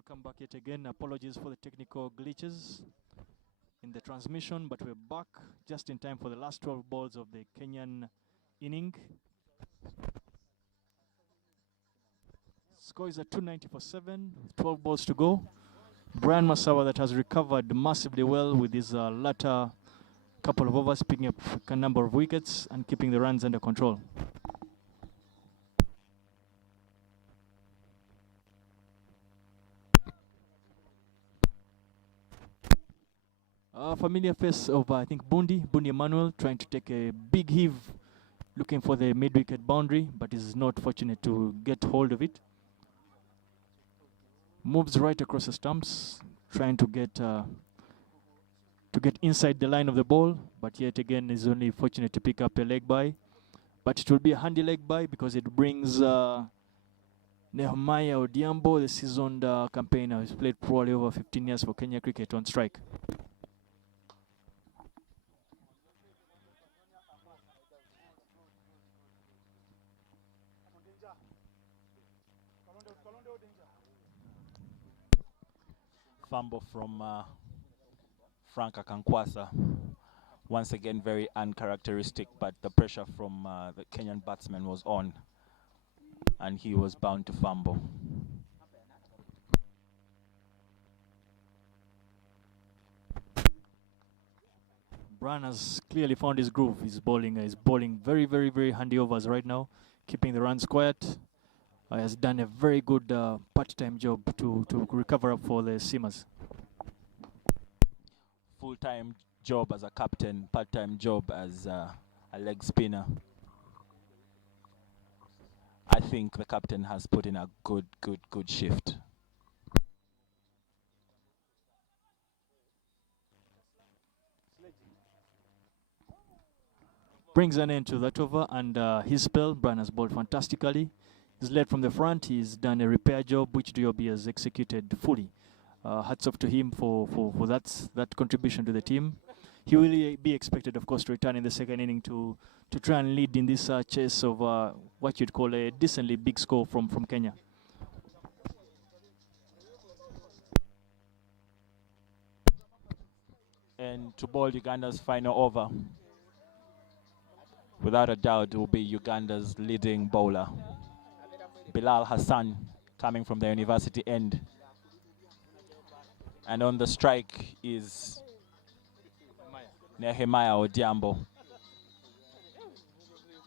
Welcome back yet again. Apologies for the technical glitches in the transmission, but we're back just in time for the last 12 balls of the Kenyan inning. Score is at 290 for 7, 12 balls to go. Brian Masawa that has recovered massively well with his latter couple of overs, picking up a number of wickets and keeping the runs under control. Familiar face of, I think, Bundi Emmanuel, trying to take a big heave, looking for the mid-wicket boundary, but is not fortunate to get hold of it. Moves right across the stumps, trying to get inside the line of the ball, but yet again is only fortunate to pick up a leg by. But it will be a handy leg by because it brings Nehemiah Odhiambo, the seasoned campaigner who's played probably over 15 years for Kenya cricket, on strike. Fumble from Frank Akankwasa. Once again, very uncharacteristic, but the pressure from the Kenyan batsman was on, and he was bound to fumble. Brian has clearly found his groove. He's bowling very, very, very handy overs right now, keeping the runs quiet. Has done a very good part-time job to recover up for the Seamers. Full-time job as a captain, part-time job as a leg spinner. I think the captain has put in a good shift. Brings an end to that over, and his spell, Brian has bowled fantastically. He's led from the front. He's done a repair job, which job he has executed fully. Hats off to him for that contribution to the team. He will be expected, of course, to return in the second inning to try and lead in this chase of what you'd call a decently big score from Kenya. And to bowl Uganda's final over, without a doubt, will be Uganda's leading bowler, Bilal Hassan, coming from the university end. And on the strike is Nehemiah Odhiambo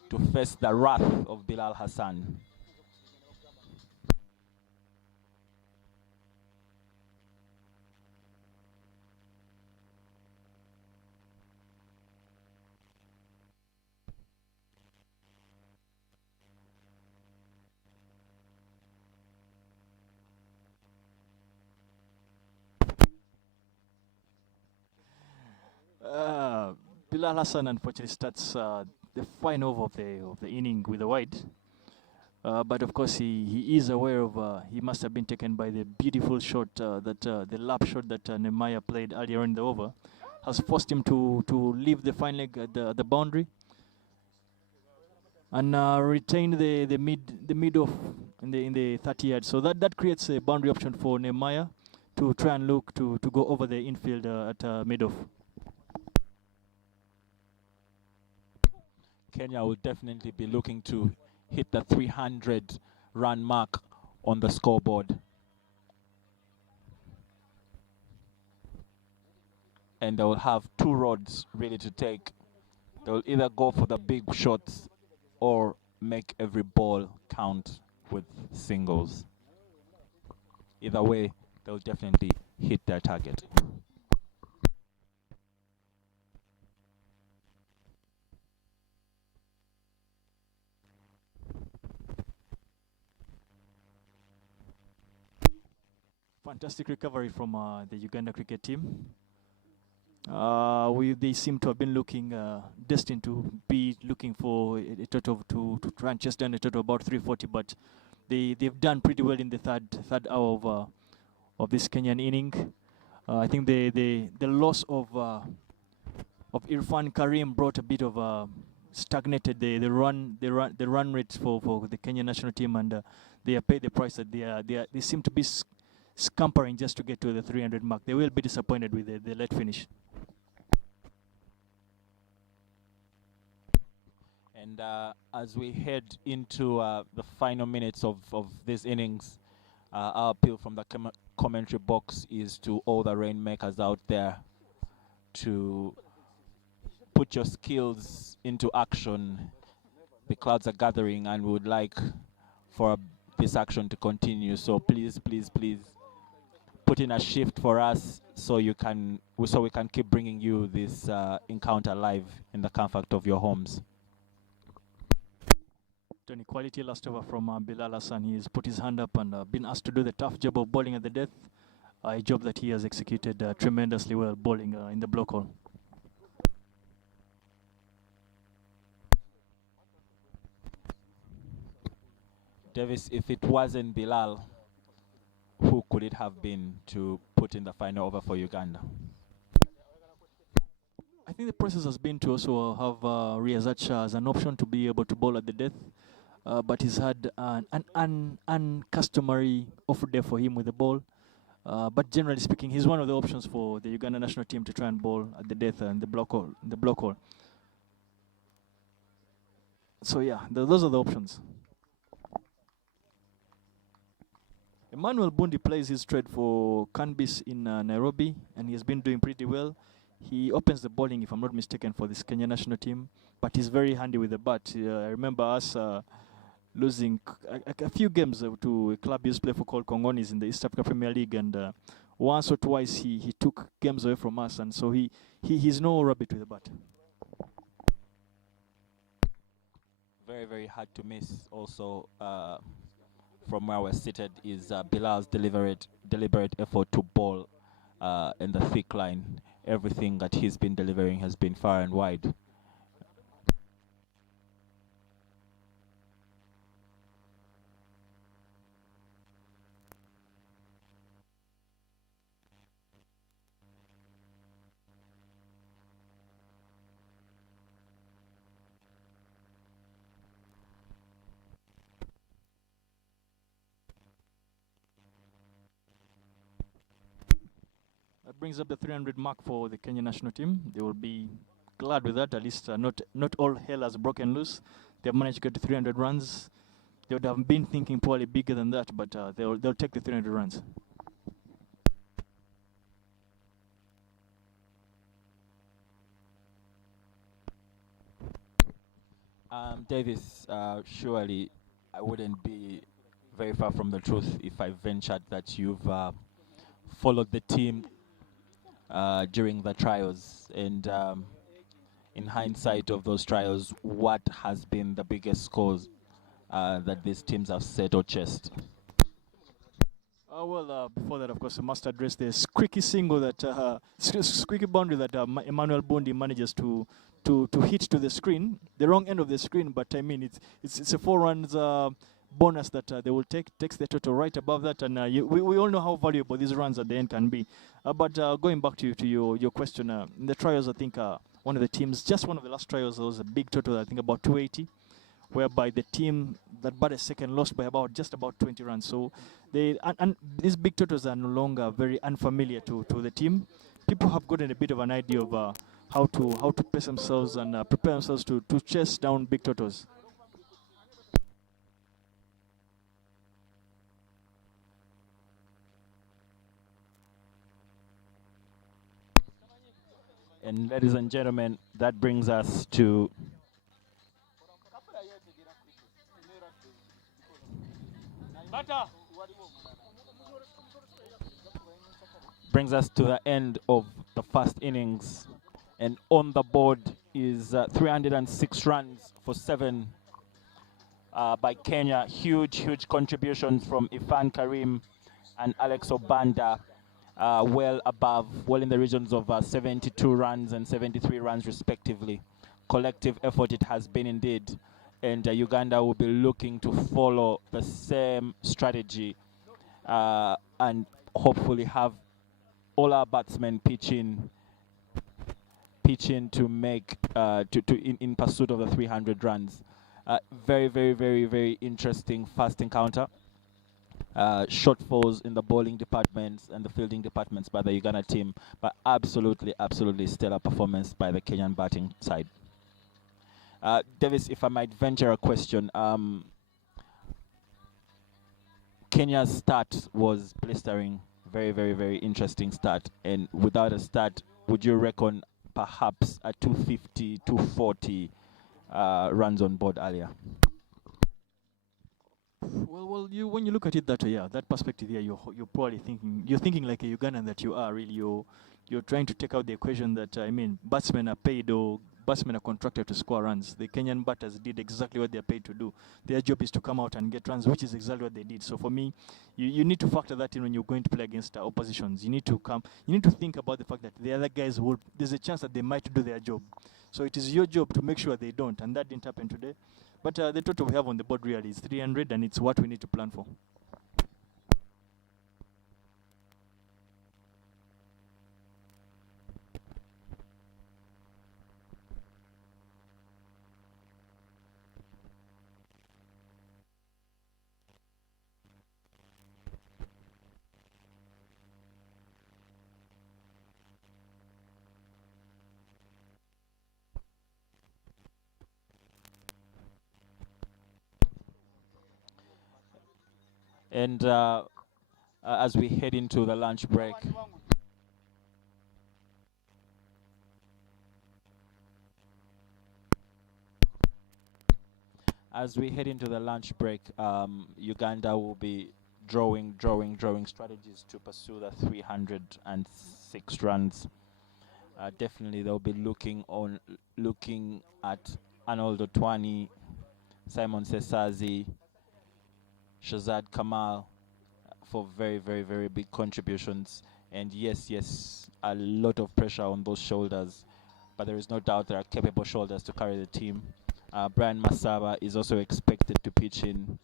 to face the wrath of Bilal Hassan. Bilal Hassan unfortunately starts the final over of the inning with a wide. But of course he is aware of he must have been taken by the beautiful shot the lap shot that Nehemiah played earlier in the over has forced him to leave the fine leg at the boundary and retain the mid off in the 30 yards. So that creates a boundary option for Nehemiah to try and look to go over the infield at mid off. Kenya will definitely be looking to hit the 300 run mark on the scoreboard. And they will have two rods ready to take. They will either go for the big shots or make every ball count with singles. Either way, they'll definitely hit their target. Fantastic recovery from the Uganda cricket team. They seem to have been looking destined to be looking for a total to try and chase down a total of about 340, but they've done pretty well in the third hour of this Kenyan inning. I think the loss of Irfan Karim brought a bit of stagnated the run rate for the Kenyan national team, and they are paid the price that they seem to be scampering just to get to the 300 mark. They will be disappointed with the late finish. And as we head into the final minutes of this innings, our appeal from the commentary box is to all the rainmakers out there to put your skills into action. The clouds are gathering and we would like for this action to continue. So please, please, please put in a shift for us so we can keep bringing you this encounter live in the comfort of your homes. Tony, quality last over from Bilal Hassan. He's put his hand up and been asked to do the tough job of bowling at the death. A job that he has executed tremendously well, bowling in the block hole. Davis, if it wasn't Bilal, who could it have been to put in the final over for Uganda? I think the process has been to also have Riazat Shah as an option to be able to bowl at the death. But he's had an uncustomary off day for him with the ball. But generally speaking, he's one of the options for the Uganda national team to try and bowl at the death and the block hole. So yeah, those are the options. Emmanuel Bundi plays his trade for Canbis in Nairobi, and he has been doing pretty well. He opens the bowling, if I'm not mistaken, for this Kenya national team, but he's very handy with the bat. I remember us losing a few games to a club he used to play for called Kongonis in the East Africa Premier League, and once or twice he took games away from us, and so he's no rabbit with the bat. Very, very hard to miss also from where we're seated is Bilal's deliberate effort to bowl in the thick line. Everything that he's been delivering has been far and wide. That brings up the 300 mark for the Kenya national team. They will be glad with that. At least not all hell has broken loose. They've managed to get to 300 runs. They would have been thinking probably bigger than that, but they'll take the 300 runs. Davis, surely I wouldn't be very far from the truth if I ventured that you've followed the team during the trials, and in hindsight of those trials, what has been the biggest scores that these teams have set or chased? Before that, of course, I must address the squeaky single that squeaky boundary that Emmanuel Bundi manages to hit to the screen, the wrong end of the screen. But I mean, it's a 4 runs bonus that they will takes the total right above that, and we all know how valuable these runs at the end can be. But going back to your question, in the trials, I think one of the teams, just one of the last trials, there was a big total, I think about 280, whereby the team that batted second lost by just about 20 runs. So these big totals are no longer very unfamiliar to the team. People have gotten a bit of an idea of how to pace themselves and prepare themselves to chase down big totals. And ladies and gentlemen, that brings us to the end of the first innings, and on the board is 306 runs for 7 by Kenya. Huge contributions from Ifan Karim and Alex Obanda, well in the regions of 72 runs and 73 runs respectively. Collective effort it has been indeed, and Uganda will be looking to follow the same strategy and hopefully have all our batsmen pitch in to make in pursuit of the 300 runs. Very interesting first encounter. shortfalls in the bowling departments and the fielding departments by the Uganda team, but absolutely stellar performance by the Kenyan batting side. Davis, if I might venture a question, Kenya's start was blistering, very interesting start, and without a start, would you reckon perhaps a 250, 240 runs on board earlier? Well, you when you look at it that way, yeah, that perspective, yeah, you're probably thinking like a Ugandan that you are really. You're trying to take out the equation that I mean, batsmen are paid or batsmen are contracted to score runs. The Kenyan batters did exactly what they're paid to do. Their job is to come out and get runs, which is exactly what they did. So for me, you need to factor that in when you're going to play against oppositions. You need to think about the fact that the other guys will. There's a chance that they might do their job. So it is your job to make sure they don't, and that didn't happen today. But the total we have on the board really is 300, and it's what we need to plan for. And as we head into the lunch break, Uganda will be drawing strategies to pursue the 306 runs. Definitely, they'll be looking at Arnold Otwani, Simon Sesazi, Shazad Kamal for very big contributions. And yes, a lot of pressure on those shoulders, but there is no doubt there are capable shoulders to carry the team. Brian Masaba is also expected to pitch in,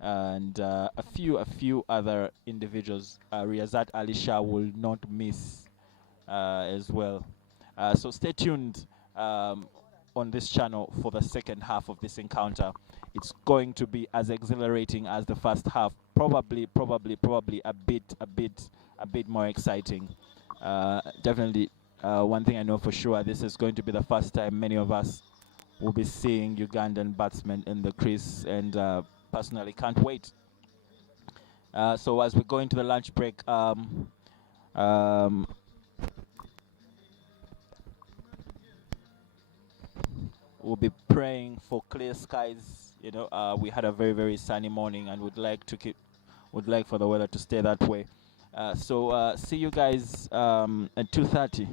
and a few other individuals. Riyazat Ali Shah will not miss as well. So stay tuned on this channel for the second half of this encounter. It's going to be as exhilarating as the first half. Probably a bit more exciting. Definitely, one thing I know for sure, this is going to be the first time many of us will be seeing Ugandan batsmen in the crease, and personally can't wait. So as we go into the lunch break, um, we'll be praying for clear skies. We had a very sunny morning, and would like for the weather to stay that way. So see you guys at 2:30.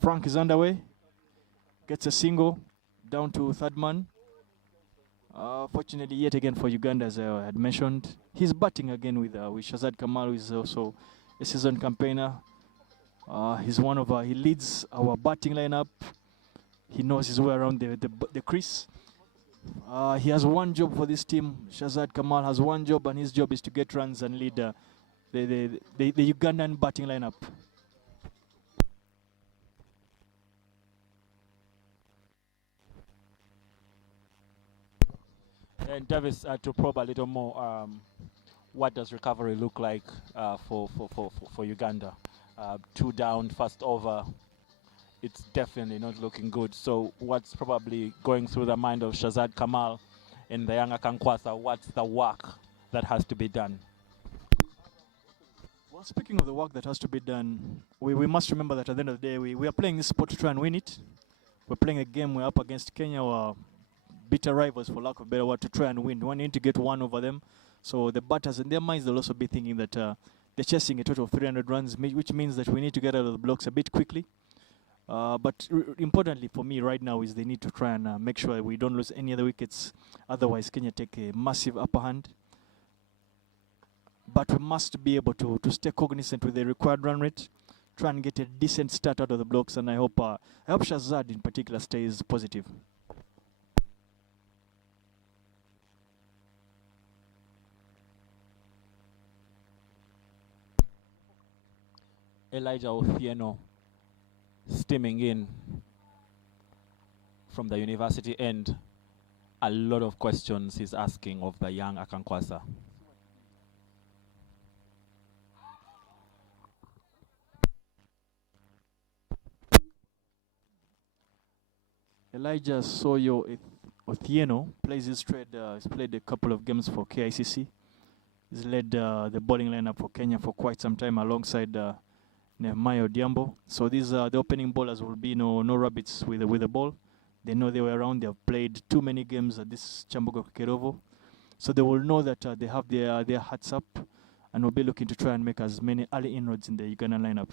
Frank is underway. Gets a single down to third man. Fortunately, yet again for Uganda, as I had mentioned, he's batting again with Shazad Kamal, who is also a seasoned campaigner. He leads our batting lineup. He knows his way around the crease. He has one job for this team. Shazad Kamal has one job, and his job is to get runs and lead the Ugandan batting lineup. And Davis, to probe a little more, what does recovery look like for Uganda? 2 down, first over. It's definitely not looking good. So what's probably going through the mind of Shazad Kamal and the young Akankwasa? What's the work that has to be done? Well, speaking of the work that has to be done, we must remember that at the end of the day, we are playing this sport to try and win it. We're playing a game, we're up against Kenya, our bitter rivals, for lack of a better word, to try and win. We need to get one over them. So the batters, in their minds, they'll also be thinking that they're chasing a total of 300 runs, which means that we need to get out of the blocks a bit quickly. But importantly for me right now is they need to try and make sure we don't lose any other wickets. Otherwise, Kenya take a massive upper hand. But we must be able to stay cognizant with the required run rate, try and get a decent start out of the blocks, and I hope Shazad in particular stays positive. Elijah Othieno steaming in from the university end. A lot of questions he's asking of the young Akankwasa. Elijah Soyo Othieno plays his trade. He's played a couple of games for KICC. He's led the bowling lineup for Kenya for quite some time alongside Nehemiah Odiambo. So these the opening bowlers will be no rabbits with the ball. They know they were around. They have played too many games at this Chambogo Cricket Oval. So they will know that they have their hats up and will be looking to try and make as many early inroads in the Ugandan lineup.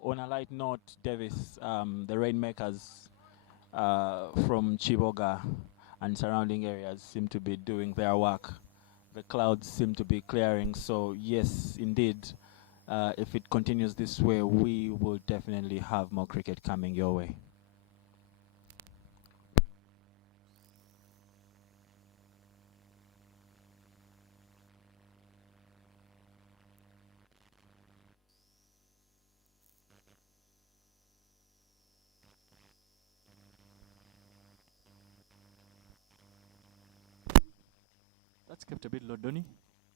On a light note, Davis, the rainmakers from Chiboga and surrounding areas seem to be doing their work. The clouds seem to be clearing. So yes, indeed, if it continues this way, we will definitely have more cricket coming your way. That's kept a bit low, Donny.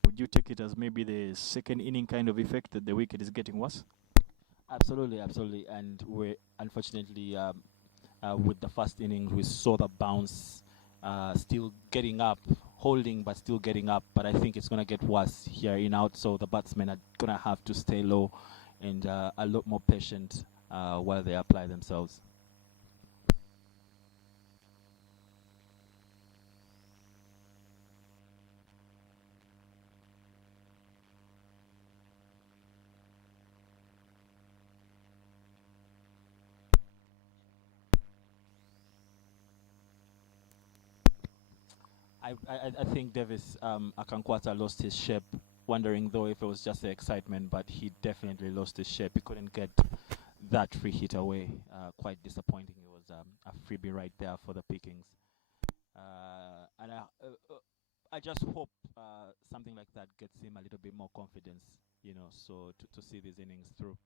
Would you take it as maybe the second inning kind of effect that the wicket is getting worse? Absolutely, absolutely. And we unfortunately, with the first inning, we saw the bounce still getting up, holding but still getting up. But I think it's going to get worse here in out. So the batsmen are going to have to stay low and a lot more patient while they apply themselves. I think Davis Akankwata lost his shape, wondering though if it was just the excitement, but he definitely lost his shape. He couldn't get that free hit away. Quite disappointing. It was a freebie right there for the pickings. And I just hope something like that gets him a little bit more confidence, so to see these innings through.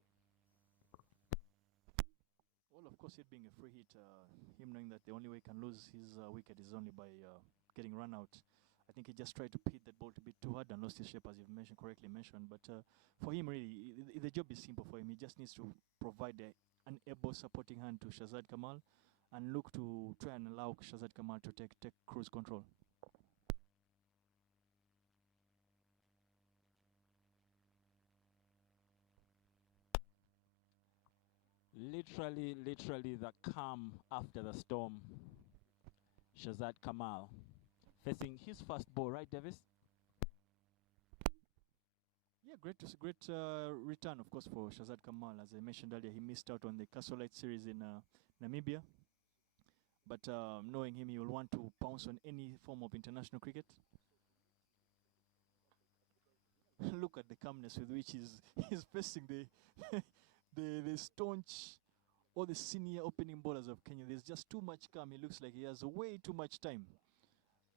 Well, of course, it being a free hit, him knowing that the only way he can lose his wicket is only by getting run out. I think he just tried to hit that ball a bit too hard and lost his shape, as you've correctly mentioned. But for him, really, the job is simple for him. He just needs to provide an able supporting hand to Shazad Kamal and look to try and allow Shazad Kamal to take cruise control. Literally the calm after the storm. Shazad Kamal facing his first ball, right, Davis? Yeah, great return, of course, for Shazad Kamal. As I mentioned earlier, he missed out on the Castle Light series in Namibia. But knowing him, he will want to pounce on any form of international cricket. Look at the calmness with which he's facing the staunch or the senior opening bowlers of Kenya. There's just too much calm. He looks like he has way too much time,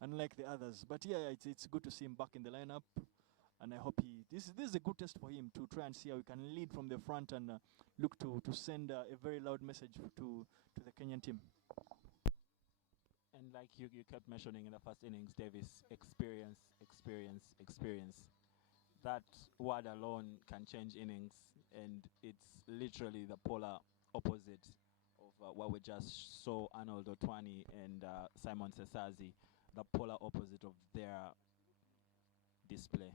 unlike the others. But yeah, it's good to see him back in the lineup. And I hope this is a good test for him to try and see how he can lead from the front and look to send a very loud message to the Kenyan team. And like you kept mentioning in the first innings, Davis, experience, experience, experience. That word alone can change innings, and it's literally the polar opposite of what we just saw Arnold Otwani and Simon Sesazi, the polar opposite of their display.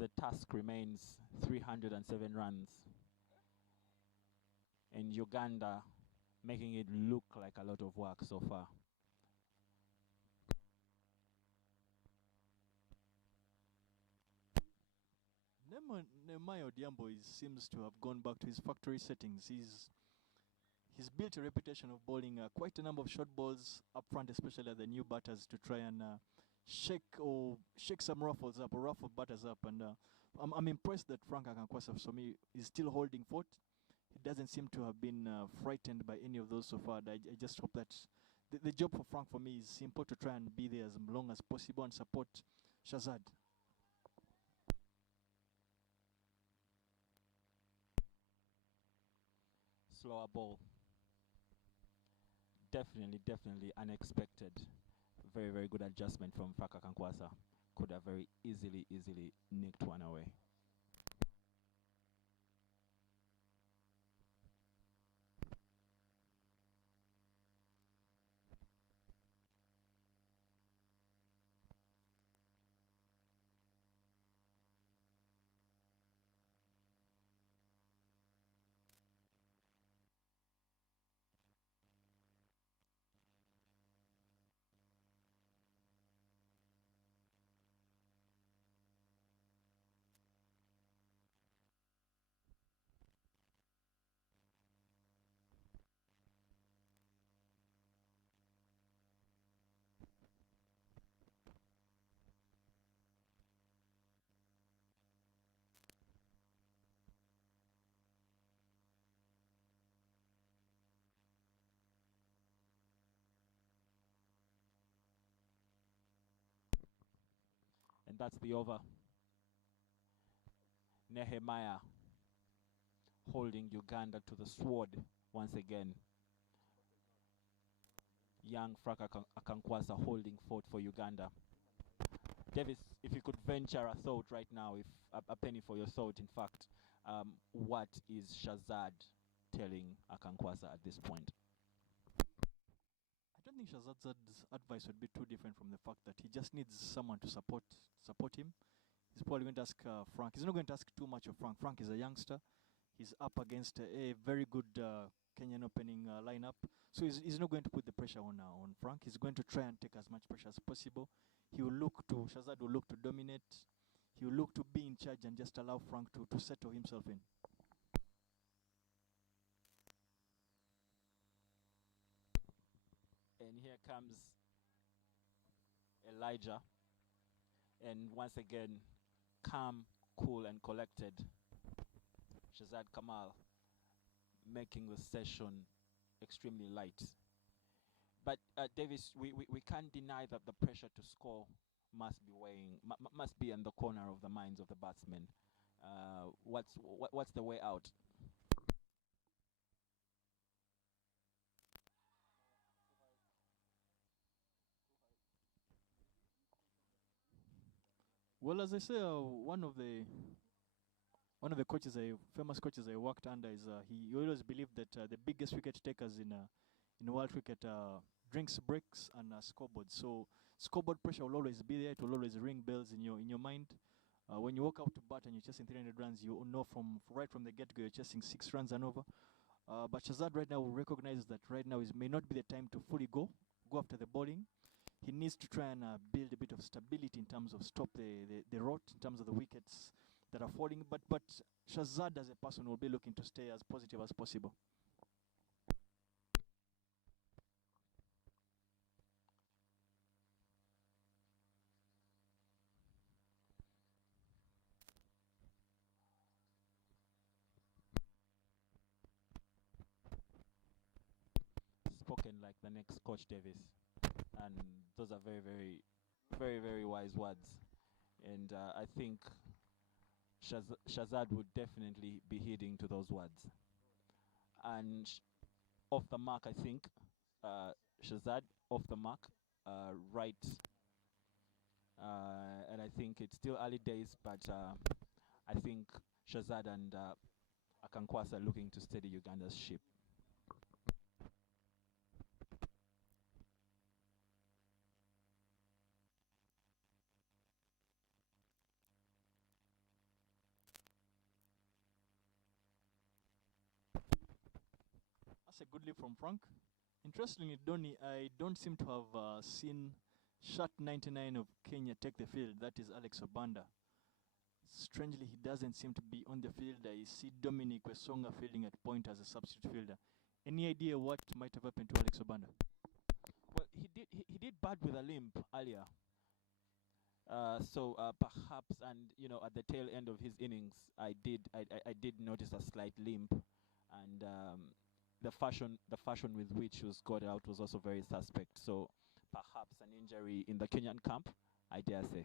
The task remains 307 runs, and Uganda making it look like a lot of work so far. Nehemiah Odhiambo seems to have gone back to his factory settings. He's built a reputation of bowling quite a number of short balls up front, especially at the new batters, to try and shake some ruffles up or ruffle batters up. And I'm impressed that Frank Akankwasa, for me, is still holding fort. He doesn't seem to have been frightened by any of those so far. I just hope that the job for Frank, for me, is simple: to try and be there as long as possible and support Shazad. Slower ball. Definitely unexpected. Very, very good adjustment from Faka Kankwasa. Could have very easily nicked one away. And that's the over. Nehemiah holding Uganda to the sword once again. Young Fraka Akankwasa holding fort for Uganda. Davis, if you could venture a thought right now, if a penny for your thought, in fact, what is Shazad telling Akankwasa at this point? I don't think Shazad's advice would be too different from the fact that he just needs someone to support him. He's probably going to ask Frank. He's not going to ask too much of Frank. Frank is a youngster. He's up against a very good Kenyan opening lineup. So he's not going to put the pressure on Frank. He's going to try and take as much pressure as possible. Shazad will look to dominate. He will look to be in charge and just allow Frank to settle himself in. And here comes Elijah. And once again, calm, cool, and collected. Shazad Kamal making the session extremely light. But Davis, we can't deny that the pressure to score must be must be in the corner of the minds of the batsmen. What's the way out? Well, as I say, one of the famous coaches I worked under is he always believed that the biggest wicket takers in world cricket drinks breaks and scoreboards. So scoreboard pressure will always be there. It will always ring bells in your mind. When you walk out to bat and you're chasing 300 runs, you know right from the get-go you're chasing 6 runs and over. But Shazad right now recognizes that right now may not be the time to fully go after the bowling. He needs to try and build a bit of stability in terms of stop the rot, in terms of the wickets that are falling. But Shazad as a person will be looking to stay as positive as possible. Spoken like the next coach Davis, and those are very, very, very, very wise words. And I think Shazad would definitely be heeding to those words. And off the mark, I think Shazad off the mark, right. And I think it's still early days, but I think Shazad and Akankwasa are looking to steady Uganda's ship. That's a good leap from Frank. Interestingly, Donny, I don't seem to have seen shot 99 of Kenya take the field. That is Alex Obanda. Strangely, he doesn't seem to be on the field. I see Dominic Wesonga fielding at point as a substitute fielder. Any idea what might have happened to Alex Obanda? Well, he did bad with a limp earlier. So perhaps, and at the tail end of his innings, I did notice a slight limp, and the fashion with which he was got out was also very suspect. So perhaps an injury in the Kenyan camp, I dare say.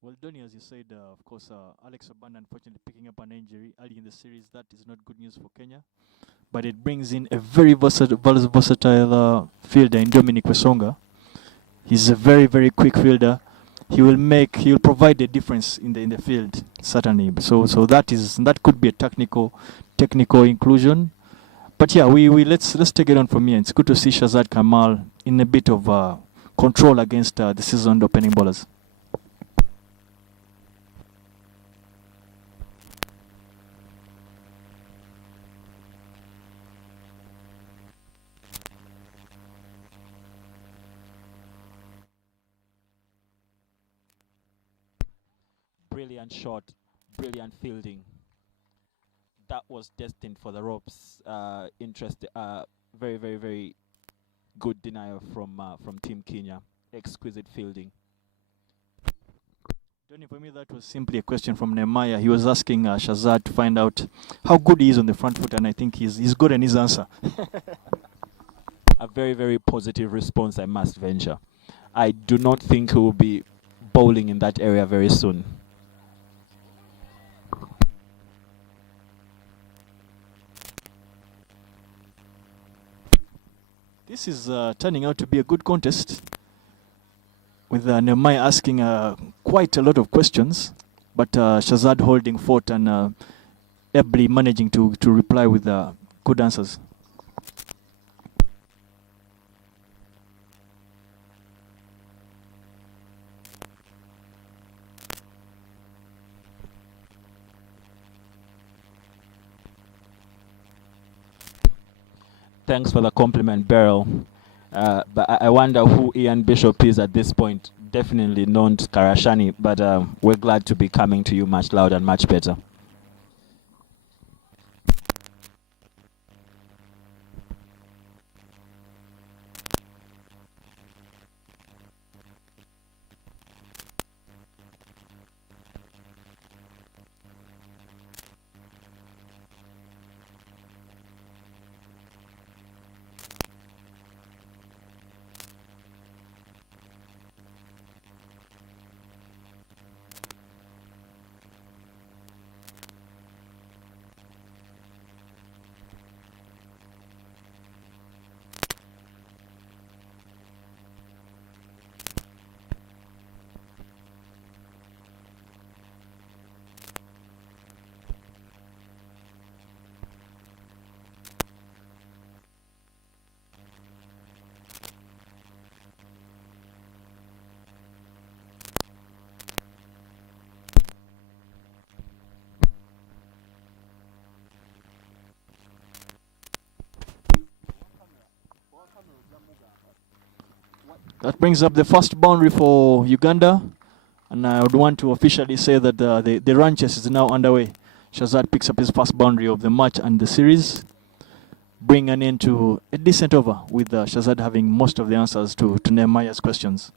Well, Donny, as you said, of course, Alex Obanda unfortunately picking up an injury early in the series. That is not good news for Kenya. But it brings in a very versatile fielder in Dominic Wesonga. He's a very, very quick fielder. He will provide a difference in the field, certainly. So that could be a technical inclusion. But yeah, we let's take it on from here. It's good to see Shazad Kamal in a bit of control against the seasoned opening bowlers. Brilliant shot, brilliant fielding. That was destined for the ropes. Very, very, very good denial from Team Kenya. Exquisite fielding. Donny, for me, that was simply a question from Nehemiah. He was asking Shazad to find out how good he is on the front foot, and I think he's gotten his answer. A very, very positive response, I must venture. I do not think he will be bowling in that area very soon. This is turning out to be a good contest, with Nehemiah asking quite a lot of questions, but Shazad holding fort and ably managing to reply with good answers. Thanks for the compliment, Beryl. But I wonder who Ian Bishop is at this point. Definitely known to Karashani, but we're glad to be coming to you much louder and much better. That brings up the first boundary for Uganda, and I would want to officially say that the run chase is now underway. Shazad picks up his first boundary of the match and the series, bringing an end to a decent over, with Shazad having most of the answers to Nehemiah's questions.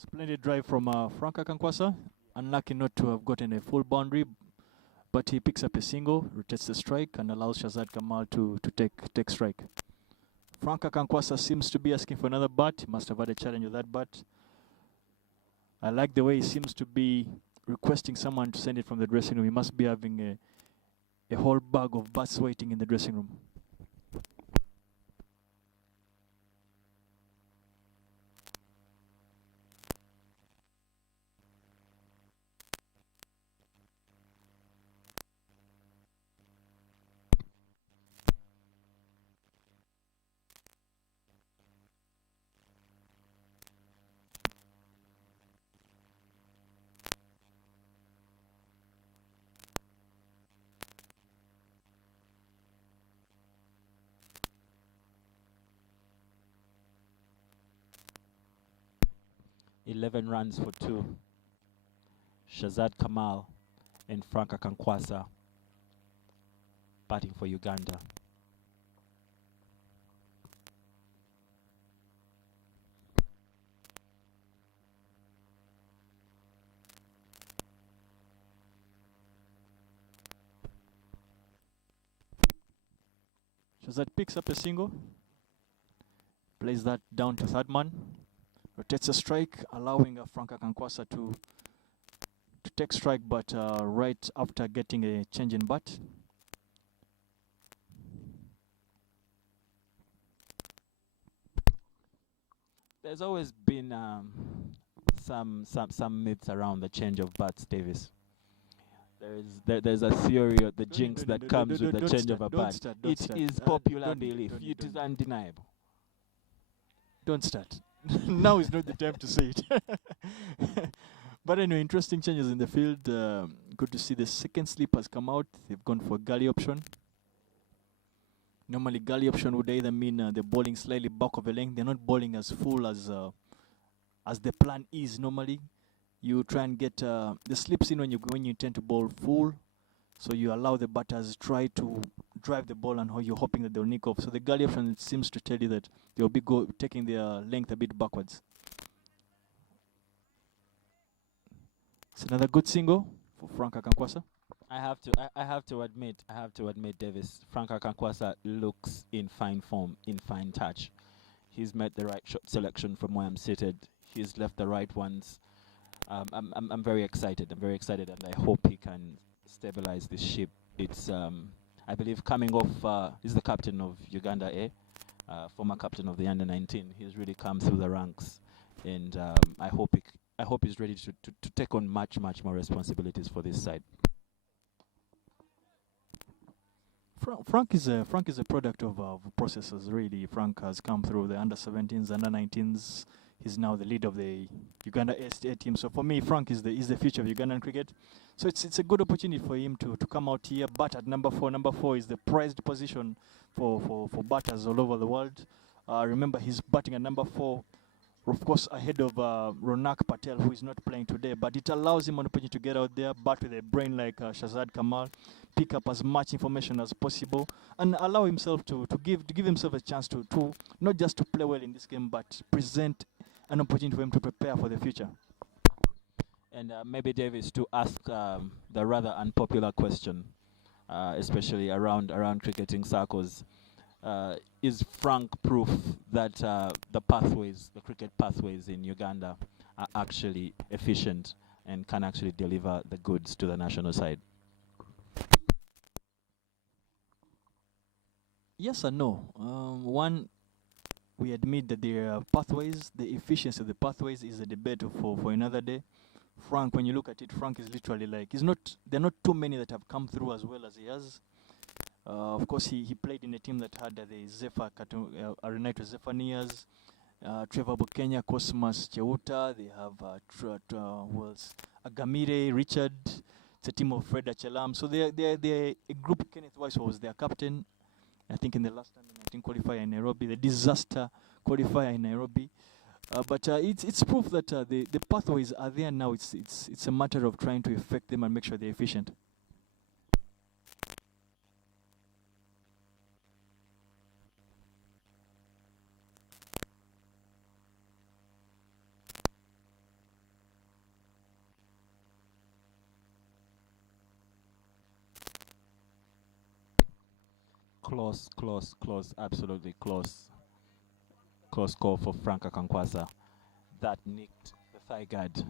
Splendid drive from Franka Kankwasa. Unlucky not to have gotten a full boundary, but he picks up a single, rotates the strike, and allows Shazad Kamal to take strike. Franka Kankwasa seems to be asking for another bat. He must have had a challenge with that bat. I like the way he seems to be requesting someone to send it from the dressing room. He must be having a whole bag of bats waiting in the dressing room. "11 runs for 2. Shazad Kamal and Franka Kankwasa batting for Uganda. Shazad picks up a single, plays that down to third man, rotates a strike, allowing Franka Kankwasa to take strike, but right after getting a change in bat. There's always been some myths around the change of bats, Davis. There's a theory of the jinx that comes with the change of a bat. It is popular belief. It is undeniable. Don't start. Now is not the time to say it. But anyway, interesting changes in the field. Good to see the second slip has come out. They've gone for a gully option. Normally, gully option would either mean they're bowling slightly back of the length. They're not bowling as full as the plan is normally. You try and get the slips in when you intend to bowl full. So you allow the batters try to drive the ball and you're hoping that they'll nick off. So the gully option seems to tell you that they'll be taking their length a bit backwards. It's another good single for Frank Akankwasa. I have to admit, Davis, Frank Akankwasa looks in fine form, in fine touch. He's made the right shot selection from where I'm seated. He's left the right ones. I'm very excited. I'm very excited, and I hope he can stabilize this ship. It's I believe coming off. He's the captain of Uganda A, former captain of the under-19. He's really come through the ranks, and I hope he's ready to take on much more responsibilities for this side. Frank is a product of processes. Really, Frank has come through the under-17s, under-19s. He's now the lead of the Uganda A team. So for me, Frank is the future of Ugandan cricket. So it's a good opportunity for him to come out here. But at number 4, number 4 is the prized position for batters all over the world. Remember, he's batting at number 4, of course, ahead of Ronak Patel, who is not playing today. But it allows him an opportunity to get out there, bat with a brain like Shazad Kamal, pick up as much information as possible, and allow himself to give himself a chance to not just to play well in this game, but present an opportunity for him to prepare for the future. And maybe, Davis, to ask the rather unpopular question, especially around cricketing circles, is Frank proof that the cricket pathways in Uganda are actually efficient and can actually deliver the goods to the national side? Yes and no. One, we admit that there are pathways. The efficiency of the pathways is a debate for another day. Frank, when you look at it, Frank is literally like, there are not too many that have come through as well as he has. Of course, he played in a team that had the Zephyr Arenito Zephanias, Trevor Bukenya, Cosmas Cheuta. They have who else? Agamire, Richard. It's a team of Fred Achelam. So they're a group. Kenneth Weiss was their captain, I think, in the last under-19 qualifier in Nairobi, the disaster qualifier in Nairobi. But it's proof that the pathways are there now. It's a matter of trying to effect them and make sure they're efficient. Close, absolutely close. Close call for Frank Akankwasa. That nicked the thigh guard.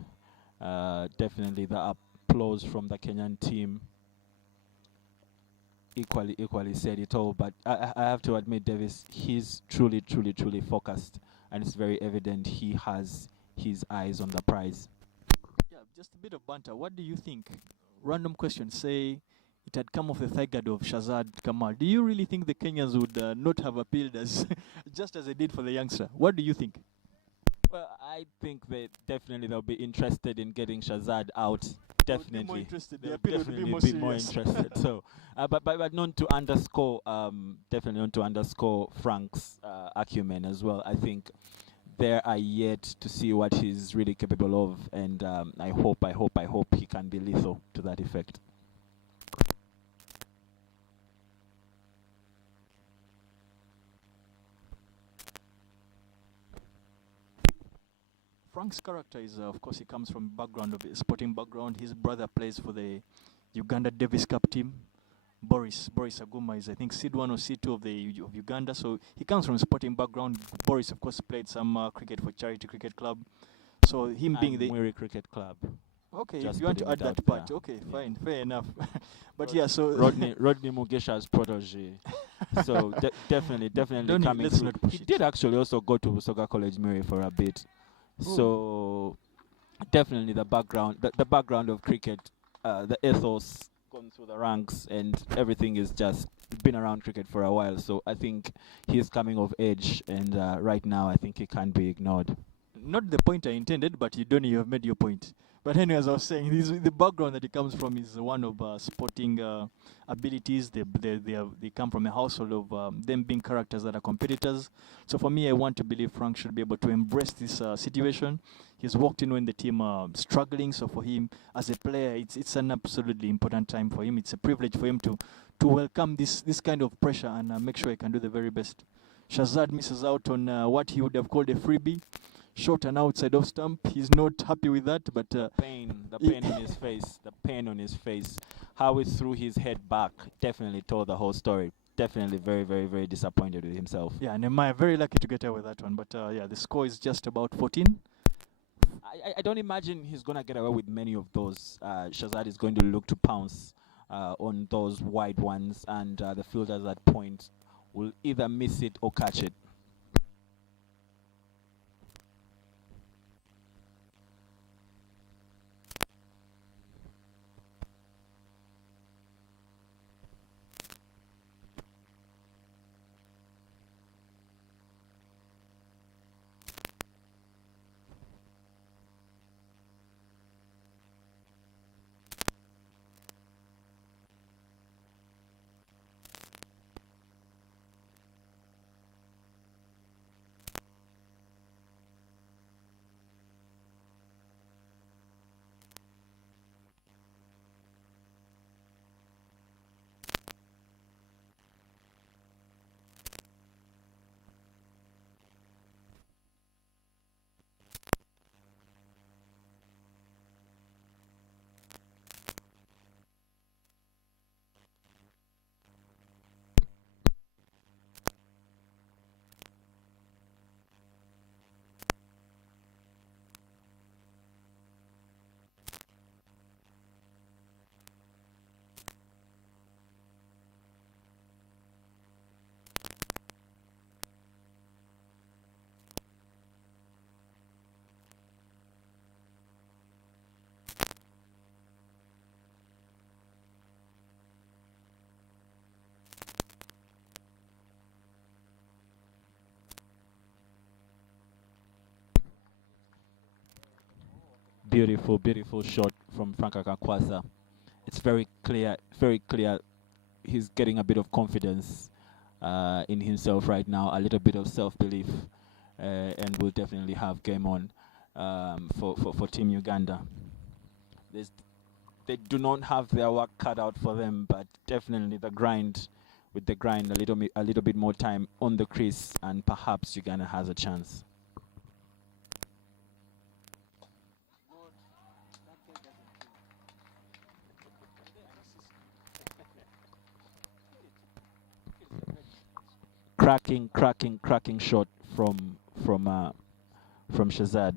Definitely the applause from the Kenyan team equally said it all. But I have to admit, Davis, he's truly focused, and it's very evident he has his eyes on the prize. Yeah, just a bit of banter. What do you think? Random question. Say it had come off the thigh guard of Shazad Kamal. Do you really think the Kenyans would not have appealed as just as they did for the youngster? What do you think? Well, I think they'll be interested in getting Shazad out. Definitely, more interested. They'll The appeal would definitely be be more more serious. interested. So, but not to underscore, definitely not to underscore Frank's acumen as well. I think they are yet to see what he's really capable of, and I hope he can be lethal to that effect. Frank's character is, of course, he comes from background of a sporting background. His brother plays for the Uganda Davis Cup team. Boris Aguma is, I think, seed 1 or seed 2 of Uganda. So he comes from a sporting background. Boris, of course, played some cricket for Charity Cricket Club. So him being the Mwiri Cricket Club. Okay, Just if you want to putting add it that out part, there. okay, Yeah. fine, fair enough. But yeah, so Rodney Mugisha's protege. So definitely Don't coming let's through. not push He it. did actually also go to Soga College Mary for a bit. Oh. So definitely the background of cricket, the ethos going through the ranks, and everything is just been around cricket for a while, so I think he's coming of age, and right now I think he can't be ignored. Not the point I intended, but you have made your point. But anyway, as I was saying, the background that he comes from is one of sporting abilities. They come from a household of them being characters that are competitors. So for me, I want to believe Frank should be able to embrace this situation. He's walked in when the team are struggling. So for him, as a player, it's an absolutely important time for him. It's a privilege for him to welcome this kind of pressure and make sure he can do the very best. Shazad misses out on what he would have called a freebie. Short and outside off stump. He's not happy with that, but The pain on his face, the pain on his face, how he threw his head back definitely told the whole story. Definitely very, very, very disappointed with himself. yeah, Nehemiah very lucky to get away with that one. But yeah, the score is just about 14. I don't imagine he's going to get away with many of those. Shazad is going to look to pounce on those wide ones, and the fielders at point will either miss it or catch it. Beautiful, beautiful shot from Frank Akakwasa. It's very clear, very clear. He's getting a bit of confidence in himself right now, a little bit of self-belief, and will definitely have game on for Team Uganda. They do not have their work cut out for them, but definitely with the grind, a little bit more time on the crease, and perhaps Uganda has a chance. Cracking shot from Shazad.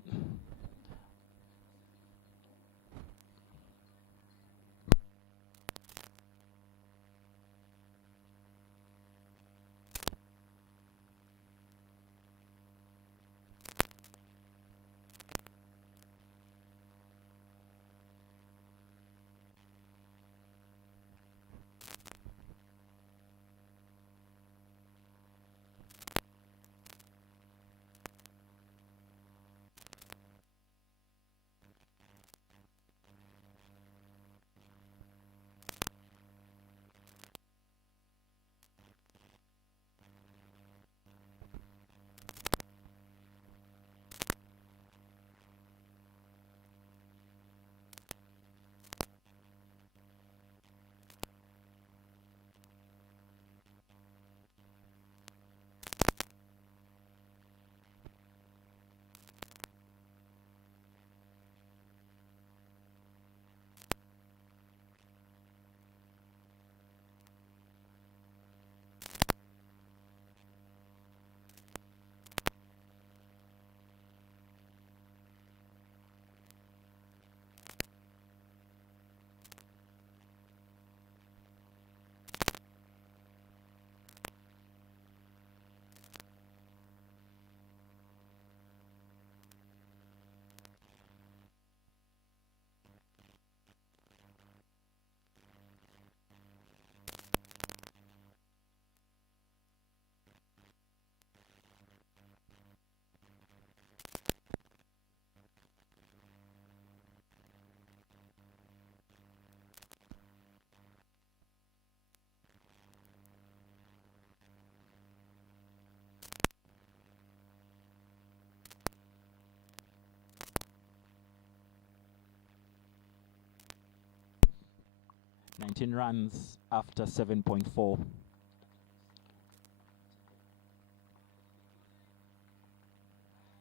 19 runs after 7.4.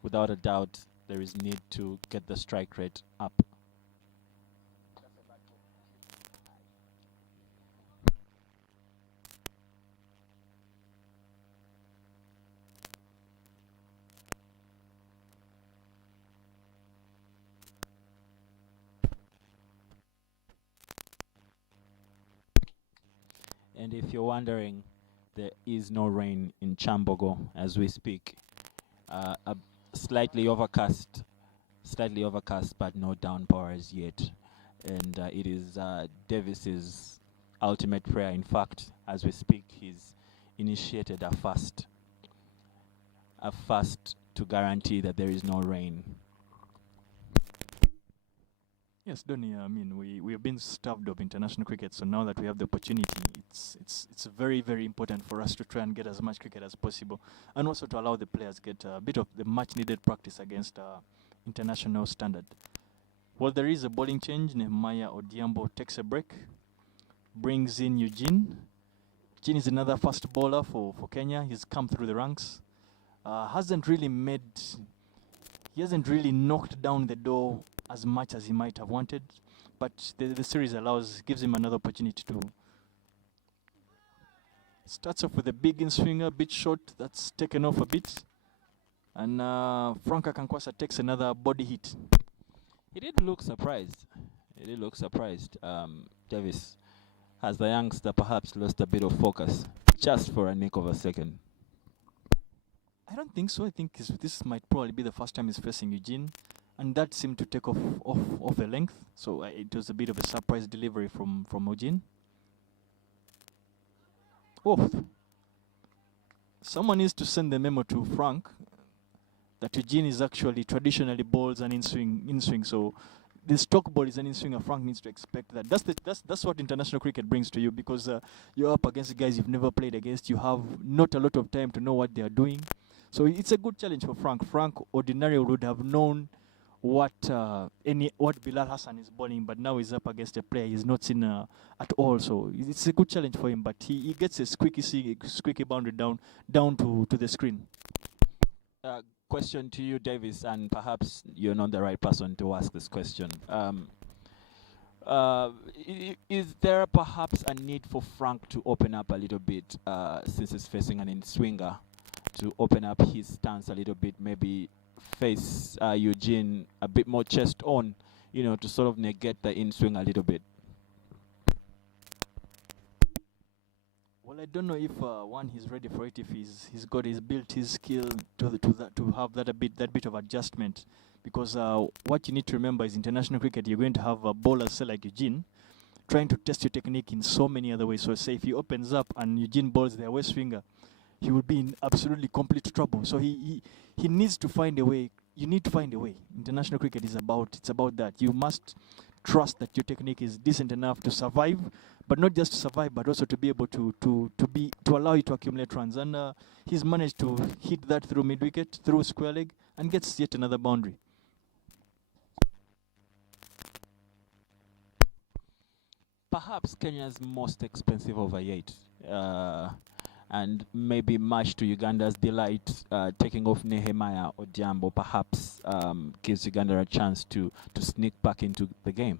Without a doubt, there is need to get the strike rate up. And if you're wondering, there is no rain in Chambogo as we speak. A slightly overcast, but no downpours yet. And it is Davis's ultimate prayer. In fact, as we speak, he's initiated a fast to guarantee that there is no rain. Yes, Donny, I mean, we have been starved of international cricket, so now that we have the opportunity, it's very, very important for us to try and get as much cricket as possible, and also to allow the players get a bit of the much-needed practice against international standard. Well, there is a bowling change. Nehemiah Odiambo takes a break, brings in Eugene. Eugene is another fast bowler for Kenya. He's come through the ranks. He hasn't really knocked down the door as much as he might have wanted, but the series gives him another opportunity to. Starts off with a big in-swinger, bit short, that's taken off a bit, and Franka Kankwasa takes another body hit. He did look surprised. Davis, as the youngster perhaps lost a bit of focus, just for a nick of a second. I don't think so. I think this might probably be the first time he's facing Eugene, and that seemed to take off a length. So it was a bit of a surprise delivery from Eugene. Oh, someone needs to send the memo to Frank that Eugene is actually traditionally bowls an in-swing. So the stock ball is an in-swinger. Frank needs to expect that. That's what international cricket brings to you, because you're up against guys you've never played against. You have not a lot of time to know what they are doing. So it's a good challenge for Frank. Frank ordinarily would have known what Bilal Hassan is bowling, but now he's up against a player he's not seen at all. So it's a good challenge for him. But he gets a squeaky boundary down to the screen. Question to you, Davis, and perhaps you're not the right person to ask this question. Is there perhaps a need for Frank to open up a little bit, since he's facing an in-swinger, to open up his stance a little bit, maybe face Eugene a bit more chest on, to sort of negate the in-swing a little bit? Well, I don't know if he's ready for it. If he's built his skill to have that bit of adjustment, because what you need to remember is international cricket. You're going to have bowlers say like Eugene trying to test your technique in so many other ways. So say if he opens up and Eugene bowls the away swinger, he will be in absolutely complete trouble. So he needs to find a way. You need to find a way. International cricket is about that. You must trust that your technique is decent enough to survive, but not just to survive, but also to be able to allow you to accumulate runs. And he's managed to hit that through mid-wicket, through square leg, and gets yet another boundary. Perhaps Kenya's most expensive over 8. And maybe much to Uganda's delight, taking off Nehemiah Odiambo perhaps gives Uganda a chance to sneak back into the game.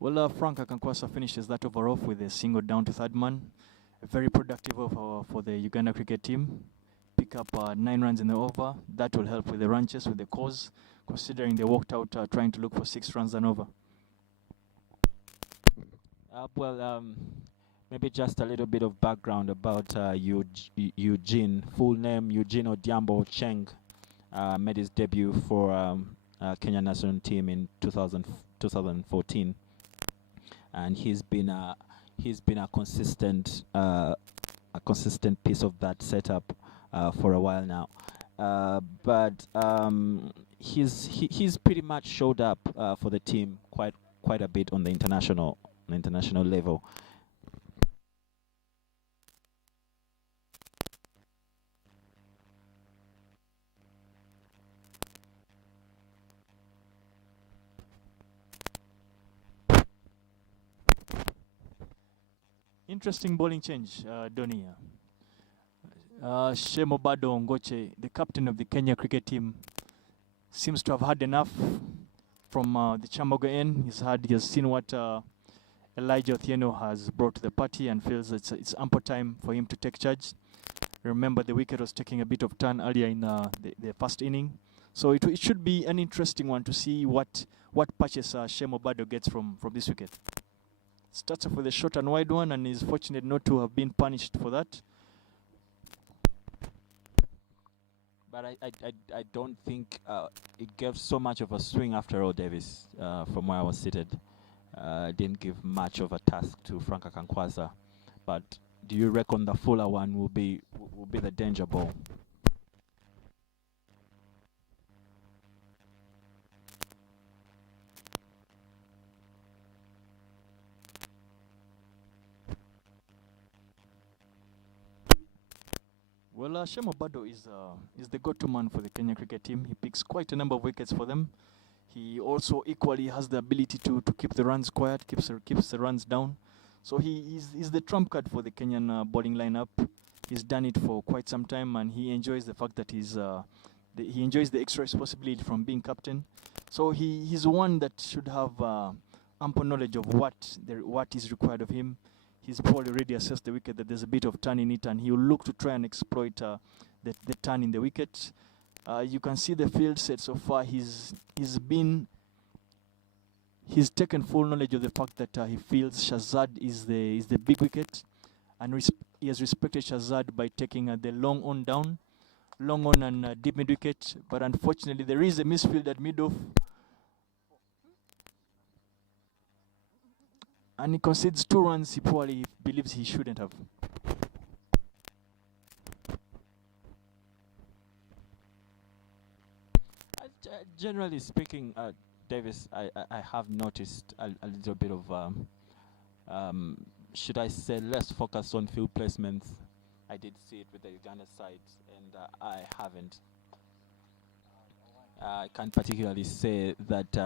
Well, Frank Akankwasa finishes that over off with a single down to third man. A very productive over for the Uganda cricket team. pick up 9 runs in the over. That will help with the ranches, with the cause, considering they walked out trying to look for 6 runs and over. Maybe just a little bit of background about Eugene. Full name Eugene Odhiambo Cheng. Made his debut for Kenya national team in 2014, and he's been a consistent piece of that setup for a while now. But he's pretty much showed up for the team quite a bit on the international level. Interesting bowling change, Donny. Shemo Bado Ongoche, the captain of the Kenya cricket team, seems to have had enough from the Chambogo end. He has seen what Elijah Othieno has brought to the party and feels it's ample time for him to take charge. Remember, the wicket was taking a bit of turn earlier in the first inning. So it should be an interesting one to see what patches Shemo Bado gets from this wicket. Starts off with a short and wide one and is fortunate not to have been punished for that. But I don't think it gave so much of a swing after all, Davis, from where I was seated. Didn't give much of a task to Frank Akankwaza. But do you reckon the fuller one will be the danger ball? Well, Shemo Bado is the go-to man for the Kenya cricket team. He picks quite a number of wickets for them. He also equally has the ability to keep the runs quiet, keeps the runs down. So he's the trump card for the Kenyan bowling lineup. He's done it for quite some time, and he enjoys the fact that he enjoys the extra responsibility from being captain. So he's one that should have ample knowledge of what is required of him. He's probably already assessed the wicket that there's a bit of turn in it, and he will look to try and exploit the turn in the wicket. You can see the field set so far. He's taken full knowledge of the fact that he feels Shazad is the big wicket, and he has respected Shazad by taking the long on down, long on and deep mid wicket. But unfortunately, there is a misfield at mid off, and he concedes 2 runs he probably believes he shouldn't have. Generally speaking, Davis, I have noticed a little bit of, should I say, less focus on field placements. I did see it with the Uganda side, and I haven't. I can't particularly say that.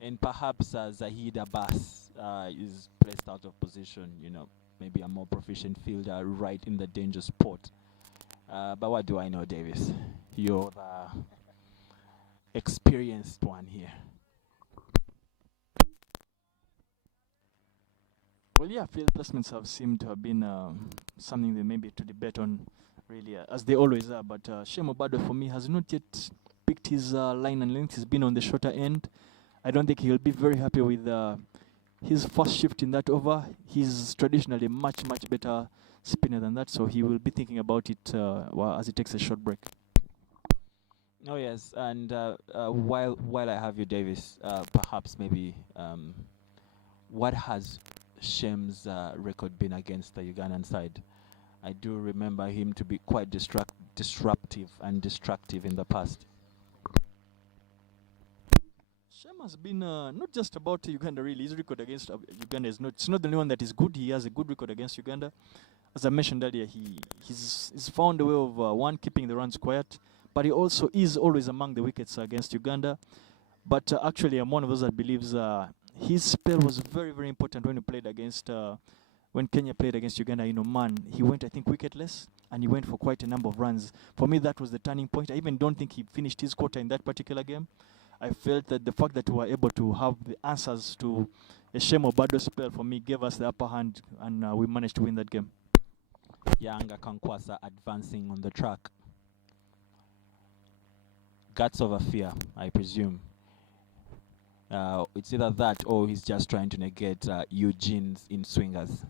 And perhaps Zahid Abbas is placed out of position, maybe a more proficient fielder right in the danger spot. But what do I know, Davis? You're the experienced one here. Well, yeah, field placements have seemed to have been something they maybe to debate on, really, as they always are. But Shemo Bado, for me, has not yet picked his line and length. He's been on the shorter end. I don't think he'll be very happy with his first shift in that over. He's traditionally much better spinner than that, so he will be thinking about it as he takes a short break. Oh yes, and while I have you, Davis, perhaps maybe what has Shem's record been against the Ugandan side? I do remember him to be quite disruptive and destructive in the past. Shem has been not just about Uganda, really. His record against Uganda it's not the only one that is good. He has a good record against Uganda. As I mentioned earlier, he's found a way of keeping the runs quiet, but he also is always among the wickets against Uganda. But actually, I'm one of those that believes his spell was very important when he played against when Kenya played against Uganda in Oman. He went, I think, wicketless. and he went for quite a number of runs. For me, that was the turning point. I even don't think he finished his quarter in that particular game. I felt that the fact that we were able to have the answers to a Shemo Bado spell, for me, gave us the upper hand, and we managed to win that game. Yanga Kankwasa advancing on the track. Guts over fear, I presume. It's either that or he's just trying to negate Eugene's in swingers.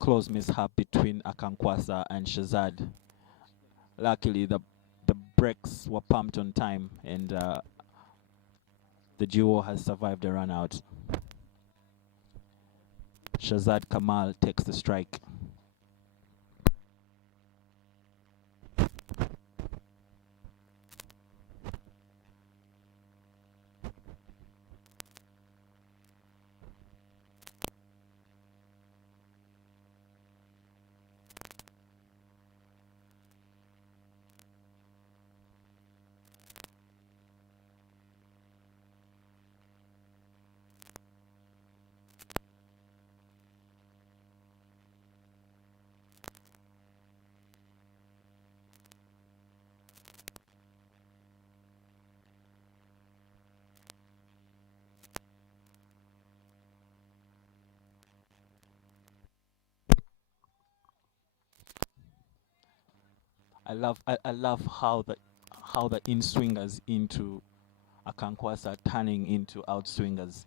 Close mishap between Akankwasa and Shazad. Luckily, the brakes were pumped on time, and the duo has survived the run out. Shazad Kamal takes the strike. I love how the in swingers into Akankwasa turning into out swingers.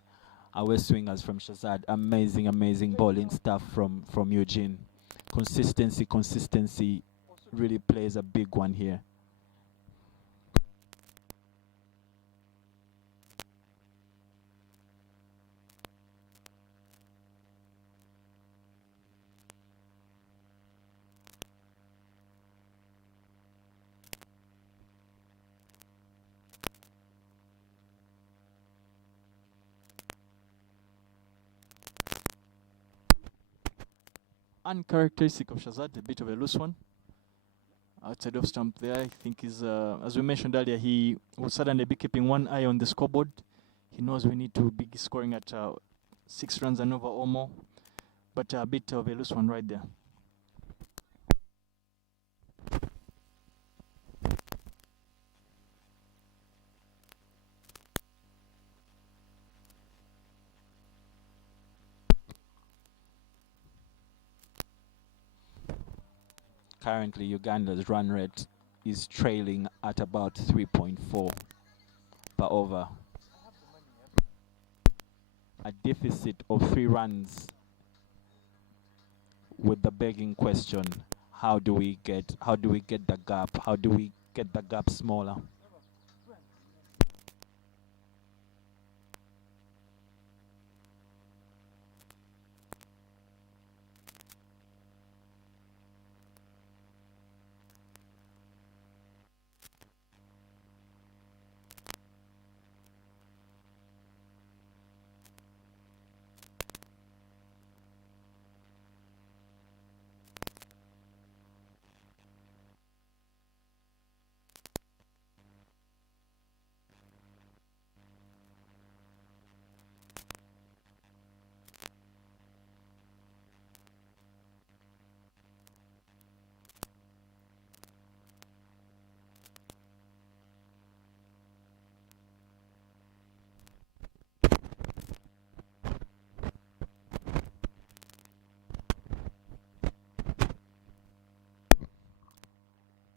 Away swingers from Shazad. Amazing bowling stuff from Eugene. Consistency really plays a big one here. Uncharacteristic of Shazad, a bit of a loose one. Outside of stump there, I think is, as we mentioned earlier, he will suddenly be keeping one eye on the scoreboard. He knows we need to be scoring at 6 runs and over or more. But a bit of a loose one right there. Currently, Uganda's run rate is trailing at about 3.4 per over. A deficit of 3 runs with the begging question, how do we get the gap? How do we get the gap smaller?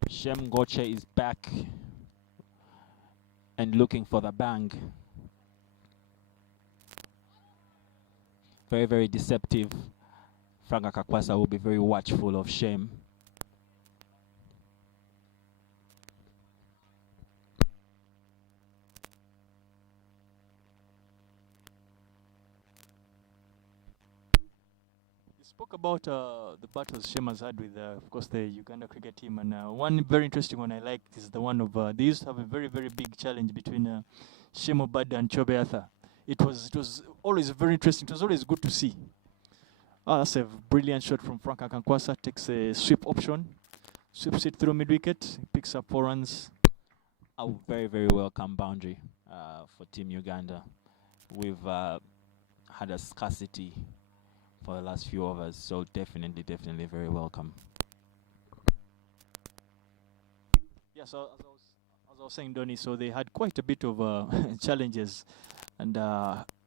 Shem Goche is back and looking for the bang. Very deceptive. Frank Akakwasa will be very watchful of Shem. Spoke about the battles Shema's had with, of course, the Uganda cricket team, and one very interesting one I liked is the one of they used to have a very very big challenge between Shemo Bada and Chobe Arthur. It was always very interesting. It was always good to see. Ah, that's a brilliant shot from Frank Akankwasa. Takes a sweep option, sweeps it through mid wicket, picks up 4 runs. A very, very welcome boundary for Team Uganda. We've had a scarcity for the last few overs, so definitely, definitely very welcome. Yeah, so as I was saying, Donny, so they had quite a bit of challenges and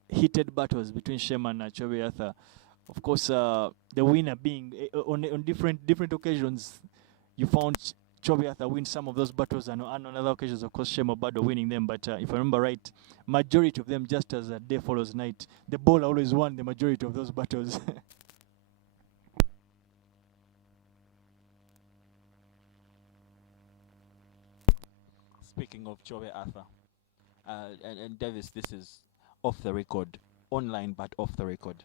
heated battles between Shema and Chobe Arthur. Of course, the winner being on different occasions, you found Chobe Arthur win some of those battles, and on other occasions, of course, Shema Bado winning them. But if I remember right, majority of them, just as a day follows night, the ball always won the majority of those battles. Speaking of Chobe Arthur, and Davis, this is off the record, online but off the record.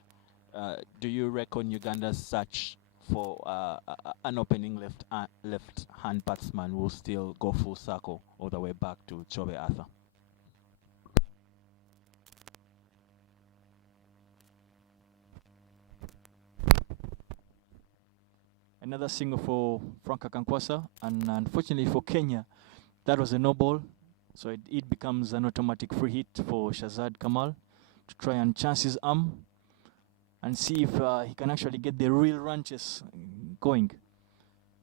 Do you reckon Uganda's search for an opening left hand batsman will still go full circle all the way back to Chobe Arthur? Another single for Frank Akankwasa, and unfortunately for Kenya, that was a no ball, so it becomes an automatic free hit for Shazad Kamal to try and chance his arm and see if he can actually get the real ranches going.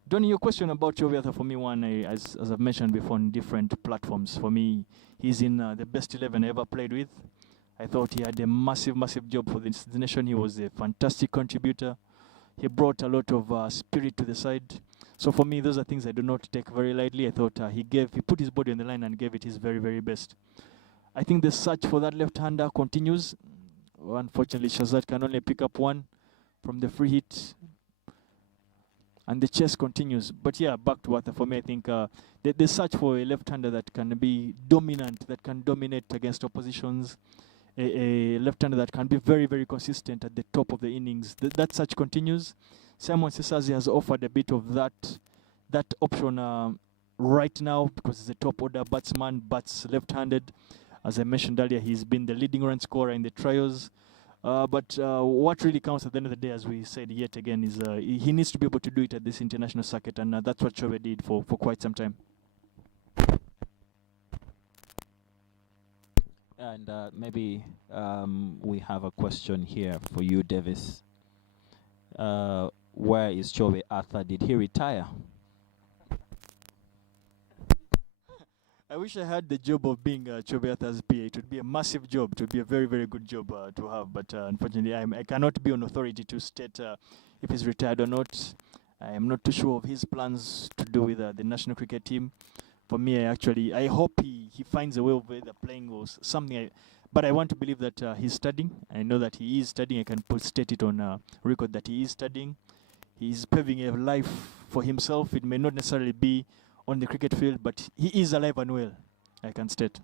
Donny, your question about Chobe, for me, as I've mentioned before on different platforms, for me, he's in the best 11 I ever played with. I thought he had a massive, massive job for this nation. He was a fantastic contributor. He brought a lot of spirit to the side. So for me, those are things I do not take very lightly. I thought he put his body on the line and gave it his very, very best. I think the search for that left-hander continues. Unfortunately, Shazad can only pick up one from the free hit, and the chase continues. But yeah, back to Arthur. For me, I think the search for a left-hander that can be dominant, that can dominate against oppositions, a left-hander that can be very, very consistent at the top of the innings. That search continues. Simon Sesazi has offered a bit of that option right now because he's a top-order batsman, bats left-handed. As I mentioned earlier, he's been the leading run scorer in the trials. But what really counts at the end of the day, as we said yet again, is he needs to be able to do it at this international circuit, and that's what Chobe did for quite some time. And maybe we have a question here for you, Davis. Where is Chobe Arthur? Did he retire? I wish I had the job of being Chobe Arthur's PA. It would be a massive job. It would be a very, very good job to have. But unfortunately, I cannot be on authority to state if he's retired or not. I am not too sure of his plans to do with the national cricket team. For me, I hope he finds a way of either playing or something. But I want to believe that he's studying. I know that he is studying. I can state it on record that he is studying. He's paving a life for himself. It may not necessarily be on the cricket field, but he is alive and well, I can state.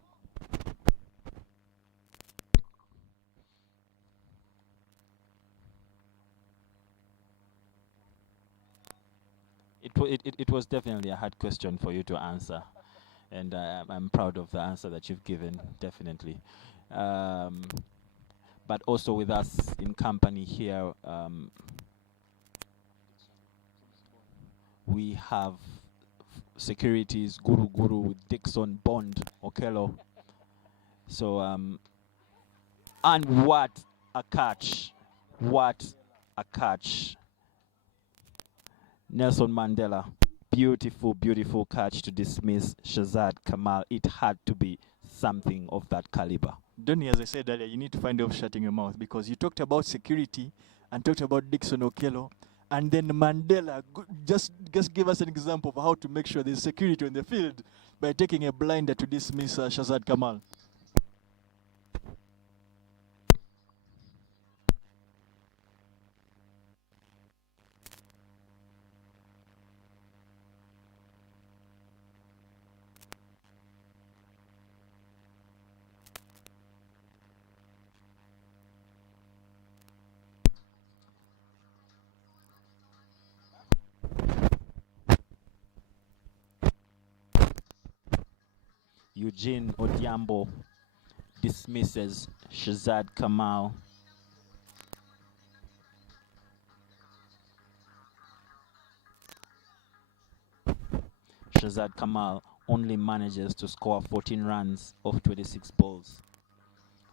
It was definitely a hard question for you to answer, and I'm proud of the answer that you've given, definitely. But also with us in company here, we have securities Guru with Dixon Bond Okello. So and what a catch! What a catch! Nelson Mandela, beautiful, beautiful catch to dismiss Shazad Kamal. It had to be something of that caliber. Donny, as I said earlier, you need to find a way of shutting your mouth because you talked about security and talked about Dixon Okello, and then Mandela. Just give us an example of how to make sure there's security on the field by taking a blinder to dismiss Shazad Kamal. Eugene Odiambo dismisses Shazad Kamal. Shazad Kamal only manages to score 14 runs off 26 balls,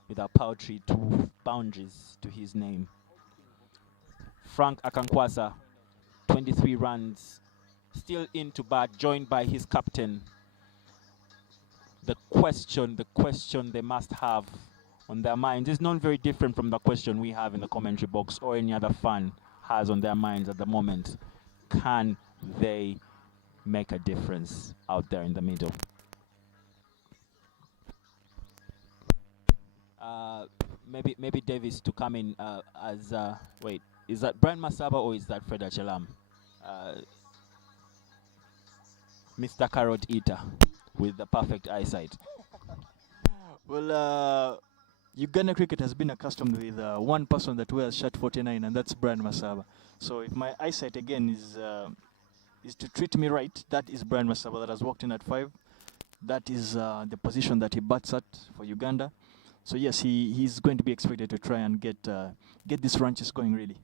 with a paltry 2 boundaries to his name. Frank Akankwasa, 23 runs, still into bat, joined by his captain. The question they must have on their minds is not very different from the question we have in the commentary box or any other fan has on their minds at the moment. Can they make a difference out there in the middle? Maybe Davis to come in as wait, is that Brian Masaba or is that Fred Achelam? Mr. Carrot Eater with the perfect eyesight. Well, Uganda cricket has been accustomed with one person that wears shirt 49, and that's Brian Masaba. So if my eyesight again is to treat me right, that is Brian Masaba that has walked in at 5. That is the position that he bats at for Uganda. So yes, he's going to be expected to try and get these ranches going really.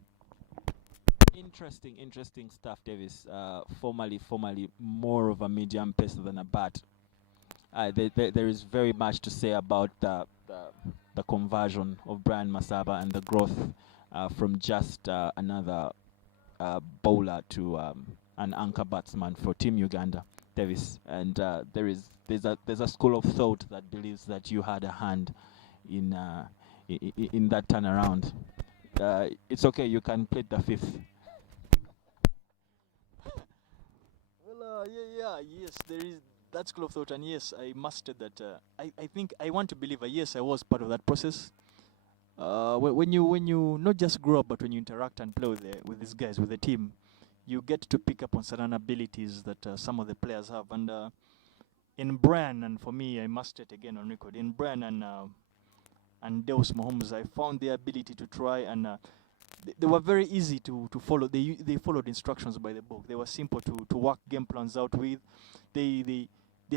Interesting stuff, Davis. Formerly more of a medium pacer than a bat. There is very much to say about the conversion of Brian Masaba and the growth from just another bowler to an anchor batsman for Team Uganda, Davis. And there's a school of thought that believes that you had a hand in that turnaround. It's okay, you can plead the fifth. Well, yes, there is that school of thought, and yes, I mastered that. I think I want to believe, yes, I was part of that process. When you not just grow up, but when you interact and play with these guys, with the team, you get to pick up on certain abilities that some of the players have. And in Brian, and for me, I must state again on record, in Brian and Deus Mahomes, I found the ability to try and they were very easy to follow. They followed instructions by the book. They were simple to work game plans out with. They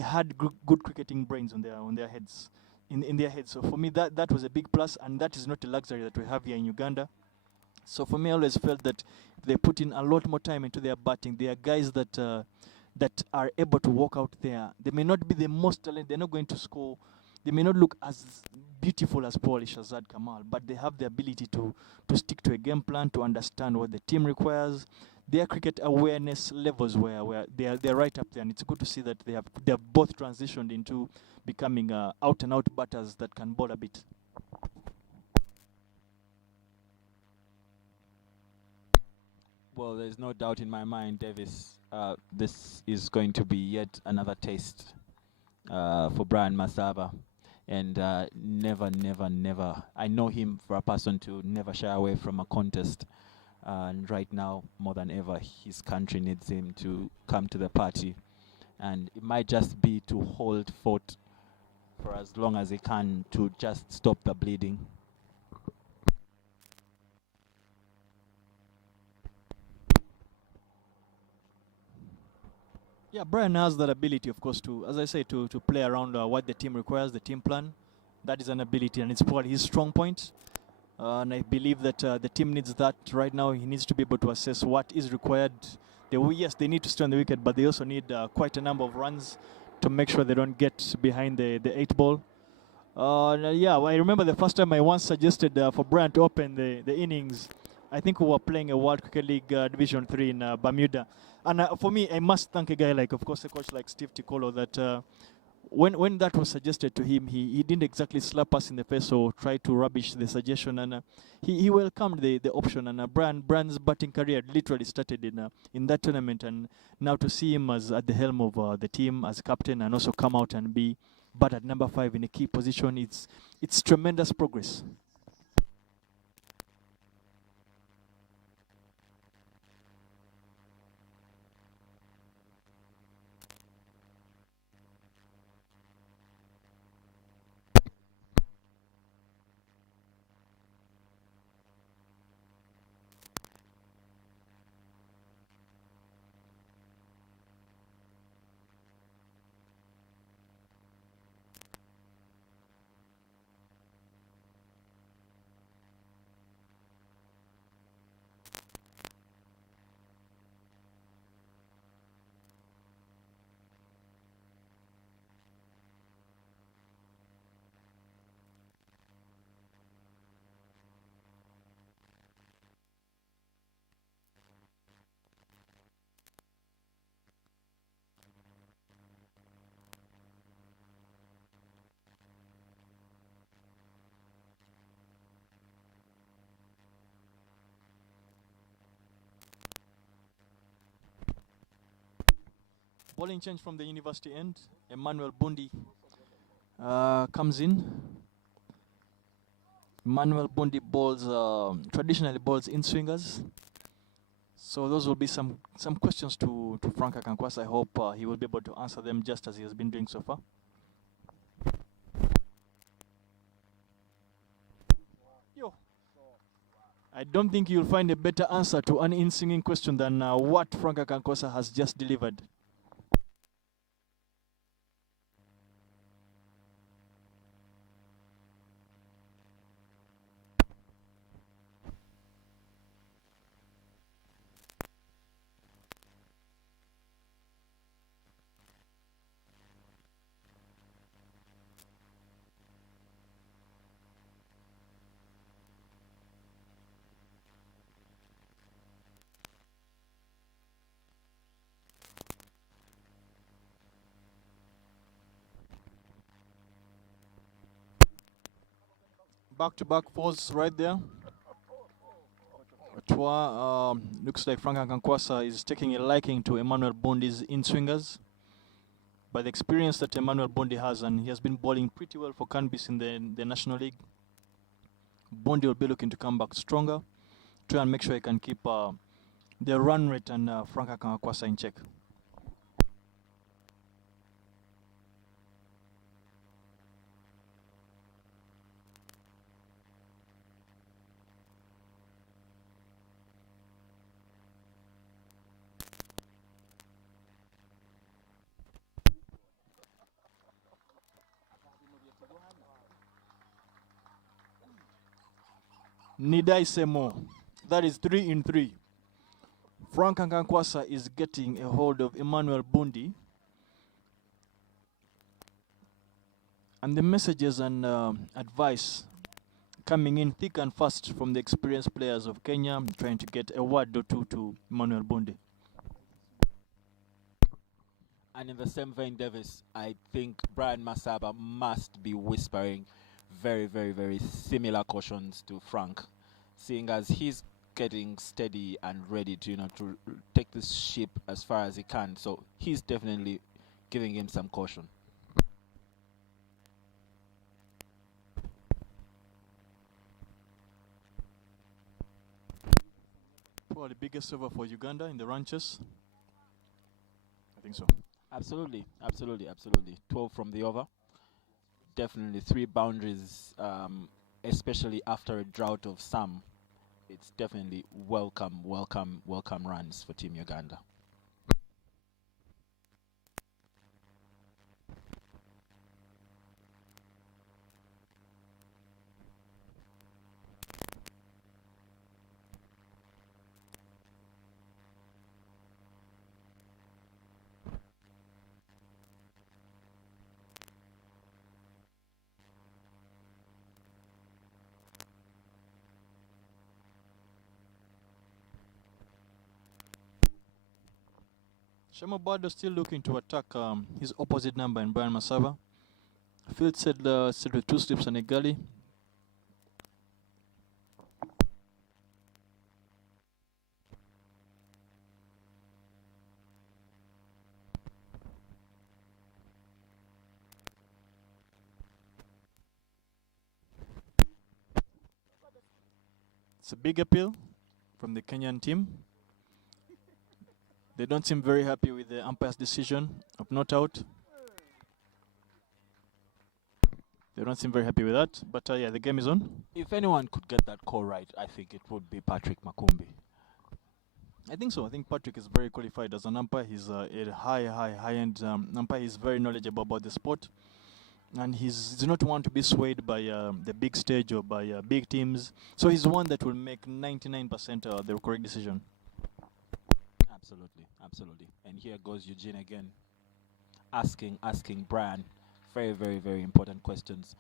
had good cricketing brains on their heads, in their heads. So for me, that was a big plus, and that is not a luxury that we have here in Uganda. So for me, I always felt that they put in a lot more time into their batting. They are guys that are able to walk out there. They may not be the most talented. They're not going to score. They may not look as beautiful as Paul Shazad Kamal, but they have the ability to stick to a game plan, to understand what the team requires. Their cricket awareness levels where they're right up there, and it's good to see that they have both transitioned into becoming out and out batters that can bowl a bit. Well, there's no doubt in my mind, Davis. This is going to be yet another taste for Brian Masaba. And never. I know him for a person to never shy away from a contest. And right now, more than ever, his country needs him to come to the party. And it might just be to hold fort for as long as he can to just stop the bleeding. Yeah, Brian has that ability, of course, to, as I say, to play around what the team requires, the team plan. That is an ability, and it's probably his strong point. And I believe that the team needs that right now. He needs to be able to assess what is required. Yes, they need to stay on the wicket, but they also need quite a number of runs to make sure they don't get behind the 8 ball. Yeah, well, I remember the first time I once suggested for Brian to open the innings. I think we were playing a World Cricket League Division 3 in Bermuda. And for me, I must thank a guy like, of course, a coach like Steve Tikolo that when that was suggested to him, he didn't exactly slap us in the face or try to rubbish the suggestion. And he welcomed the option. And Brian's batting career literally started in that tournament. And now to see him as at the helm of the team as captain and also come out and be bat at number 5 in a key position, it's tremendous progress. Bowling change from the university end. Emmanuel Bundi comes in. Emmanuel Bundi bowls, traditionally bowls in swingers. So those will be some questions to Frank Akankwasa. I hope he will be able to answer them just as he has been doing so far. Yo. I don't think you'll find a better answer to an in-swinging question than what Frank Akankwasa has just delivered. Back-to-back fours right there. Looks like Frank Akankwasa is taking a liking to Emmanuel Bundi's in-swingers. By the experience that Emmanuel Bundi has, and he has been bowling pretty well for Canbis in the National League. Bundi will be looking to come back stronger, try and make sure he can keep the run rate and Frank Akankwasa in check. Nidai Semo. That is 3 in 3. Frank Akankwasa is getting a hold of Emmanuel Bundi. And the messages and advice coming in thick and fast from the experienced players of Kenya, trying to get a word or two to Emmanuel Bundi. And in the same vein, Davis, I think Brian Masaba must be whispering very, very, very similar cautions to Frank, seeing as he's getting steady and ready to, to take this ship as far as he can. So he's definitely giving him some caution. Probably the biggest over for Uganda in the ranches. I think so. Absolutely, absolutely, absolutely. 12 from the over. Definitely 3 boundaries, especially after a drought of some. It's definitely welcome runs for Team Uganda. Shemo Bado still looking to attack his opposite number in Brian Masaba. Field said with 2 slips and a gully. It's a big appeal from the Kenyan team. They don't seem very happy with the umpire's decision of not out. They don't seem very happy with that. But yeah, the game is on. If anyone could get that call right, I think it would be Patrick Makumbi. I think so. I think Patrick is very qualified as an umpire. He's a high-end umpire. He's very knowledgeable about the sport. And he's not one to be swayed by the big stage or by big teams. So he's one that will make 99% the correct decision. Absolutely, absolutely. And here goes Eugene again, asking Brian very, very, very important questions.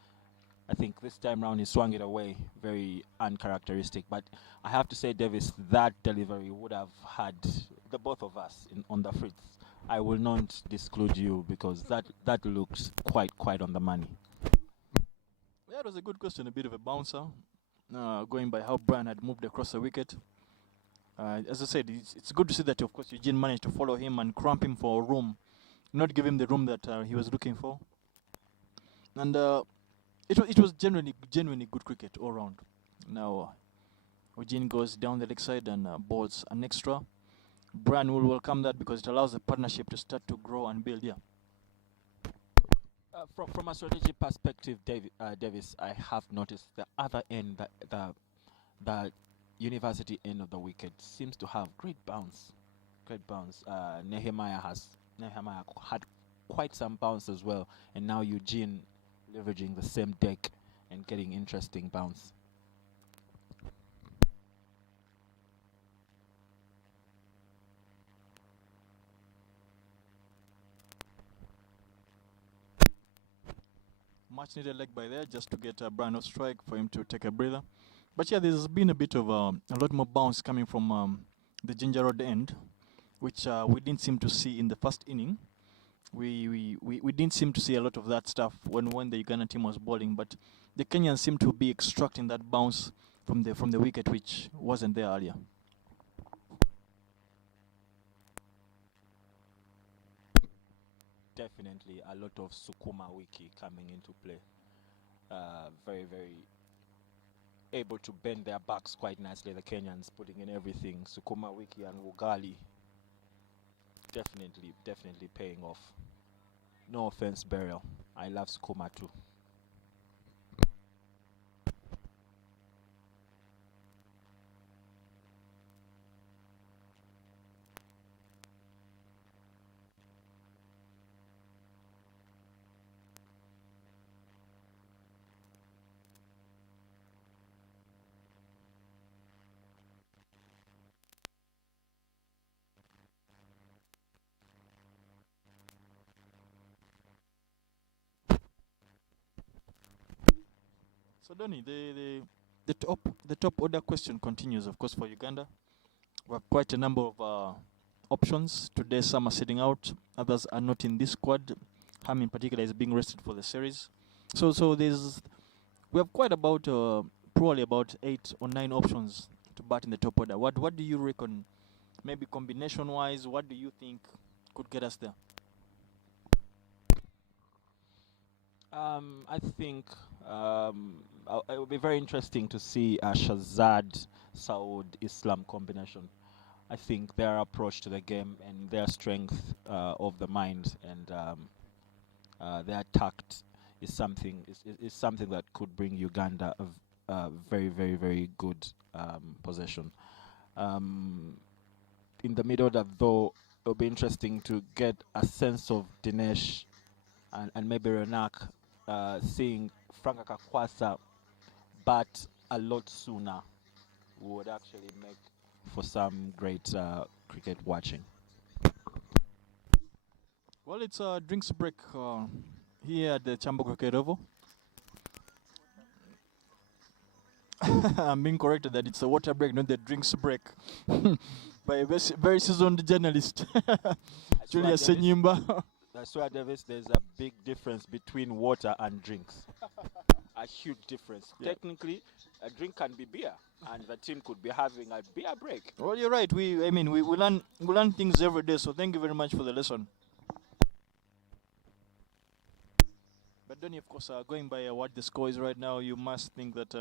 I think this time round he swung it away, very uncharacteristic. But I have to say, Davis, that delivery would have had the both of us on the fritz. I will not disclude you because that looks quite on the money. Yeah, it was a good question, a bit of a bouncer, going by how Brian had moved across the wicket. As I said, it's good to see that, of course, Eugene managed to follow him and cramp him for room not give him the room that he was looking for. And it was genuinely good cricket all round. Now Eugene goes down the leg side and bowls an extra. Brian will welcome that because it allows the partnership to start to grow and build. Yeah. From a strategy perspective, Davis, I have noticed the other end, the university end of the wicket seems to have great bounce. Great bounce. Nehemiah had quite some bounce as well, and now Eugene leveraging the same deck and getting interesting bounce. Much needed leg by there just to get Brian off strike for him to take a breather. But yeah, there's been a bit of a lot more bounce coming from the Ginger Road end, which we didn't seem to see in the first inning. We didn't seem to see a lot of that stuff when the Uganda team was bowling, but the Kenyans seem to be extracting that bounce from the wicket, which wasn't there earlier. Definitely a lot of Sukuma wiki coming into play. Very, very able to bend their backs quite nicely. The Kenyans putting in everything. Sukuma wiki and Ugali. Definitely paying off. No offense, Burial. I love Sukuma too. So Donny, the top order question continues, of course, for Uganda. We have quite a number of options. Today, some are sitting out, others are not in this squad. Ham in particular is being rested for the series. So we have quite about probably about 8 or 9 options to bat in the top order. What do you reckon? Maybe combination wise, what do you think could get us there? I think it will be very interesting to see a Shazad Saud Islam combination. I think their approach to the game and their strength of the mind and their tact is something that could bring Uganda a very good possession. In the middle, that though it'll be interesting to get a sense of Dinesh and maybe Renak seeing Franka Kakwasa bat a lot sooner would actually make for some great cricket watching. Well, it's a drinks break here at the Chambo Cricket Oval. I'm being corrected that it's a water break, not the drinks break, by a very seasoned journalist, Julia Senyimba. I swear, Davis, there's a big difference between water and drinks. A huge difference. Yeah. Technically, a drink can be beer, and the team could be having a beer break. Well, you're right. We learn things every day. So thank you very much for the lesson. But Donny, of course, going by what the score is right now, you must think that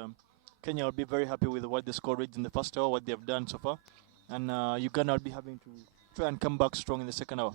Kenya will be very happy with what the score reads in the first hour, what they've done so far, and Uganda will be having to try and come back strong in the second hour.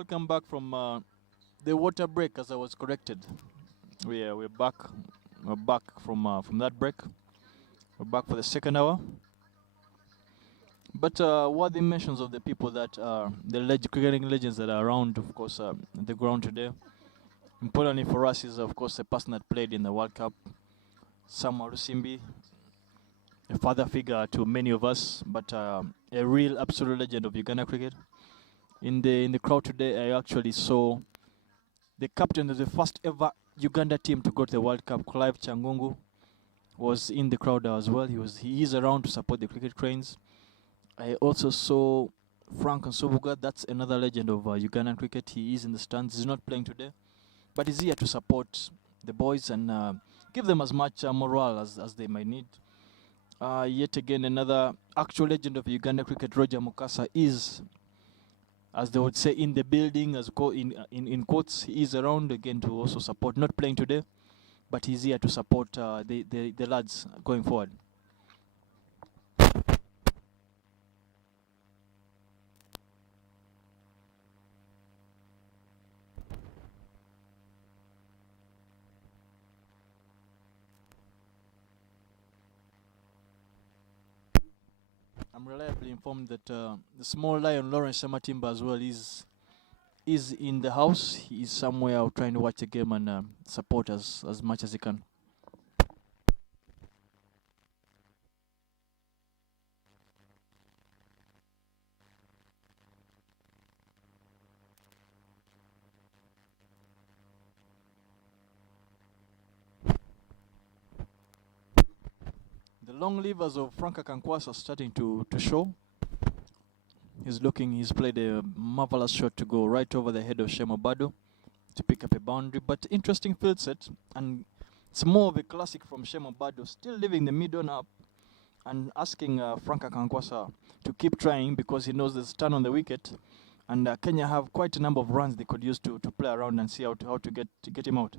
Welcome back from the water break, as I was corrected. We're back. We're back from that break. We're back for the second hour. But worthy mentions of the people that are the cricketing legends that are around, of course, the ground today. Importantly for us is, of course, a person that played in the World Cup, Samuel Rusimbi, a father figure to many of us, but a real absolute legend of Uganda cricket. In the crowd today, I actually saw the captain of the first ever Uganda team to go to the World Cup, Clive Changungu, was in the crowd as well. He is around to support the cricket cranes. I also saw Frank Nsobuga. That's another legend of Ugandan cricket. He is in the stands. He's not playing today, but he's here to support the boys and give them as much morale as they might need. Yet again, another actual legend of Uganda cricket, Roger Mukasa, is, as they would say, in the building, in quotes. He is around again to also support, not playing today, but he's here to support the lads going forward. I'm reliably informed that the small lion Lawrence Samatimba as well is in the house. He is somewhere out trying to watch the game and support us as much as he can. The long levers of Frank Akankwasa are starting to show. He's played a marvelous shot to go right over the head of Shemo Bado to pick up a boundary, but interesting field set, and it's more of a classic from Shemo Bado, still leaving the middle up and asking Frank Akankwasa to keep trying because he knows there's a turn on the wicket, and Kenya have quite a number of runs they could use to play around and see how to get him out.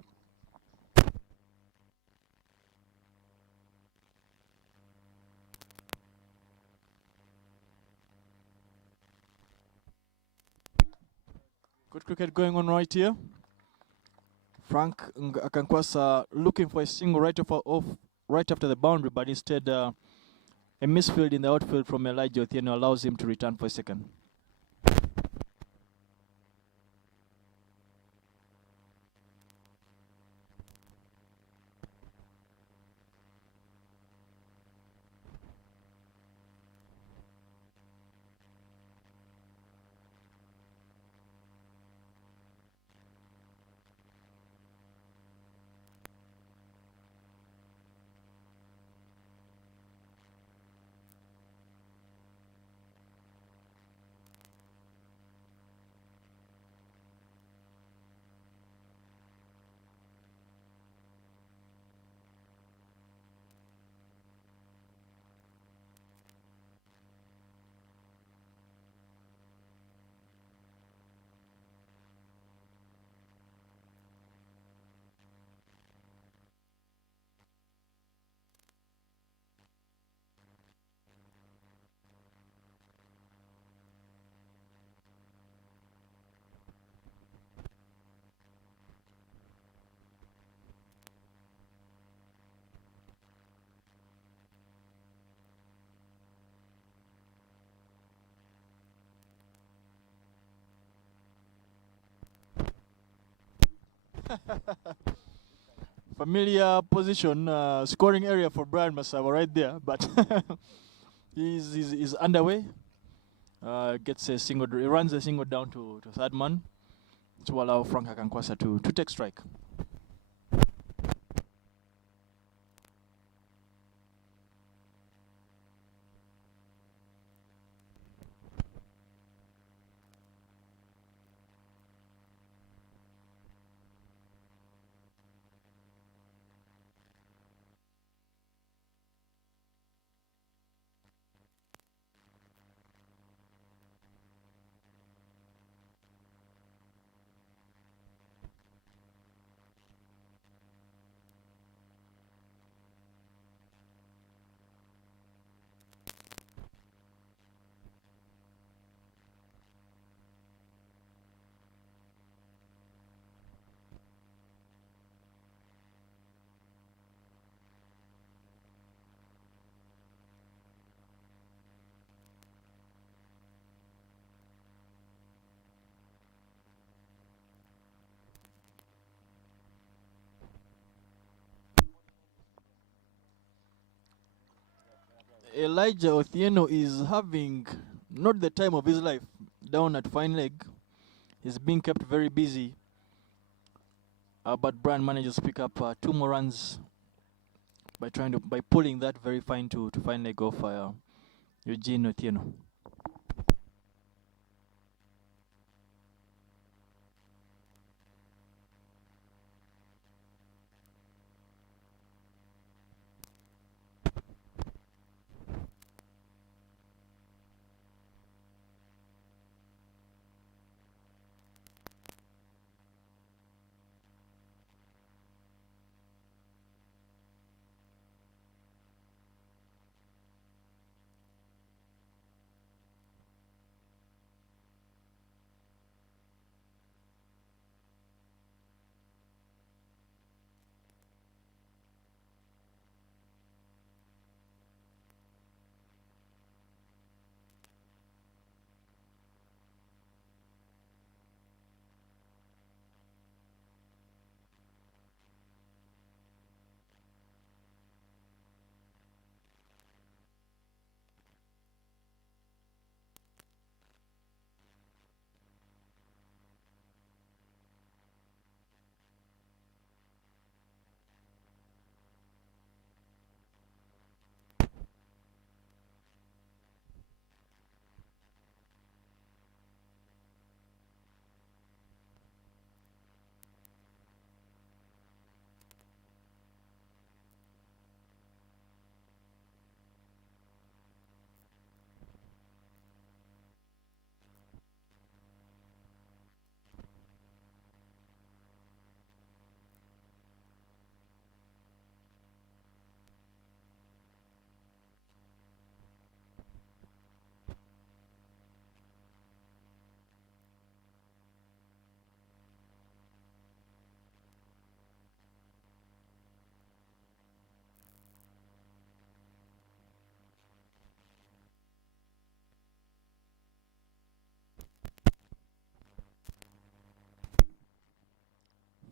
Good cricket going on right here. Frank Akankwasa looking for a single right after the boundary, but instead a misfield in the outfield from Elijah Otieno allows him to return for a second. Familiar position, scoring area for Brian Masawa right there, but he's underway. Gets a single, he runs a single down to third man to allow Frank Akankwasa to take strike. Elijah Othieno is having not the time of his life down at fine leg. He's being kept very busy. But Brian manages to pick up 2 more runs by pulling that very fine to fine leg off Eugene Otieno.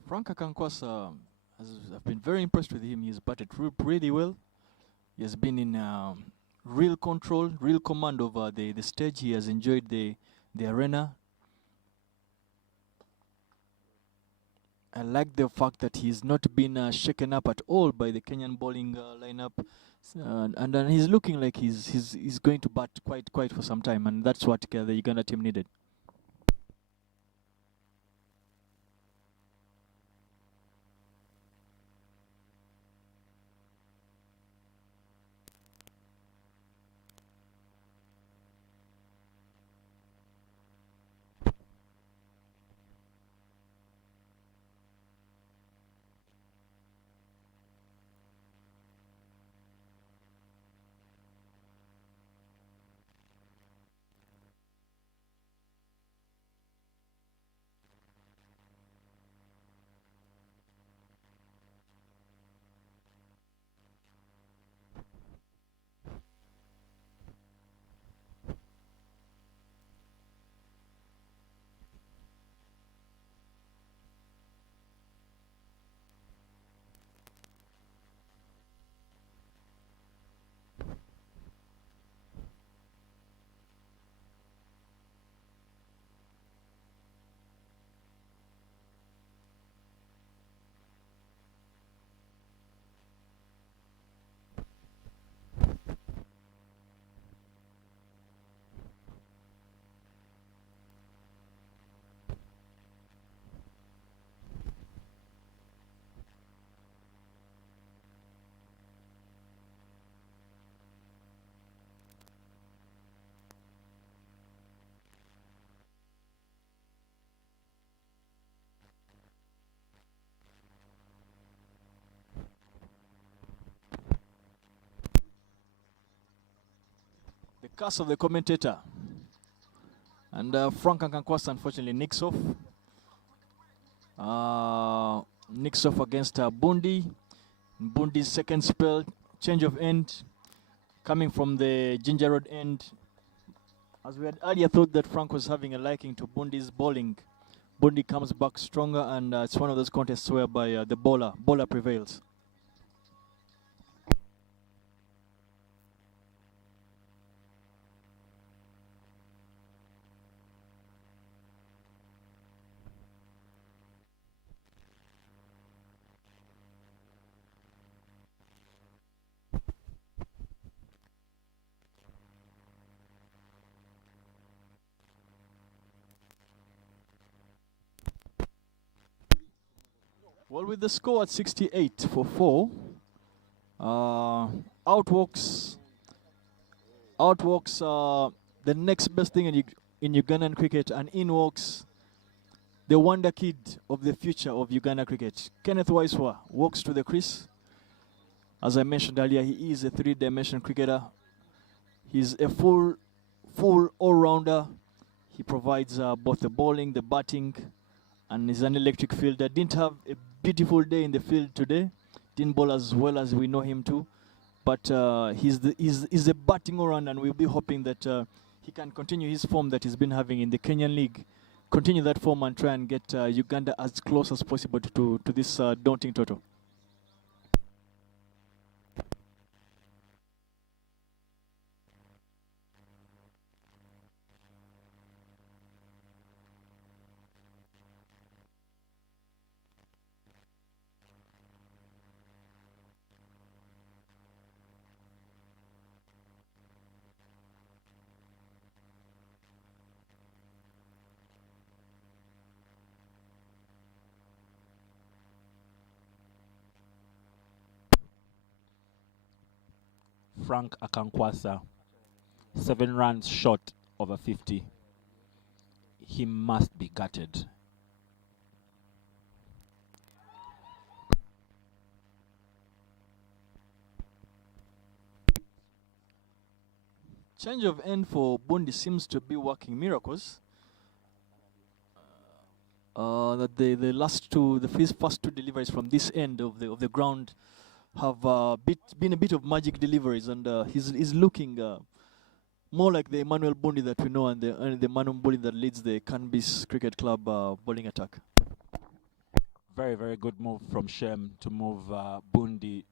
Frank Akankwasa, I've been very impressed with him. He's batted really well. He has been in real control, real command over the stage. He has enjoyed the arena. I like the fact that he's not been shaken up at all by the Kenyan bowling lineup, and he's looking like he's going to bat quite for some time, and that's what the Uganda team needed. The curse of the commentator. And Frank Nkankwasa unfortunately nicks off. Nicks off against Bundi. Bundi's second spell, change of end, coming from the Ginger Road end. As we had earlier thought that Frank was having a liking to Bundi's bowling, Bundi comes back stronger, and it's one of those contests whereby the bowler prevails. Well, with the score at 68 for 4, outworks the next best thing in Ugandan cricket, and in walks the wonder kid of the future of Uganda cricket. Kenneth Waiswa walks to the crease. As I mentioned earlier, he is a three-dimensional cricketer. He's a full all-rounder. He provides both the bowling, the batting, and is an electric fielder. Didn't have a beautiful day in the field today. Didn't bowl as well as we know him to. But he's a batting all-rounder, and we'll be hoping that he can continue his form that he's been having in the Kenyan League. Continue that form and try and get Uganda as close as possible to this daunting total. Frank Akankwasa, 7 runs short over 50. He must be gutted. Change of end for Bundi seems to be working miracles. That the first two deliveries from this end of the ground have been a bit of magic deliveries, and he's looking more like the Emmanuel Bundi that we know, and the Emmanuel Bundi that leads the Canbis Cricket Club bowling attack. Very, very good move from Shem to move Bundi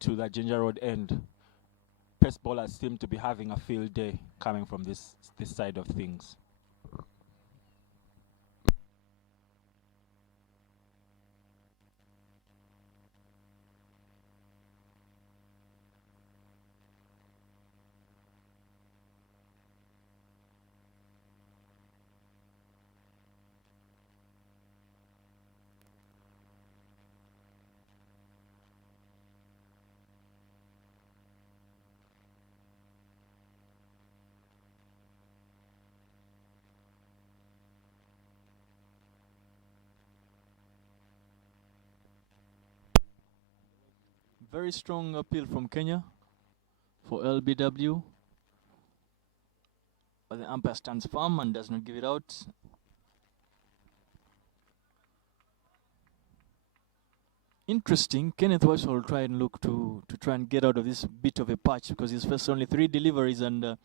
to the Ginger Road end. Pace bowlers seem to be having a field day coming from this side of things. Very strong appeal from Kenya for LBW. But the umpire stands firm and does not give it out. Interesting. Kenneth Weiss will try and look to try and get out of this bit of a patch, because he's faced only 3 deliveries, and the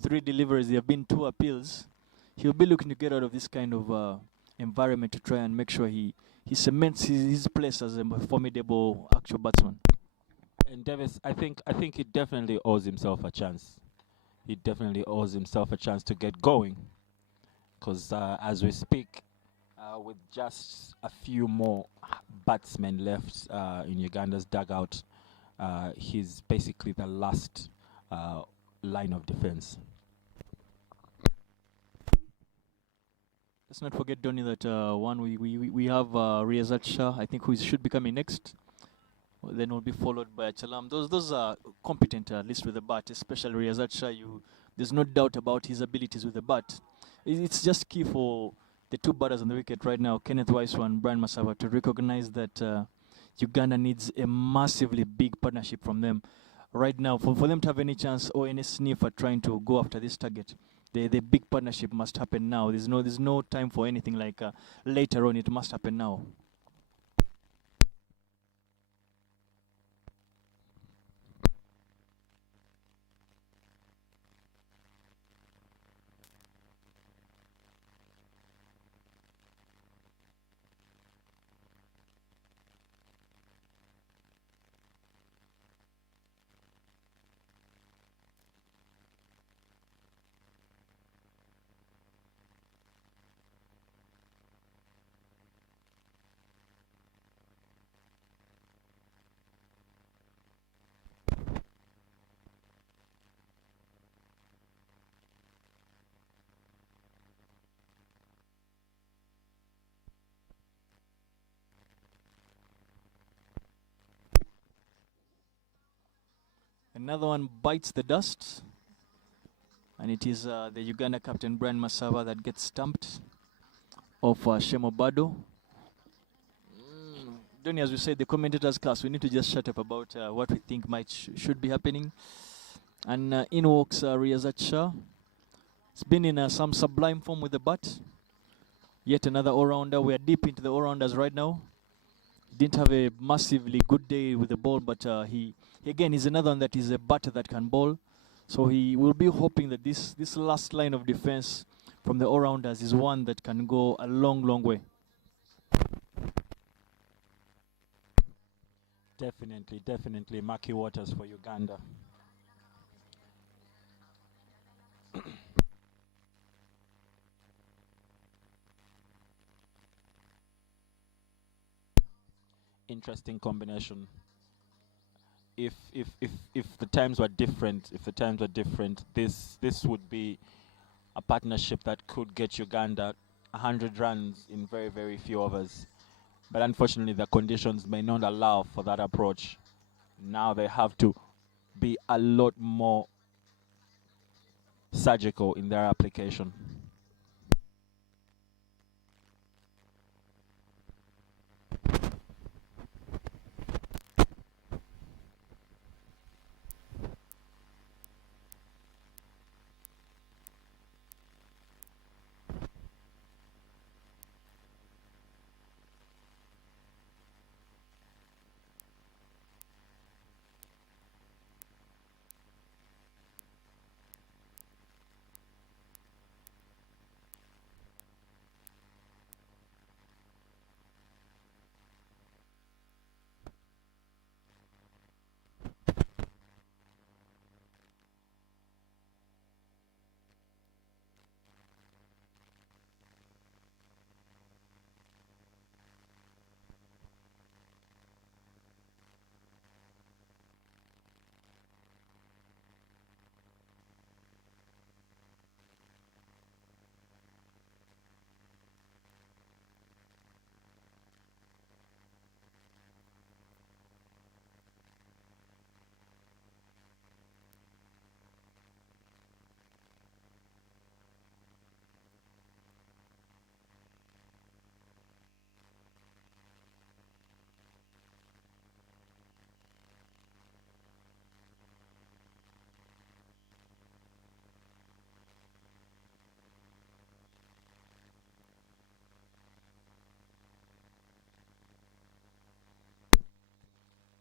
3 deliveries, there have been 2 appeals. He'll be looking to get out of this kind of environment to try and make sure he cements his place as a formidable actual batsman. And Davis, I think he definitely owes himself a chance. He definitely owes himself a chance to get going, because as we speak, with just a few more batsmen left in Uganda's dugout, he's basically the last line of defense. Let's not forget, Donny, that we have Riyazat Shah, I think, who should be coming next. Then will be followed by Chalam. Those are competent, at least with the bat, especially Riyazat Shah. There's no doubt about his abilities with the bat. It's just key for the 2 batters on the wicket right now, Kenneth Waiswa and Brian Masaba, to recognize that Uganda needs a massively big partnership from them right now for them to have any chance or any sniff at trying to go after this target. The big partnership must happen now. There's no time for anything like later on. It must happen now. Another one bites the dust, and it is the Uganda captain Brian Masaba that gets stumped off Shemobado. Donny, as we said, the commentators class, we need to just shut up about what we think should be happening. And in walks Riyazat Shah. It's been in some sublime form with the bat. Yet another all-rounder. We are deep into the all-rounders right now. Didn't have a massively good day with the ball, but he again is another one that is a batter that can bowl. So he will be hoping that this last line of defense from the all-rounders is one that can go a long, long way. Definitely murky waters for Uganda. Interesting combination. If the times were different, this would be a partnership that could get Uganda 100 runs in very, very few overs. But unfortunately, the conditions may not allow for that approach. Now they have to be a lot more surgical in their application.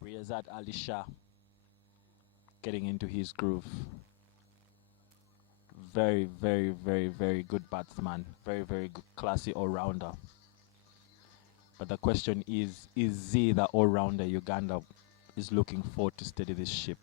Riyazat Ali Shah getting into his groove. Very, very, very, very good batsman. Very, very good, classy all-rounder. But the question is he the all-rounder Uganda is looking for to steady this ship?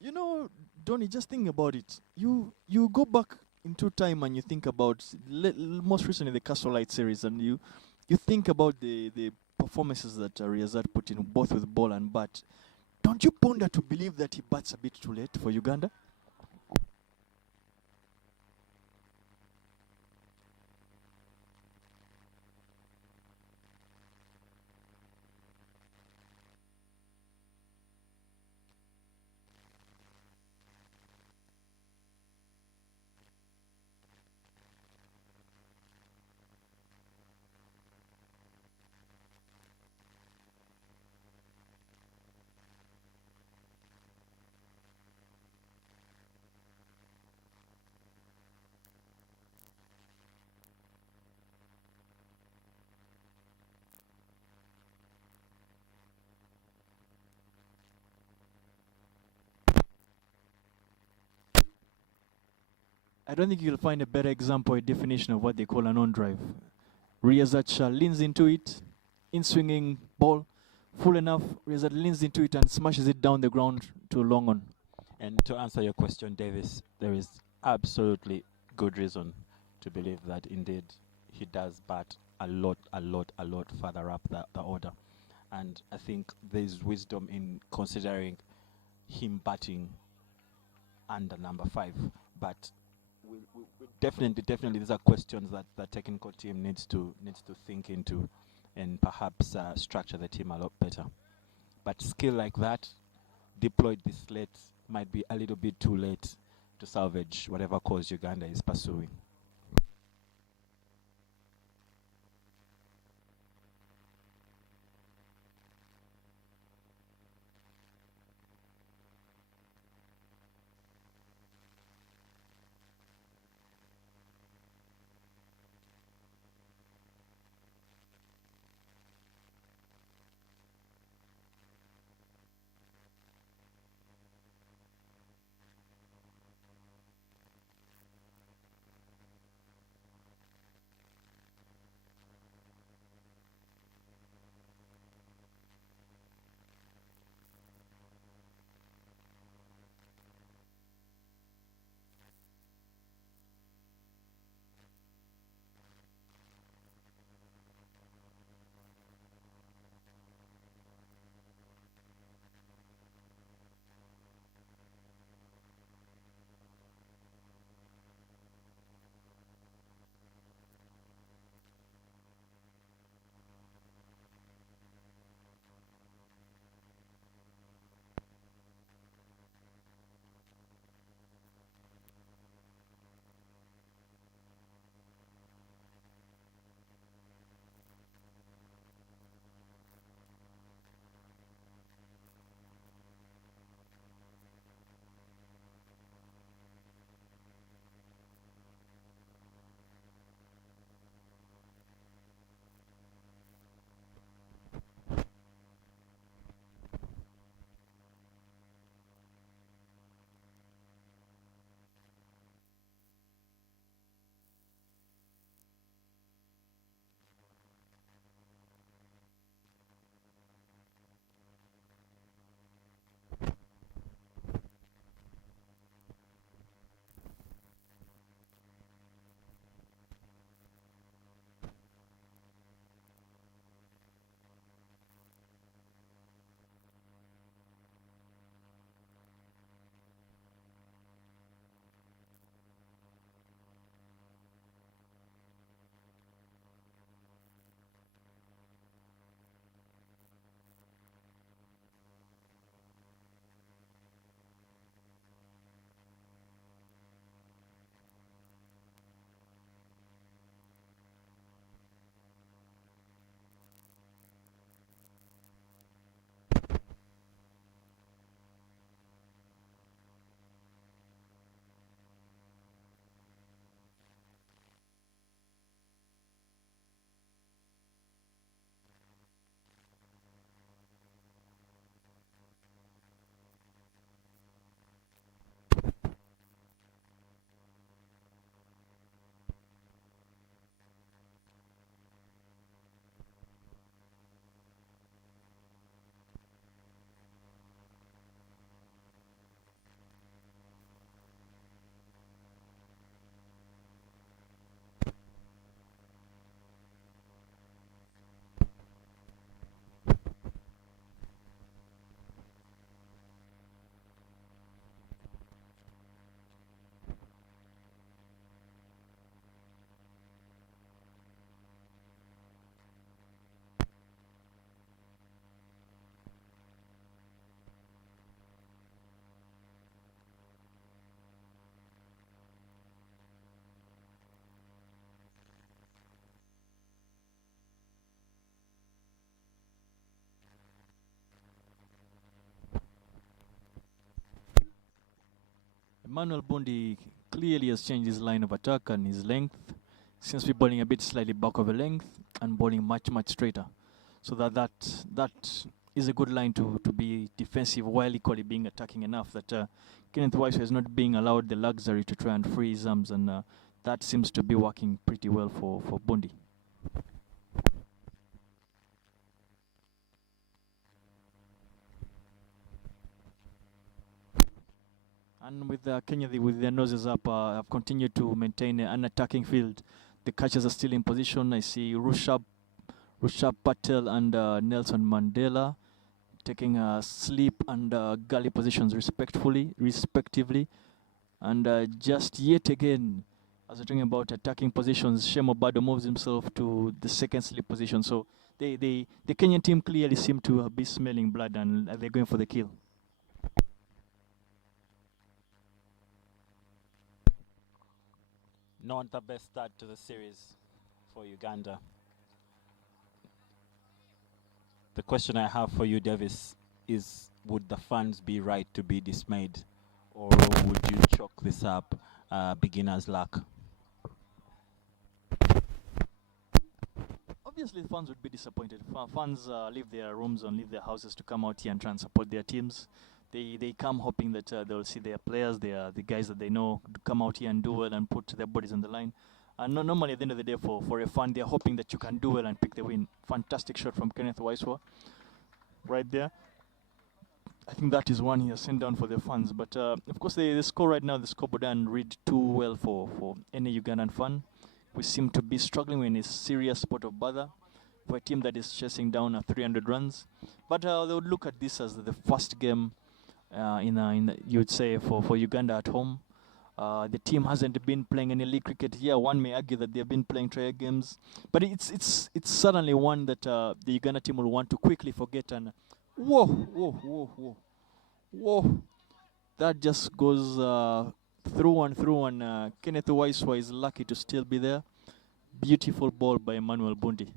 You know, Donny, just think about it. You go back into time and you think about most recently the Castle Light series, and you think about the performances that Riyazat put in both with ball and bat. Don't you ponder to believe that he bats a bit too late for Uganda? I don't think you'll find a better example or definition of what they call an on-drive. Riazach leans into it, in-swinging ball, full enough, Riazach leans into it and smashes it down the ground to long on. And to answer your question, Davis, there is absolutely good reason to believe that indeed he does bat a lot further up the order. And I think there's wisdom in considering him batting under number 5. But we definitely these are questions that the technical team needs to think into and perhaps structure the team a lot better. But skill like that, deployed this late, might be a little bit too late to salvage whatever cause Uganda is pursuing. Emmanuel Bundi clearly has changed his line of attack and his length. Seems to be bowling a bit slightly back of the length and bowling much straighter. So that is a good line to be defensive while equally being attacking enough that Kenneth Weiss is not being allowed the luxury to try and free his arms, and that seems to be working pretty well for Bundi. And with Kenya, with their noses up, have continued to maintain an attacking field. The catchers are still in position. I see Rushabh Patel and Nelson Mandela taking sleep and gully positions respectively. And just yet again, as we're talking about attacking positions, Shemo Bado moves himself to the second sleep position. So the Kenyan team clearly seem to be smelling blood, and they're going for the kill. Not the best start to the series for Uganda. The question I have for you, Davis, is would the fans be right to be dismayed, or would you chalk this up beginner's luck? Obviously, the fans would be disappointed. Fans leave their rooms and leave their houses to come out here and try and support their teams. They come hoping that they'll see their players, the guys that they know, come out here and do well and put their bodies on the line. And normally at the end of the day, for a fan, they're hoping that you can do well and pick the win. Fantastic shot from Kenneth Waiswa, right there. I think that is one he has sent down for the fans. But of course, the score right now, the scoreboard doesn't read too well for any Ugandan fan. We seem to be struggling in a serious spot of bother for a team that is chasing down 300 runs. But they would look at this as the first game you would say for Uganda at home. The team hasn't been playing any league cricket here. One may argue that they've been playing trial games, but it's certainly one that the Uganda team will want to quickly forget. And whoa! That just goes through and through, and Kenneth Waiswa is lucky to still be there. Beautiful ball by Emmanuel Bundi.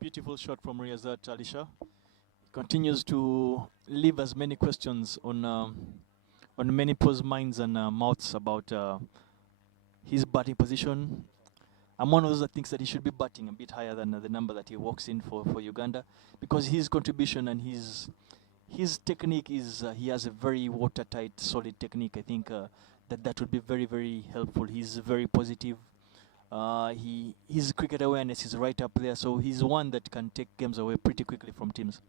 Beautiful shot from Riyazat Alisha. Continues to leave as many questions on many people's minds and mouths about his batting position. I'm one of those that thinks that he should be batting a bit higher than the number that he walks in for Uganda, because his contribution and his technique is he has a very watertight, solid technique. I think that would be very, very helpful. He's very positive. His cricket awareness is right up there, so he's one that can take games away pretty quickly from teams.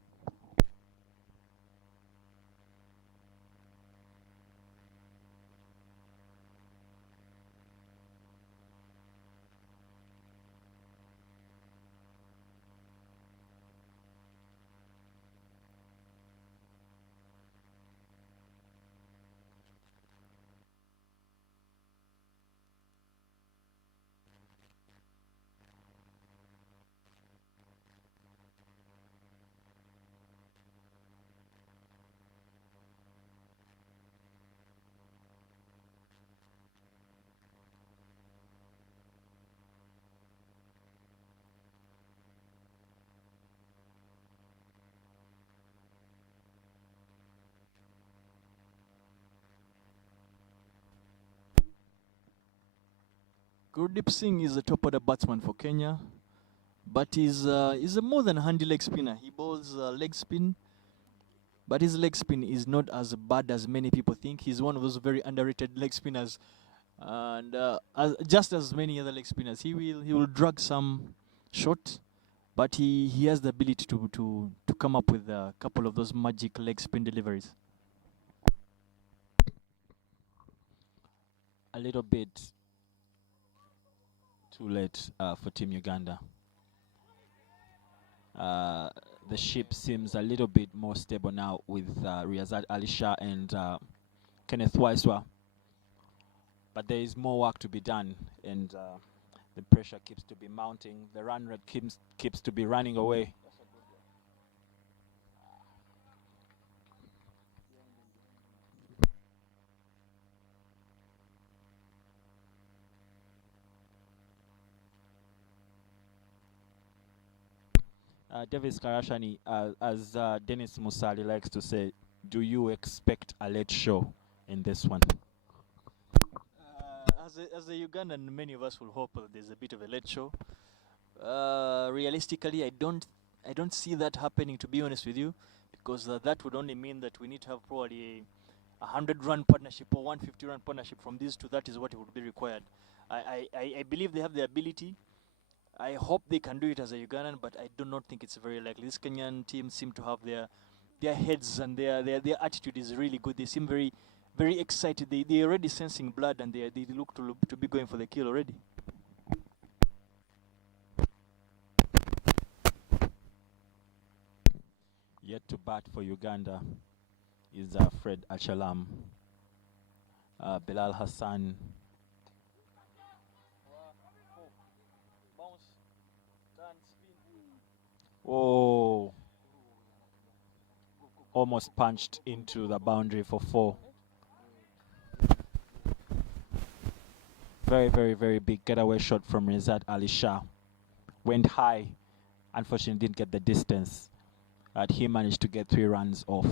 Gurdeep Singh is a top order batsman for Kenya, but he's a more than handy leg spinner. He bowls leg spin, but his leg spin is not as bad as many people think. He's one of those very underrated leg spinners, and just as many other leg spinners, he will drag some shot, but he has the ability to come up with a couple of those magic leg spin deliveries. A little bit too late for Team Uganda. The ship seems a little bit more stable now with Riyazat Alisha and Kenneth Waiswa. But there is more work to be done, and The pressure keeps to be mounting. The run rate keeps to be running away. Davis Karashani, as Dennis Musali likes to say, do you expect a late show in this one? As a Ugandan, many of us will hope there's a bit of a late show. Realistically, I don't see that happening, to be honest with you, because that would only mean that we need to have probably a 100-run partnership or 150-run partnership from these two. That is what would be required. I believe they have the ability. I hope they can do it as a Ugandan, but I do not think it's very likely. This Kenyan team seem to have their heads, and their attitude is really good. They seem very excited. They're already sensing blood, and they look to be going for the kill already. Yet to bat for Uganda is Fred Achalam, Bilal Hassan. Oh, almost punched into the boundary for 4. Very big getaway shot from Rizat Ali Shah. Went high, unfortunately didn't get the distance. But he managed to get 3 runs off.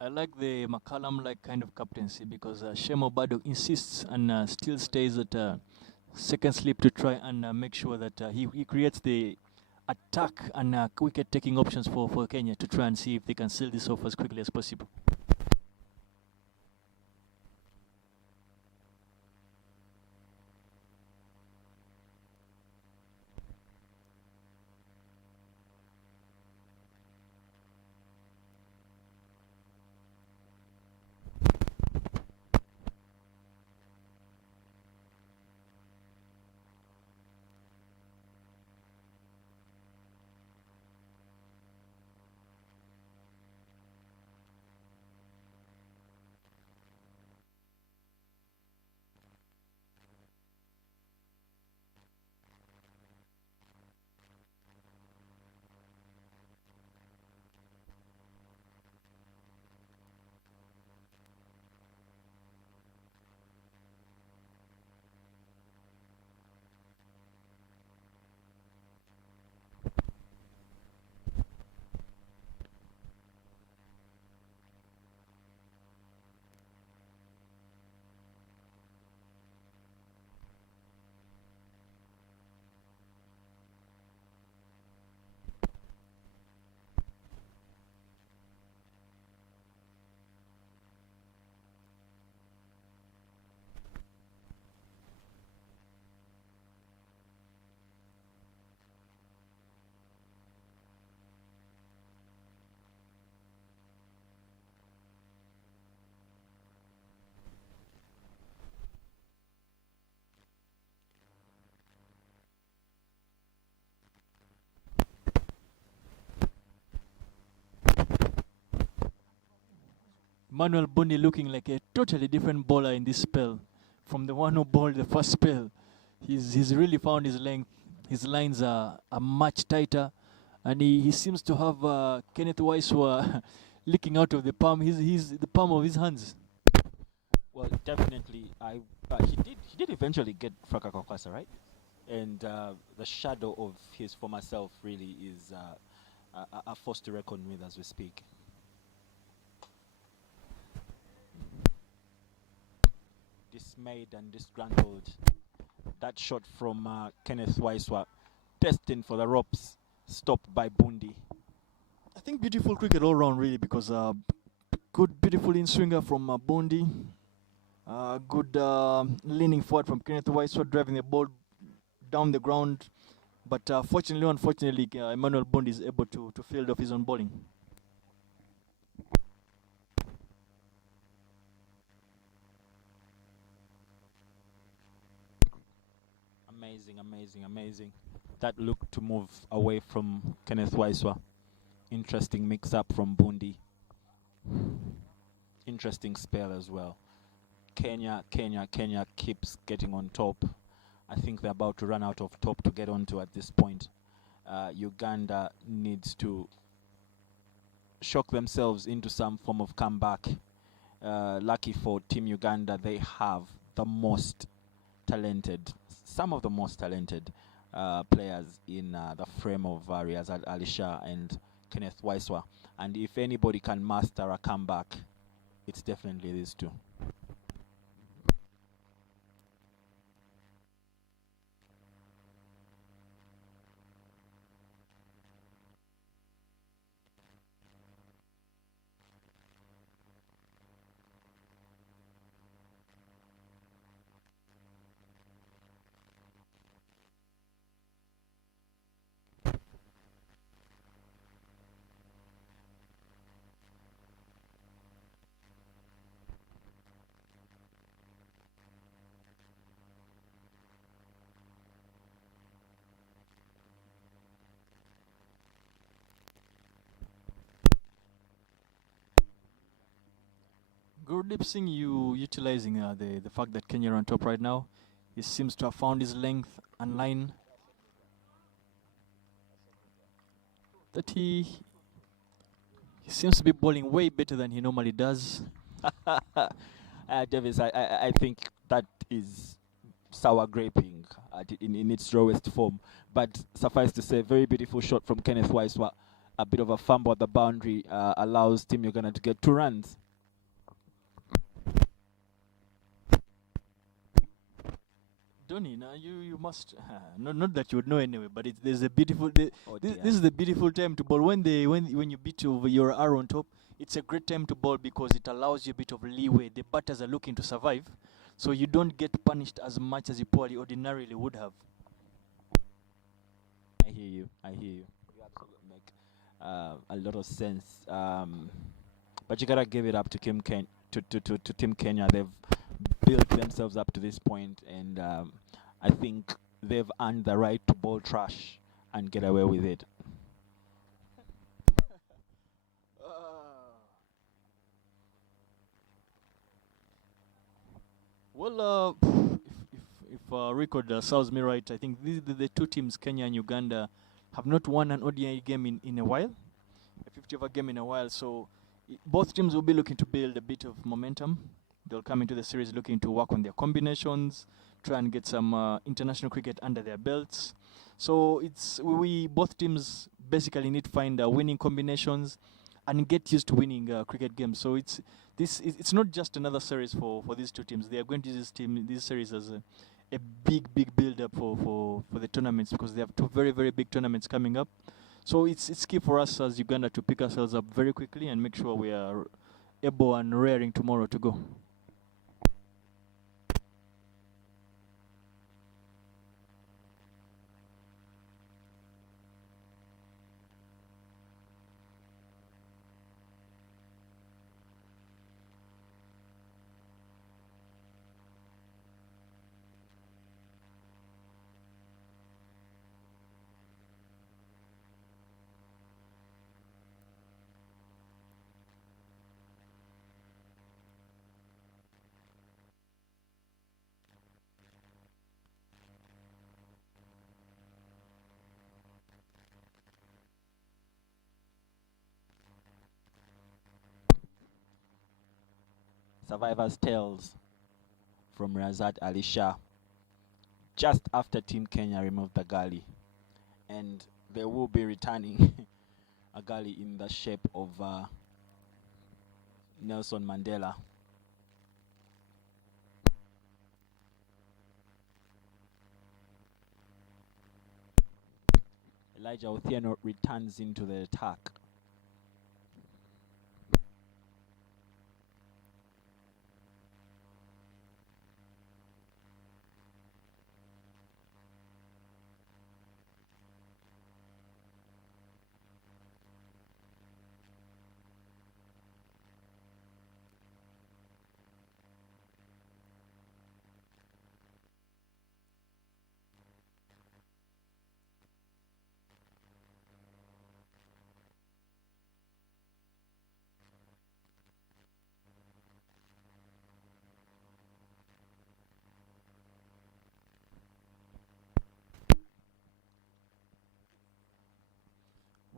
I like the McCallum-like kind of captaincy, because Shemo Bado insists and still stays at second slip to try and make sure that he creates the attack and wicket-taking options for Kenya to try and see if they can seal this off as quickly as possible. Manuel Bundi looking like a totally different bowler in this spell from the one who bowled the first spell. He's really found his length. His lines are much tighter, and he seems to have Kenneth Waiswa licking out of the palm. He's the palm of his hands. Well, definitely, he did eventually get Fraka Kwakwasa, right? And the shadow of his former self really is a force to reckon with as we speak. Dismayed and disgruntled. That shot from Kenneth Waiswa, destined for the ropes, stopped by Bundi. I think beautiful cricket all round, really, because good, beautiful in-swinger from Bundi. Good leaning forward from Kenneth Waiswa, driving the ball down the ground. But unfortunately, Emmanuel Bundi is able to field off his own bowling. Amazing, amazing, amazing. That looked to move away from Kenneth Waiswa. Interesting mix-up from Bundi. Interesting spell as well. Kenya keeps getting on top. I think they're about to run out of top to get onto at this point. Uganda needs to shock themselves into some form of comeback. Lucky for Team Uganda, they have the most talented, some of the most talented players in the frame of Riazat Ali Shah and Kenneth Waiswa. And if anybody can master a comeback, it's definitely these two. Gurdeep Singh, you utilizing the fact that Kenya are on top right now. He seems to have found his length and line. That he seems to be bowling way better than he normally does. Davis, I think that is sour graping in its rawest form. But suffice to say, very beautiful shot from Kenneth Waiswa. A bit of a fumble at the boundary allows Team Uganda to get 2 runs. Donny, now you must not that you would know anyway, but there's a beautiful Oh this dear. is the beautiful time to bowl when you beat over your arrow on top. It's a great time to bowl because it allows you a bit of leeway. The batters are looking to survive, so you don't get punished as much as you probably ordinarily would have. I hear you. I hear you. You absolutely make a lot of sense. But you gotta give it up to to Team Kenya. They've built themselves up to this point, and I think they've earned the right to bowl trash and get away with it. Well, if record serves me right, I think these the two teams, Kenya and Uganda, have not won an ODI game in a while, a 50-over game in a while. So both teams will be looking to build a bit of momentum. They'll come into the series looking to work on their combinations, try and get some international cricket under their belts. So we both teams basically need to find winning combinations and get used to winning cricket games. So it's not just another series for these two teams. They are going to use this series as a big build up for the tournaments because they have two very big tournaments coming up. So it's key for us as Uganda to pick ourselves up very quickly and make sure we are able and raring tomorrow to go. Survivor's tales from Razat Ali Shah just after Team Kenya removed the gully, and they will be returning a gully in the shape of Nelson Mandela. Elijah Othieno returns into the attack.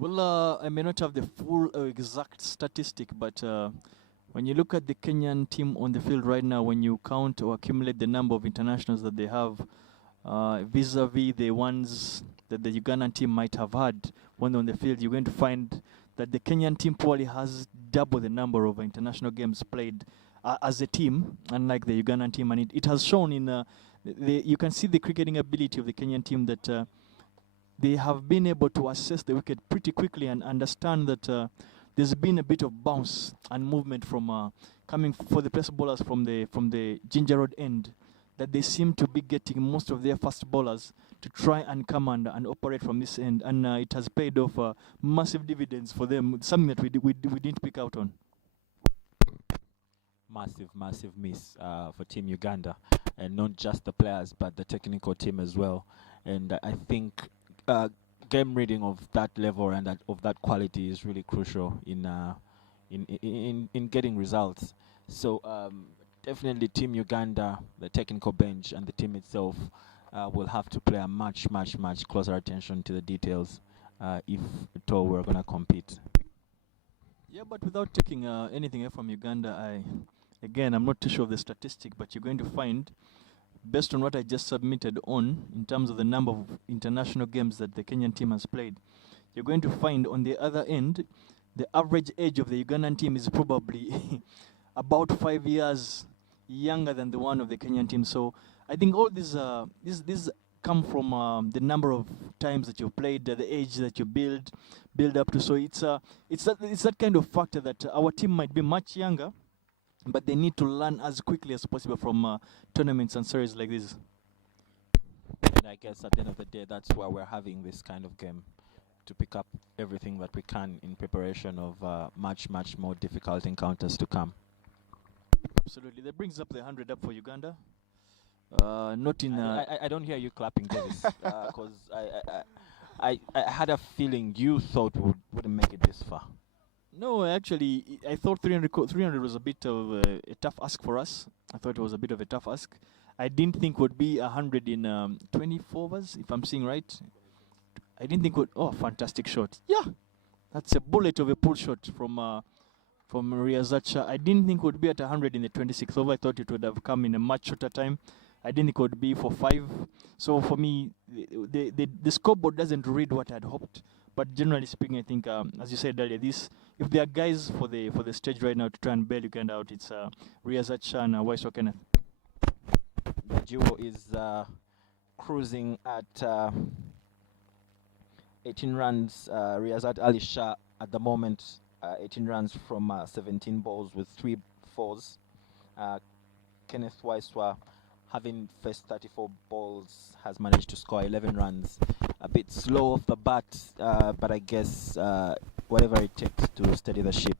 Well, I may not have the full exact statistic, but when you look at the Kenyan team on the field right now, when you count or accumulate the number of internationals that they have, vis-a-vis the ones that the Ugandan team might have had when they're on the field, you're going to find that the Kenyan team probably has double the number of international games played as a team, unlike the Ugandan team, and it has shown in you can see the cricketing ability of the Kenyan team that they have been able to assess the wicket pretty quickly and understand that there's been a bit of bounce and movement from coming for the pace bowlers from the Ginger Road end, that they seem to be getting most of their fast bowlers to try and come and operate from this end, and it has paid off massive dividends for them, something that we didn't pick out on. Massive miss for Team Uganda, and not just the players but the technical team as well. And I think game reading of that level and of that quality is really crucial in getting results. So definitely Team Uganda, the technical bench and the team itself will have to play a much closer attention to the details if at all we're going to compete. Yeah, but without taking anything away from Uganda, I'm not too sure of the statistic, but you're going to find, based on what I just submitted on, in terms of the number of international games that the Kenyan team has played, you're going to find on the other end, the average age of the Ugandan team is probably about 5 years younger than the one of the Kenyan team. So I think all these come from the number of times that you've played, the age that you build up to. So it's that kind of factor that our team might be much younger, but they need to learn as quickly as possible from tournaments and series like this. And I guess at the end of the day, that's why we're having this kind of game, to pick up everything that we can in preparation of much more difficult encounters to come. Absolutely. That brings up the 100 up for Uganda. Not in. I don't hear you clapping, Davis, because I had a feeling you thought we wouldn't make it this far. No, actually, I thought 300 was a bit of a tough ask for us. I thought it was a bit of a tough ask. I didn't think would be 100 in 24 overs, if I'm seeing right. I didn't think would. Oh, fantastic shot! Yeah, that's a bullet of a pull shot from Riazacha. I didn't think would be at 100 in the 26th over. I thought it would have come in a much shorter time. I didn't think it would be for 5. So for me, the scoreboard doesn't read what I'd hoped. But generally speaking, I think, as you said earlier, if there are guys for the stage right now to try and bail Uganda out, it's Riazacha and Waiso Kenneth. The duo is cruising at 18 runs. Riazat Ali Shah at the moment, 18 runs from 17 balls with 3 fours. Kenneth Waiswa, having faced 34 balls, has managed to score 11 runs. A bit slow off the bat, but I guess whatever it takes to steady the ship.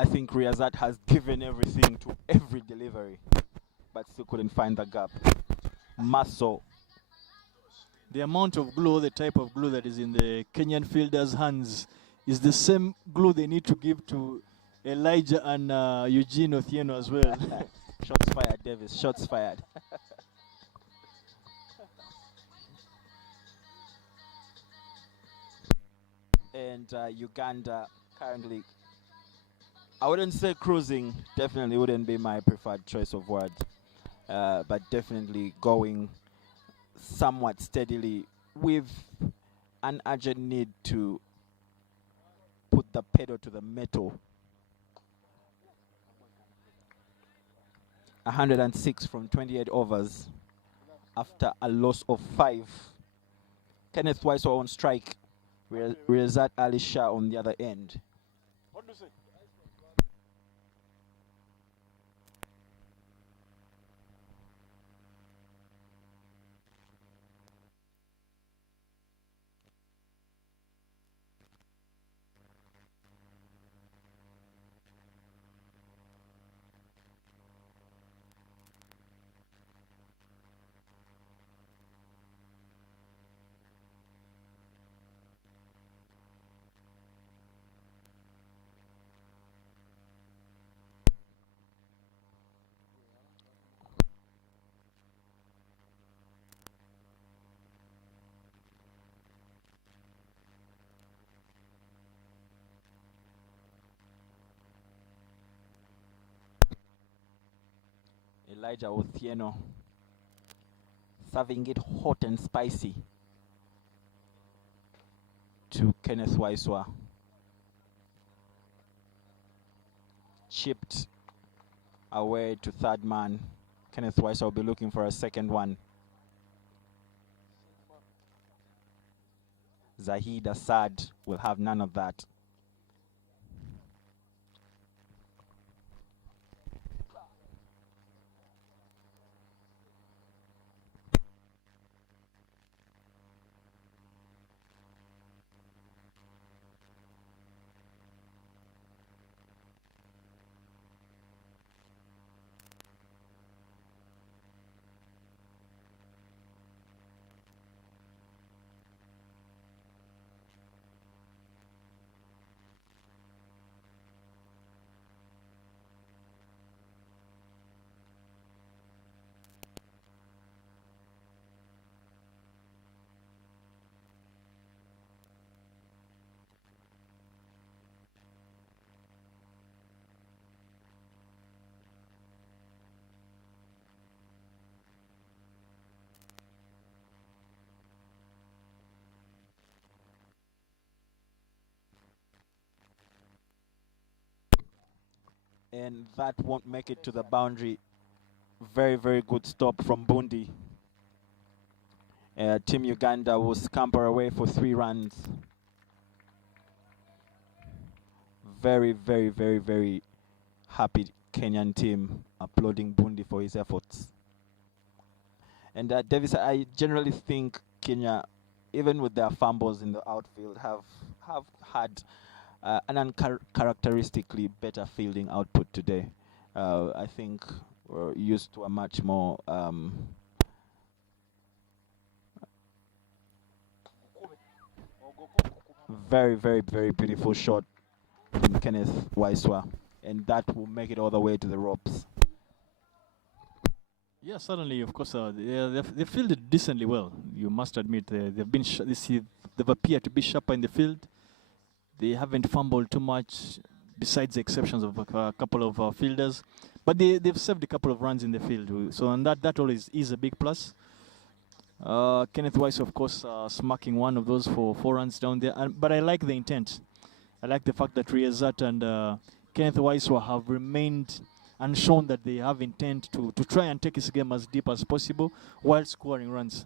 I think Riyazat has given everything to every delivery, but still couldn't find the gap. Muscle. The amount of glue, the type of glue that is in the Kenyan fielders' hands is the same glue they need to give to Elijah and Eugene Othieno as well. Shots fired, Davis. Shots fired. And Uganda currently, I wouldn't say cruising, definitely wouldn't be my preferred choice of word, but definitely going somewhat steadily with an urgent need to put the pedal to the metal. 106 from 28 overs after a loss of 5. Kenneth Wiseau on strike, Rezat Ali Shah on the other end. What do you say? Elijah Othieno serving it hot and spicy to Kenneth Waiswa. Chipped away to third man. Kenneth Waiswa will be looking for a second one. Zahid Assad will have none of that. And that won't make it to the boundary. Very, very good stop from Bundi. Team Uganda will scamper away for 3 runs. Very, very, very, very happy Kenyan team applauding Bundi for his efforts. And Davis, I generally think Kenya, even with their fumbles in the outfield, have had an uncharacteristically better fielding output today. I think we're used to a much more very, very, very beautiful shot from Kenneth Waiswa, and that will make it all the way to the ropes. Yeah, certainly. Of course, they fielded decently well. You must admit they've been they've appeared to be sharper in the field. They haven't fumbled too much, besides the exceptions of a couple of fielders. But they've saved a couple of runs in the field. So and that always is a big plus. Kenneth Weiss, of course, smacking one of those for 4 runs down there. But I like the intent. I like the fact that Riyazat and Kenneth Weiss have remained and shown that they have intent to try and take his game as deep as possible while scoring runs.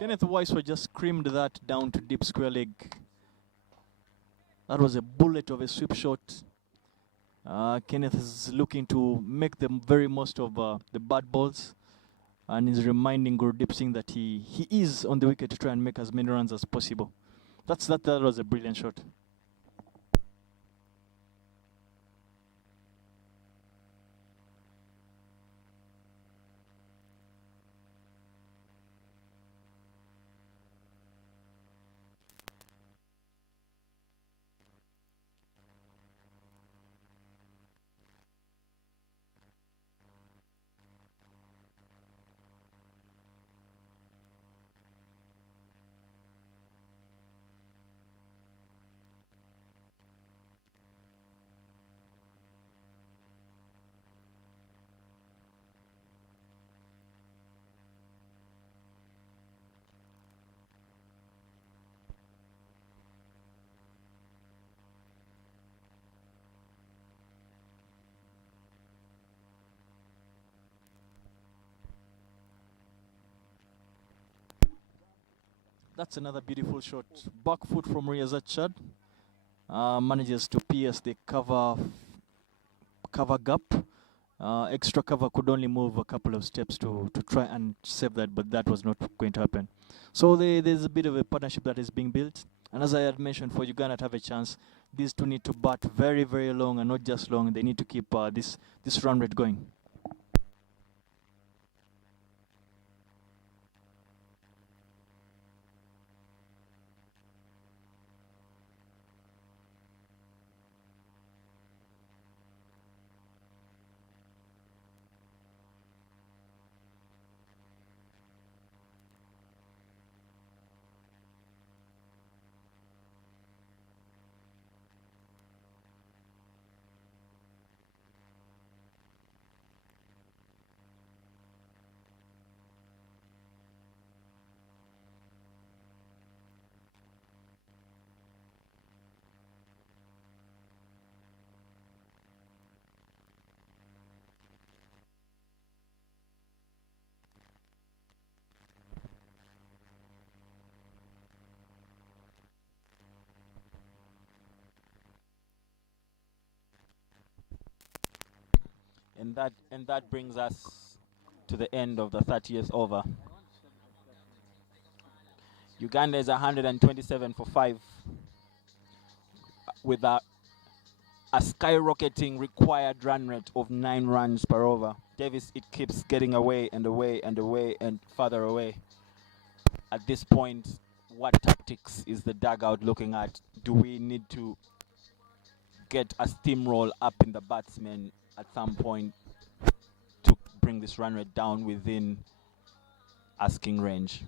Kenneth Weiswa just screamed that down to deep square leg. That was a bullet of a sweep shot. Kenneth is looking to make the very most of the bad balls, and is reminding Gurdeep Singh that he is on the wicket to try and make as many runs as possible. That was a brilliant shot. That's another beautiful shot. Back foot from Riyazat Chad. Manages to pierce the cover gap. Extra cover could only move a couple of steps to try and save that, but that was not going to happen. So there's a bit of a partnership that is being built. And as I had mentioned, for Uganda to have a chance, these two need to bat very, very long, and not just long. They need to keep this run rate going. And that brings us to the end of the 30th over. Uganda is 127 for 5 with a skyrocketing required run rate of 9 runs per over. Davis, it keeps getting away and away and away and further away. At this point, what tactics is the dugout looking at? Do we need to get a steamroll up in the batsmen at some point to bring this run rate down within asking range?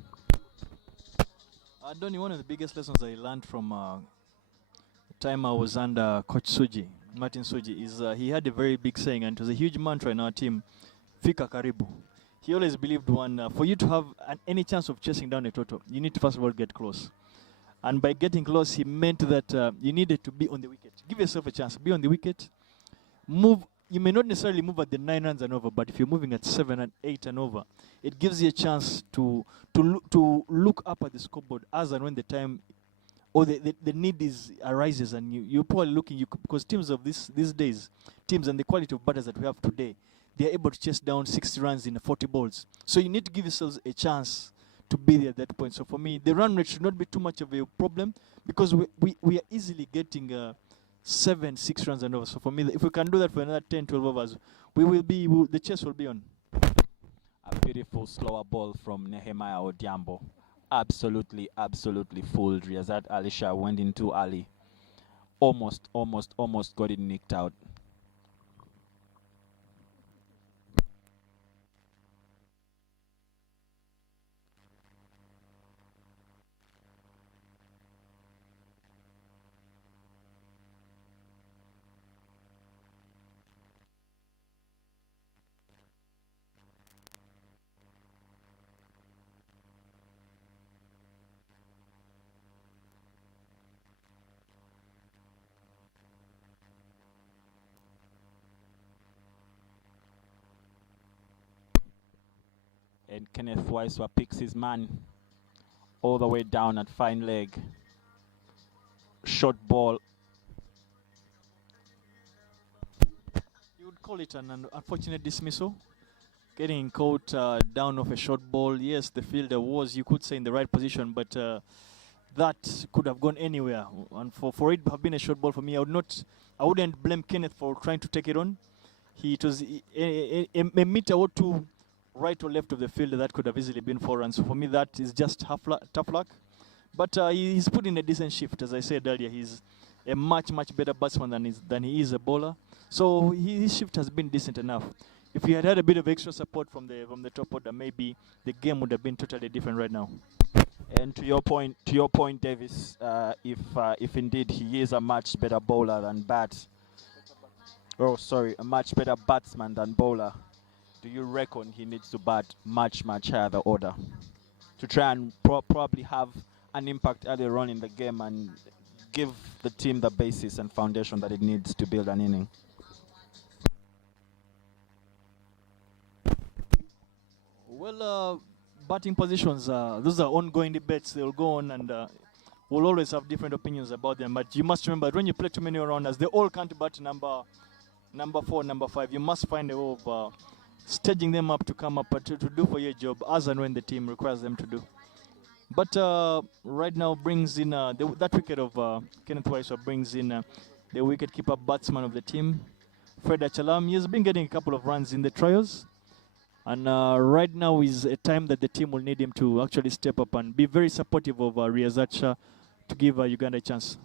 Donny, one of the biggest lessons I learned from the time I was under Coach Suji, Martin Suji, is he had a very big saying, and it was a huge mantra in our team, Fika Karibu. He always believed for you to have any chance of chasing down a total, you need to first of all get close. And by getting close, he meant that you needed to be on the wicket. Give yourself a chance. Be on the wicket. Move. You may not necessarily move at the 9 runs and over, but if you're moving at 7 and 8 and over, it gives you a chance to look up at the scoreboard as and when the time or the need arises, and you're probably looking, because teams of these days, teams and the quality of batters that we have today, they're able to chase down 60 runs in 40 balls. So you need to give yourselves a chance to be there at that point. So for me, the run rate should not be too much of a problem, because we are easily getting 7, 6 runs and over. So for me, if we can do that for another 10, 12 overs, the chase will be on. A beautiful slower ball from Nehemiah Odiambo. Absolutely fooled. Riyazat Alisha went in too early. Almost got it nicked out. And Kenneth Weiswa picks his man. all the way down at fine leg. Short ball. You would call it an unfortunate dismissal. Getting caught down off a short ball. Yes, the fielder was, you could say, in the right position, but that could have gone anywhere. And for it to have been a short ball for me, I wouldn't blame Kenneth for trying to take it on. It was a meter or two right or left of the field that could have easily been 4 runs. So for me, that is just tough luck. But he's put in a decent shift. As I said earlier, he's a much better batsman than he is a bowler. So his shift has been decent enough. If he had had a bit of extra support from the top order, maybe the game would have been totally different right now. And to your point, Davis, if indeed he is a much better bowler than a much better batsman than bowler, do you reckon he needs to bat much higher the order to try and probably have an impact earlier on in the game and give the team the basis and foundation that it needs to build an inning? Well, batting positions, those are ongoing debates. They'll go on, and we'll always have different opinions about them. But you must remember, when you play too many rounders, they all can't bat number 4, number 5. You must find a way of staging them up to come up to do for your job as and when the team requires them to do. But right now brings in that wicket of Kenneth Waiswa brings in the wicket-keeper batsman of the team, Fred Achalam. He has been getting a couple of runs in the trials. And right now is a time that the team will need him to actually step up and be very supportive of Riyazat Shah to give Uganda a chance.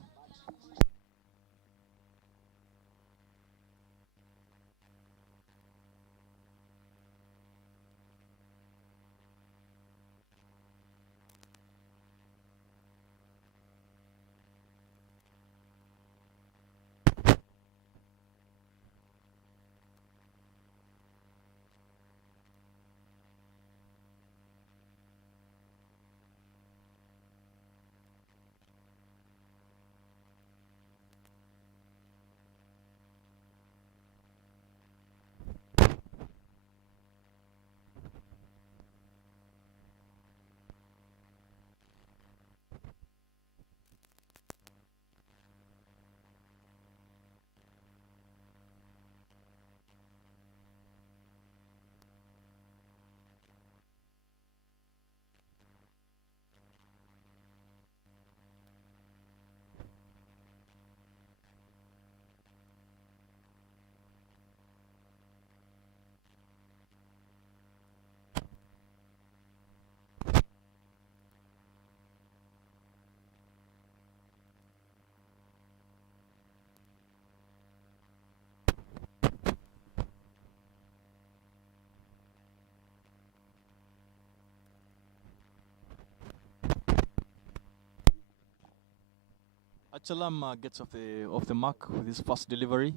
Achalam gets off the mark with his first delivery.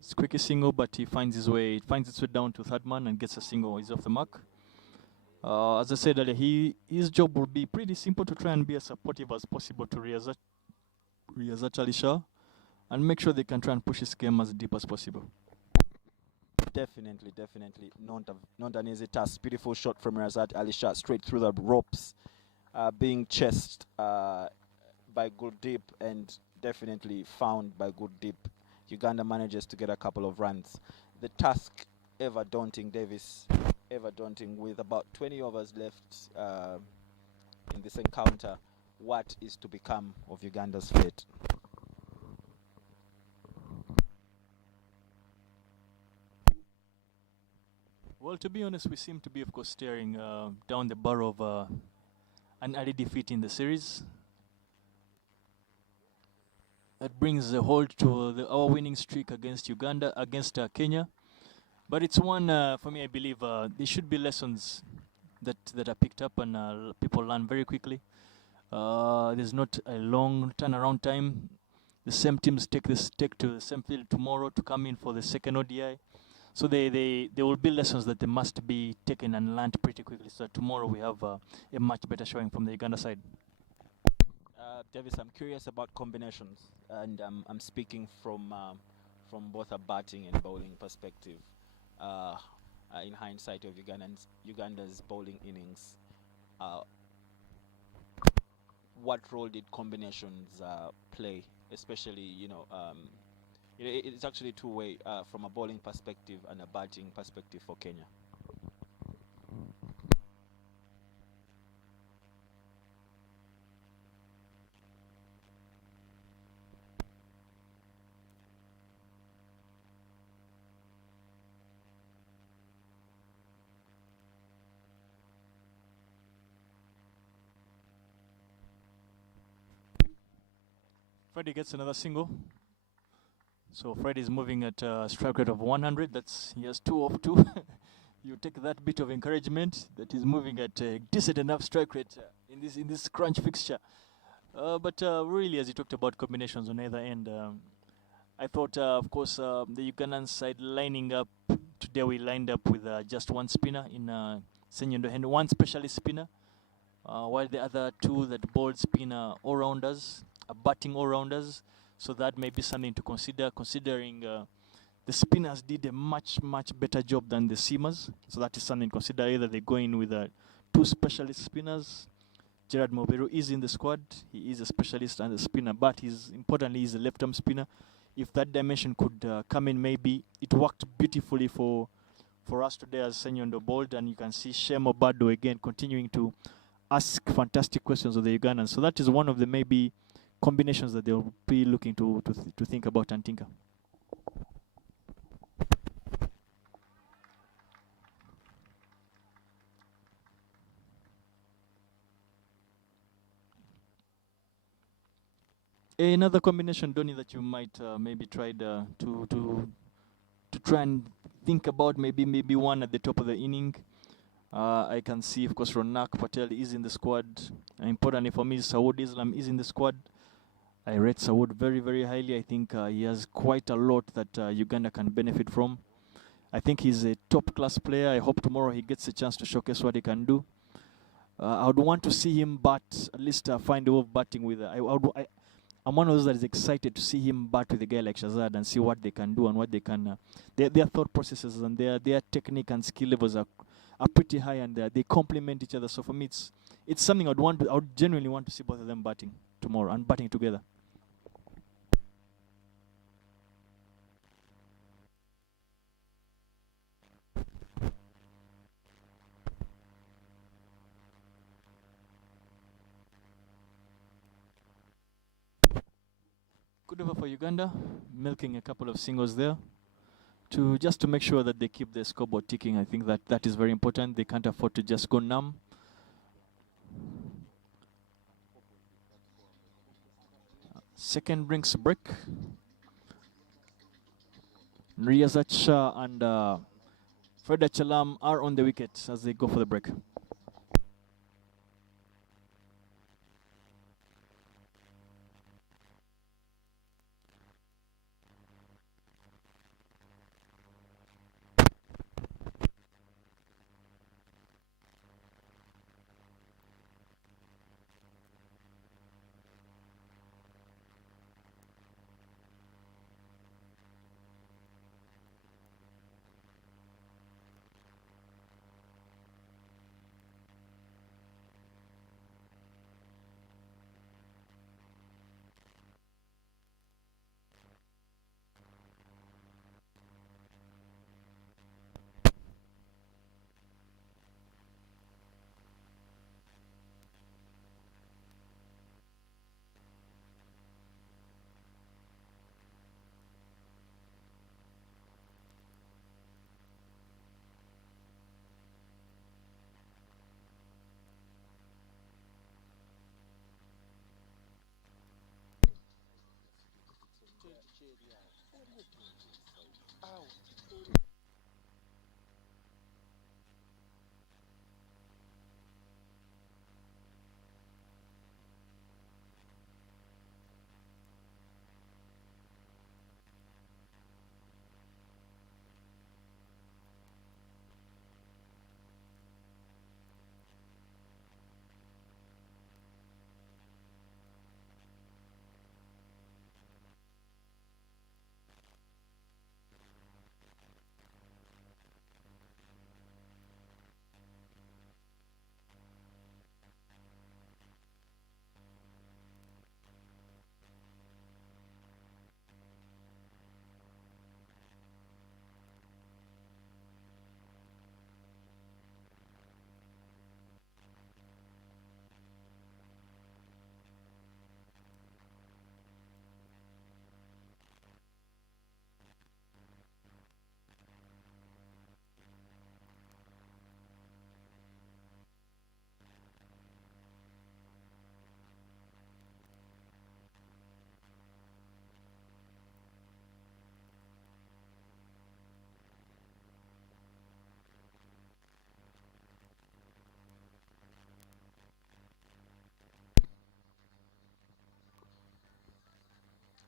It's quick a single, but he finds its way down to third man and gets a single. He's off the mark. As I said earlier, his job will be pretty simple, to try and be as supportive as possible to Riyazat Ali Shah and make sure they can try and push his game as deep as possible. Definitely. Not an easy task. Beautiful shot from Riyazat Ali Shah straight through the ropes, being chased by Gurdeep and definitely found by Gurdeep. Uganda manages to get a couple of runs. The task ever daunting, Davis, ever daunting, with about 20 overs left in this encounter. What is to become of Uganda's fate? Well, to be honest, we seem to be, of course, staring down the barrel of an early defeat in the series. That brings a halt to our winning streak against Kenya. But it's one, for me, I believe there should be lessons that are picked up and people learn very quickly. There's not a long turnaround time. The same teams take to the same field tomorrow to come in for the second ODI. So there will be lessons that they must be taken and learned pretty quickly. So tomorrow we have a much better showing from the Uganda side. Davis, I'm curious about combinations, and I'm speaking from both a batting and bowling perspective. In hindsight of Uganda's bowling innings, what role did combinations play, especially it's actually two-way from a bowling perspective and a batting perspective for Kenya. Freddie gets another single. So Freddie is moving at a strike rate of 100. That's he has 2 of 2. You take that bit of encouragement that he's moving at a decent enough strike rate in this crunch fixture. But really, as you talked about combinations on either end, I thought, of course, the Ugandan side lining up today. We lined up with just one spinner in Senyondo Hen, one specialist spinner, while the other two that bowled spinner all-rounders, batting all-rounders. So that may be something to consider, considering the spinners did a much better job than the seamers. So that is something to consider. Either they go in with two specialist spinners. Gerard Moberu is in the squad. He is a specialist and a spinner, but importantly he's a left-arm spinner. If that dimension could come in, maybe it worked beautifully for us today as Senyondo bowled, and you can see Shemo Bado again continuing to ask fantastic questions of the Ugandans. So that is one of the maybe combinations that they'll be looking to think about and tinker. Another combination, Donny, that you might maybe try to try and think about, maybe one at the top of the inning. I can see, of course, Ronak Patel is in the squad. Importantly for me, Saud Islam is in the squad. I rate Saud very highly. I think he has quite a lot that Uganda can benefit from. I think he's a top-class player. I hope tomorrow he gets a chance to showcase what he can do. I would want to see him bat, at least find a way of batting with. I'm one of those that is excited to see him bat with a guy like Shazad and see what they can do and what they can. Their thought processes and their technique and skill levels are pretty high, and they complement each other. So for me, it's something I would genuinely want to see both of them batting tomorrow and batting together. Good over for Uganda, milking a couple of singles there just to make sure that they keep the scoreboard ticking. I think that is very important. They can't afford to just go numb. Second brings break. Riyazat Shah and Freda Chalam are on the wicket as they go for the break.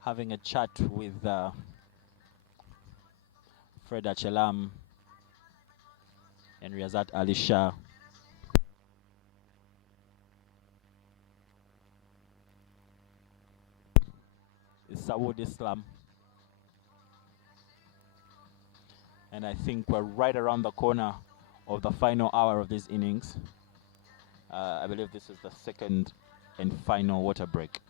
having a chat with Fred Achelam and Riazat Ali Shah. Is Sawood Islam. And I think we're right around the corner of the final hour of this innings. I believe this is the second and final water break.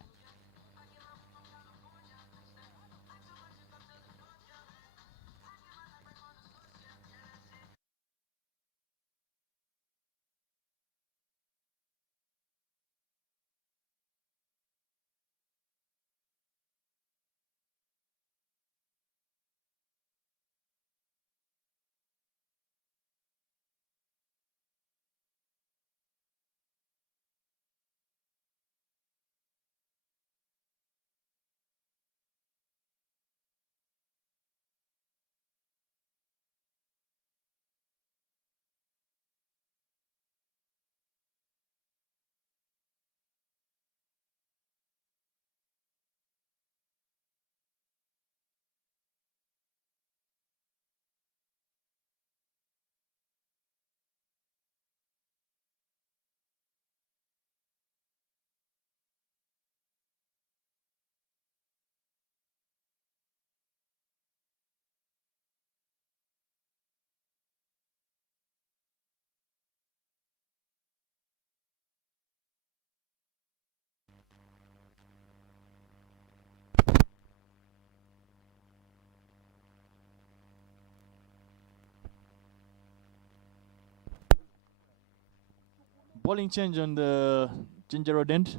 Bowling change on the Ginger Road end.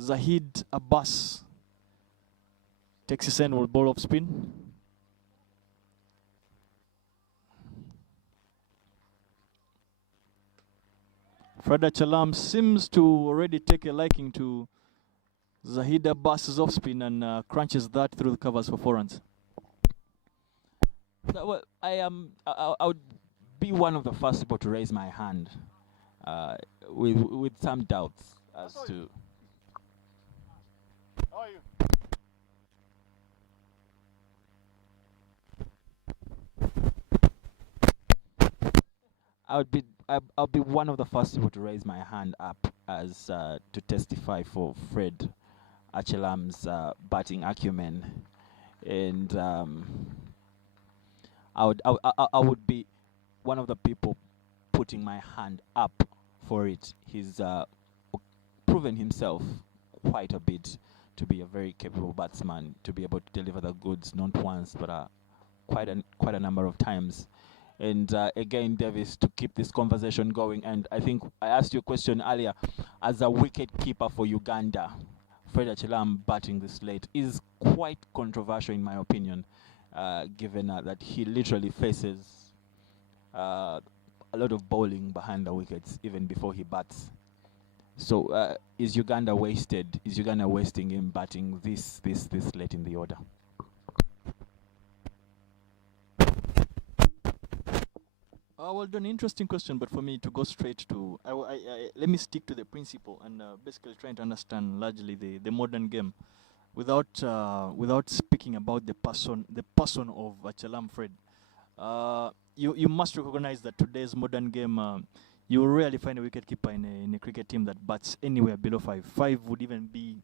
Zahid Abbas takes his end, will bowl off spin. Fred Achelam seems to already take a liking to Zahid Abbas's off spin and crunches that through the covers for 4 runs. So, well, I would be one of the first people to raise my hand with some doubts as to. How are you? I'll be one of the first people to raise my hand up as to testify for Fred Achelam's batting acumen, and I would be one of the people putting my hand up for it. He's proven himself quite a bit to be a very capable batsman, to be able to deliver the goods not once but quite a number of times. And again, Davis, to keep this conversation going, and I think I asked you a question earlier, as a wicket keeper for Uganda, Fred Achelam batting this late is quite controversial in my opinion, given that he literally faces a lot of bowling behind the wickets even before he bats. So is Uganda wasted? Is Uganda wasting him batting this late in the order? Well done, interesting question, but for me to go straight to, let me stick to the principle and basically trying to understand largely the modern game, without speaking about the person of Achelam Fred. You must recognize that today's modern game, you will rarely find a wicketkeeper in a cricket team that bats anywhere below 5. 5 would even be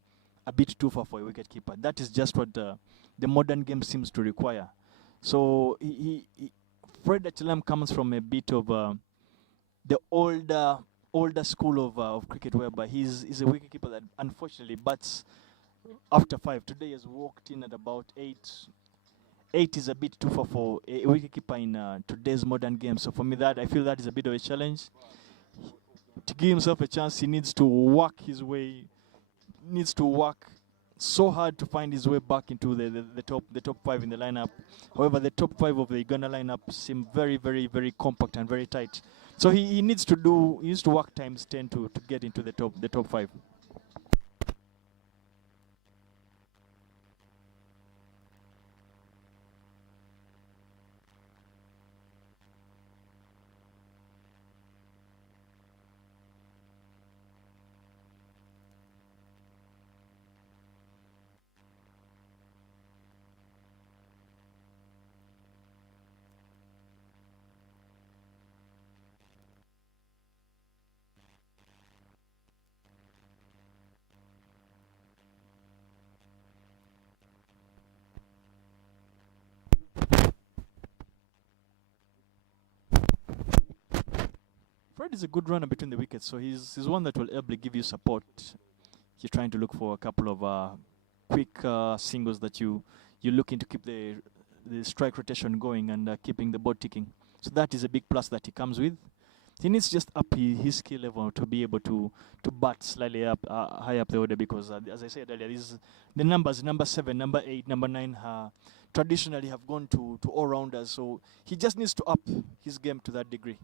a bit too far for a wicketkeeper. That is just what the modern game seems to require. So Fred Achelam comes from a bit of the older school of cricket, whereby he's a wicketkeeper that unfortunately bats after 5. Today he has walked in at about 8. 8 is a bit too far for a wicketkeeper in today's modern game. So for me, I feel that is a bit of a challenge. To give himself a chance, he needs to work his way, needs to work so hard to find his way back into the top 5 in the lineup. However, the top 5 of the Uganda lineup seem very, very, very compact and very tight. So he needs to work times 10 to get into the top 5. Fred is a good runner between the wickets, so he's one that will able give you support. You're trying to look for a couple of quick singles that you're looking to keep the strike rotation going and keeping the board ticking. So that is a big plus that he comes with. He needs to just up his skill level to be able to bat slightly up high up the order, because as I said earlier, the numbers number 7, number 8, number 9 traditionally have gone to all rounders. So he just needs to up his game to that degree.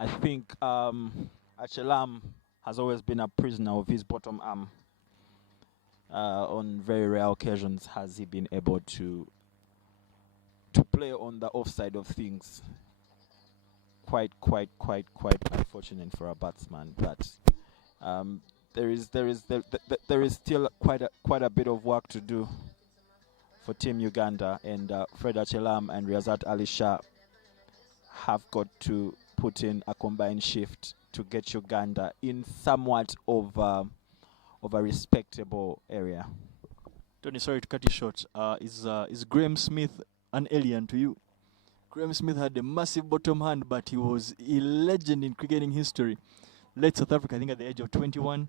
I think Achelam has always been a prisoner of his bottom arm. On very rare occasions has he been able to play on the offside of things. Quite unfortunate for a batsman, but there is still quite a bit of work to do for Team Uganda, and Fred Achelam and Riazat Ali Shah have got to put in a combined shift to get Uganda in somewhat of a respectable area. Tony, sorry to cut you short. Is Graham Smith an alien to you? Graham Smith had a massive bottom hand, but he was a legend in cricketing history. Led South Africa, I think, at the age of 21.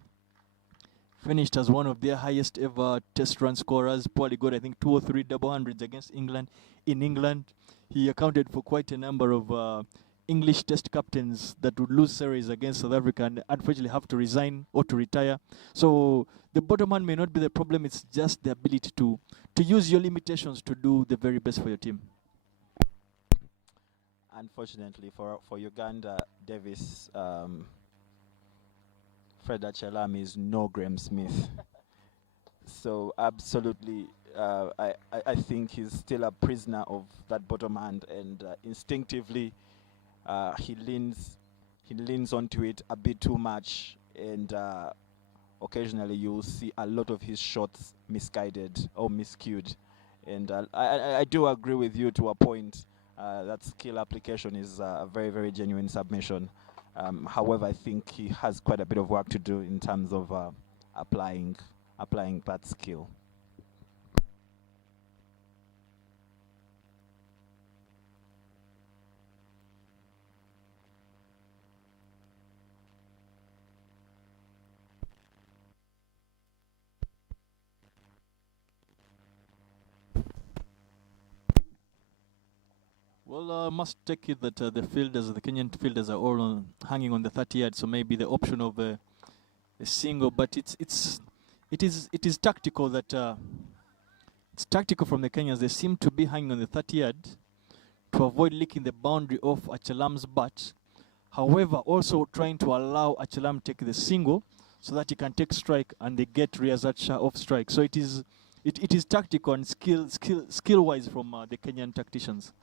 Finished as one of their highest ever test run scorers. Probably got, I think, 2 or 3 double hundreds against England. In England, he accounted for quite a number of English test captains that would lose series against South Africa and unfortunately have to resign or to retire. So the bottom hand may not be the problem. It's just the ability to use your limitations to do the very best for your team. Unfortunately for Uganda, Davis, Fred Achelam is no Graham Smith. So absolutely, I think he's still a prisoner of that bottom hand, and instinctively he leans onto it a bit too much, and occasionally you'll see a lot of his shots misguided or miscued. And I do agree with you to a point. That skill application is a very genuine submission. However, I think he has quite a bit of work to do in terms of applying that skill. Well, must take it that the Kenyan fielders are all hanging on the 30 yard, so maybe the option of a single, but it is tactical that it's tactical from the Kenyans. They seem to be hanging on the 30 yard to avoid licking the boundary of Achelam's bat. However, also trying to allow Achelam take the single so that he can take strike and they get Riazat Shah off strike. So it is tactical and skill wise from the Kenyan tacticians.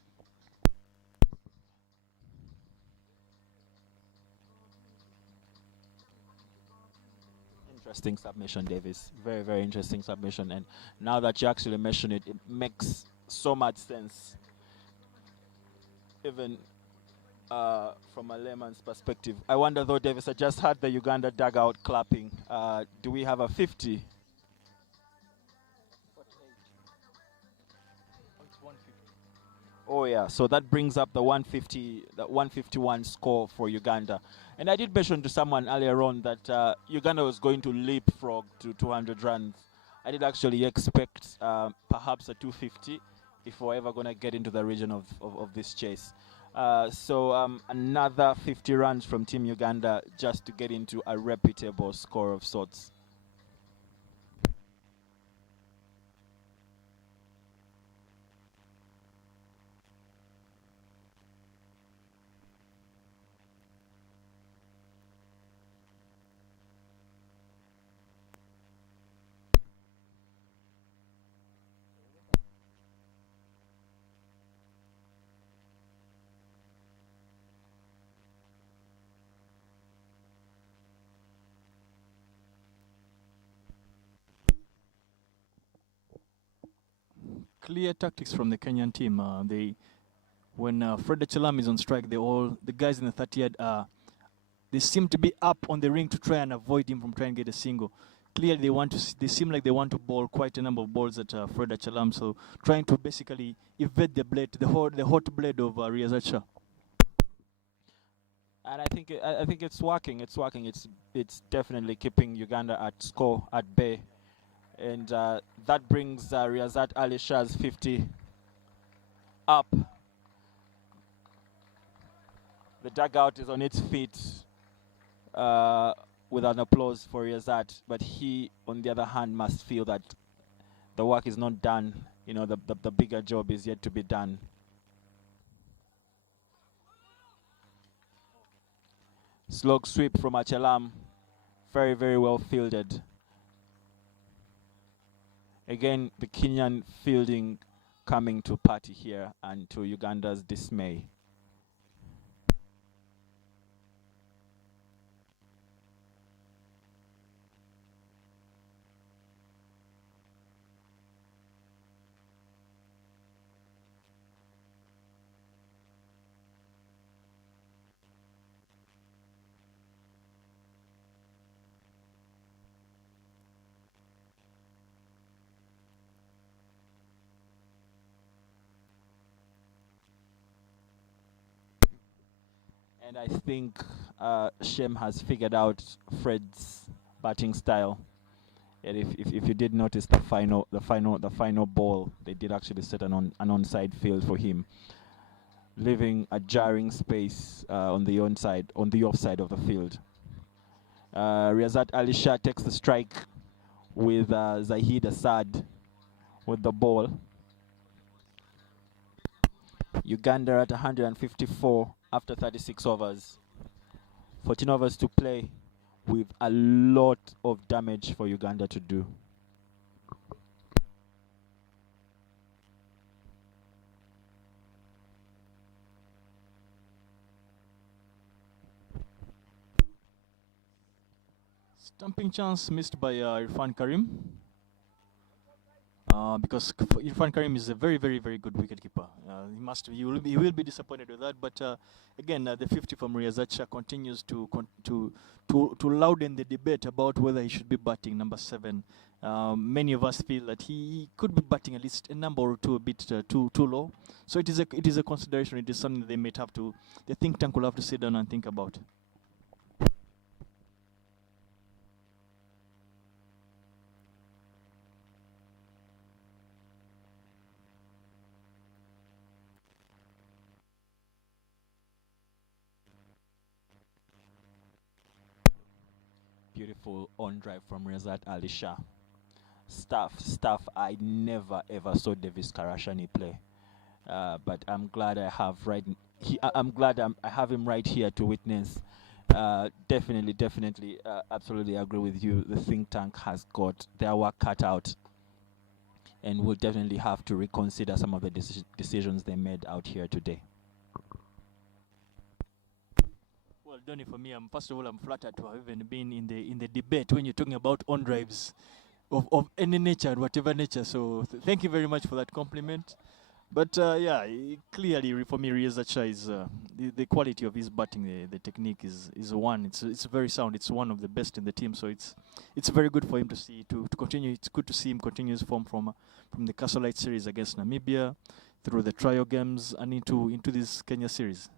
Interesting submission, Davis. Very interesting submission. And now that you actually mention it, it makes so much sense. Even from a layman's perspective. I wonder though, Davis, I just had the Uganda dugout clapping. Do we have a 50? Oh yeah, so that brings up the 151 score for Uganda. And I did mention to someone earlier on that Uganda was going to leapfrog to 200 runs. I did actually expect perhaps a 250 if we're ever going to get into the region of this chase. So another 50 runs from Team Uganda just to get into a reputable score of sorts. Clear tactics from the Kenyan team. When Fred Chalam is on strike, the guys in the 30 yard they seem to be up on the ring to try and avoid him from trying to get a single. Clearly, they seem like they want to bowl quite a number of balls at Fred Chalam, so trying to basically evade the hot blade of Riyazat Shah. And I think it's working. It's working. It's definitely keeping Uganda at score at bay, and that brings Riyazat Ali Shah's 50 up. The dugout is on its feet with an applause for Riyazat, but he, on the other hand, must feel that the work is not done. You know, the bigger job is yet to be done. Slog sweep from Achelam. Very, very well fielded. Again, the Kenyan fielding coming to party here and to Uganda's dismay. And I think Shem has figured out Fred's batting style. And if you did notice the final ball, they did actually set an onside field for him, leaving a jarring space on the offside of the field. Riyazat Ali Shah takes the strike with Zahid Assad with the ball. Uganda at 154 after 36 overs. 14 overs to play with a lot of damage for Uganda to do. Stumping chance missed by Irfan Karim. Because Irfan Karim is a very, very, very good wicketkeeper. He will be disappointed with that. But again, the 50 from Riyazat Shah continues to louden the debate about whether he should be batting number 7. Many of us feel that he could be batting at least a number or two a bit too low. So it is a consideration. It is something that the think tank will have to sit down and think about. Beautiful on drive from Riyazat Ali Shah. Stuff I never ever saw Davis Karashani play. But I'm glad I have I have him right here to witness. Definitely, absolutely agree with you. The think tank has got their work cut out, and will definitely have to reconsider some of the decisions they made out here today. Well, Donny, for me, first of all, I'm flattered to have even been in the debate when you're talking about on drives of any nature, whatever nature. So thank you very much for that compliment. But clearly for me, Riyazat Shah is the quality of his batting, the technique is one. It's very sound. It's one of the best in the team. So it's very good for him to continue. It's good to see him continue his form from the Castlelight series against Namibia, through the trial games and into this Kenya series.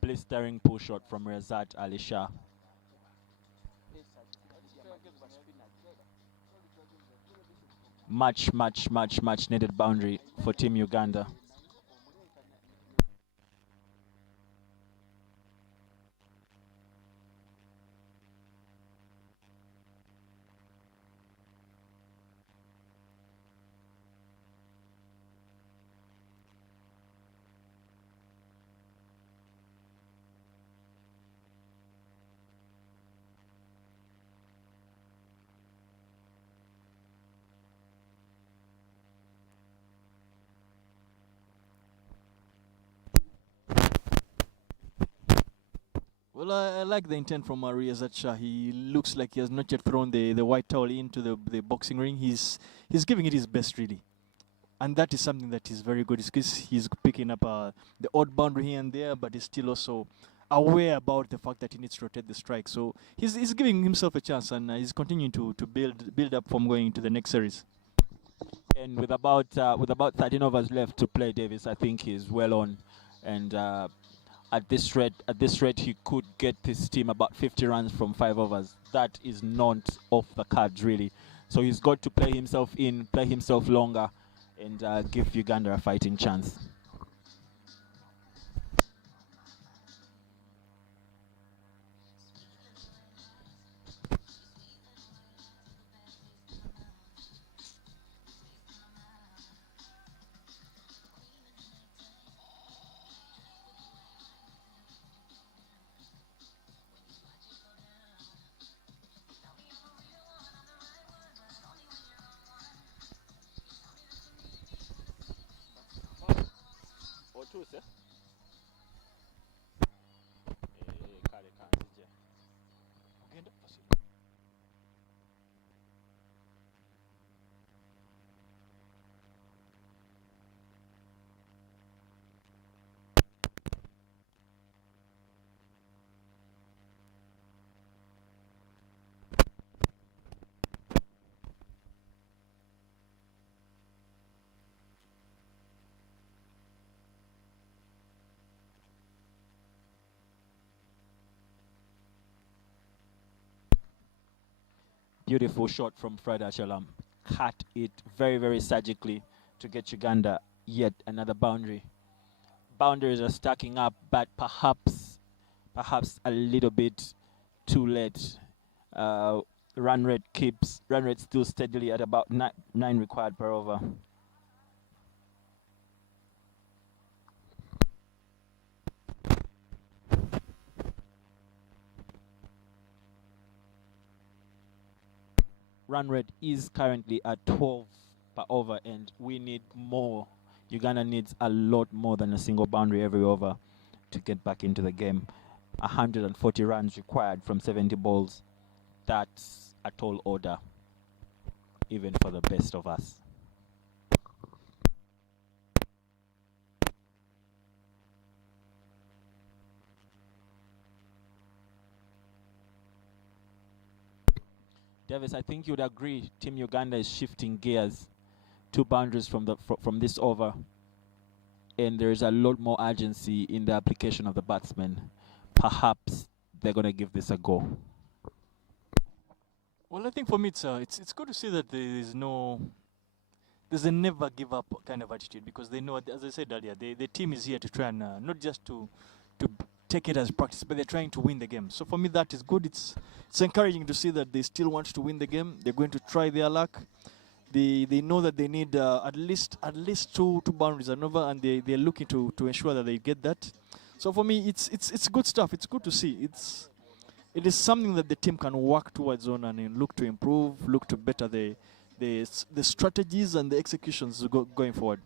blistering pull shot from Rezat Ali Shah. Much needed boundary for Team Uganda. Well, I like the intent from Maria Zacha. He looks like he has not yet thrown the white towel into the boxing ring. He's giving it his best, really. And that is something that is very good. Because he's picking up the odd boundary here and there, but he's still also aware about the fact that he needs to rotate the strike. So he's giving himself a chance, and he's continuing to build up from going into the next series. And with about 13 overs left to play, Davis, I think he's well on, and at this rate, he could get his team about 50 runs from 5 overs. That is not off the cards, really. So he's got to play himself longer, and give Uganda a fighting chance. Beautiful shot from Fred Achalam. Cut it very surgically to get Uganda yet another boundary. Boundaries are stacking up, but perhaps a little bit too late. Run rate still steadily at about 9 required per over. Run rate is currently at 12 per over, and we need more. Uganda needs a lot more than a single boundary every over to get back into the game. 140 runs required from 70 balls. That's a tall order, even for the best of us. Davis, I think you'd agree Team Uganda is shifting gears. 2 boundaries from this over, and there is a lot more urgency in the application of the batsmen. Perhaps they're going to give this a go. Well, I think for me it's good to see that there's a never give up kind of attitude, because they know, as I said earlier, the team is here to try and not just to take it as practice, but they're trying to win the game. So for me, that is good. It's encouraging to see that they still want to win the game. They're going to try their luck. They know that they need at least two boundaries and over, and they're looking to ensure that they get that. So for me, it's good stuff. It's good to see. It is something that the team can work towards on and look to improve, look to better the strategies and the executions going forward.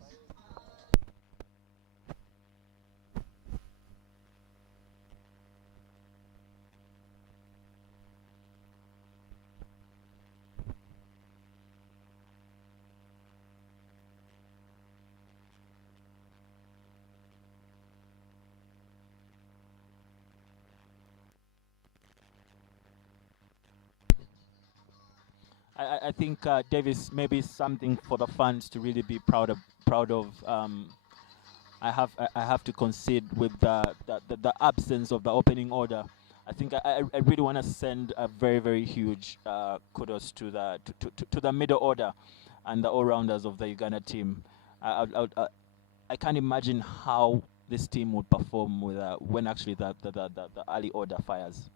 I think Davis, maybe something for the fans to really be proud of. I have to concede with the absence of the opening order. I think I really want to send a very very huge kudos to to the middle order and the all rounders of the Uganda team. I can't imagine how this team would perform with when actually the early order fires.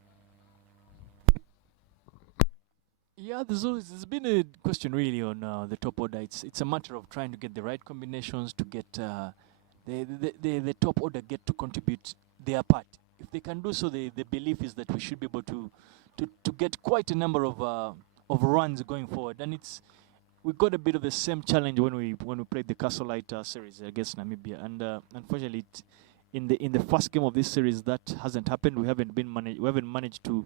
Yeah, there's been a question really on the top order. It's a matter of trying to get the right combinations to get the top order get to contribute their part. If they can do so, the belief is that we should be able to get quite a number of runs going forward. And we got a bit of the same challenge when we played the Castle Light series against Namibia, and unfortunately, in the first game of this series, that hasn't happened. We haven't managed to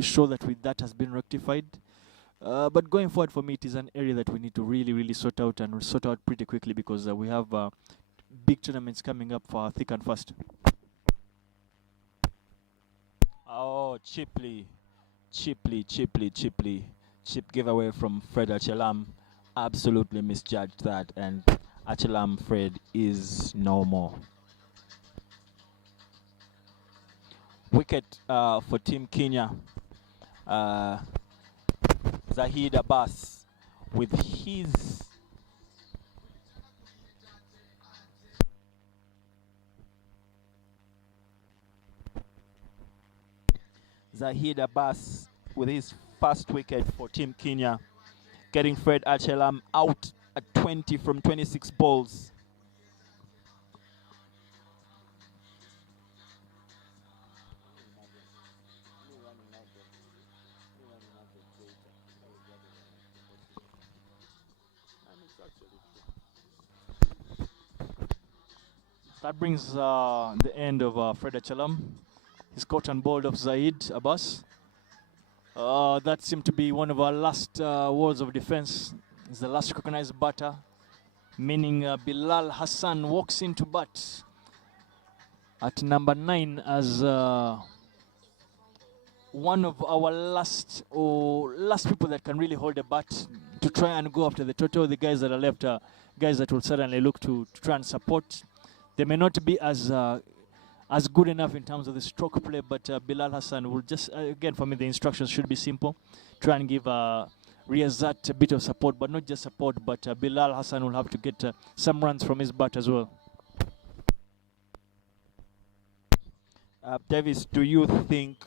show that that has been rectified. But going forward, for me, it is an area that we need to really, really sort out and sort out pretty quickly because we have big tournaments coming up for thick and fast. Oh, cheaply. Cheap giveaway from Fred Achelam. Absolutely misjudged that, and Achelam Fred is no more. Wicket for Team Kenya. Zahid Abbas with his first wicket for Team Kenya, getting Fred Achelam out at 20 from 26 balls. That brings the end of Fred Achelam. He's caught and bowled off Zaid Abbas. That seemed to be one of our last words of defense. It's the last recognized batter, meaning Bilal Hassan walks into bat at number 9 as one of our last people that can really hold a bat to try and go after the total. The guys that are left are guys that will certainly look to try and support. They may not be as good enough in terms of the stroke play, but Bilal Hassan will just, again, for me, the instructions should be simple. Try and give Riyazat a bit of support, but not just support, but Bilal Hassan will have to get some runs from his bat as well. Davis, do you think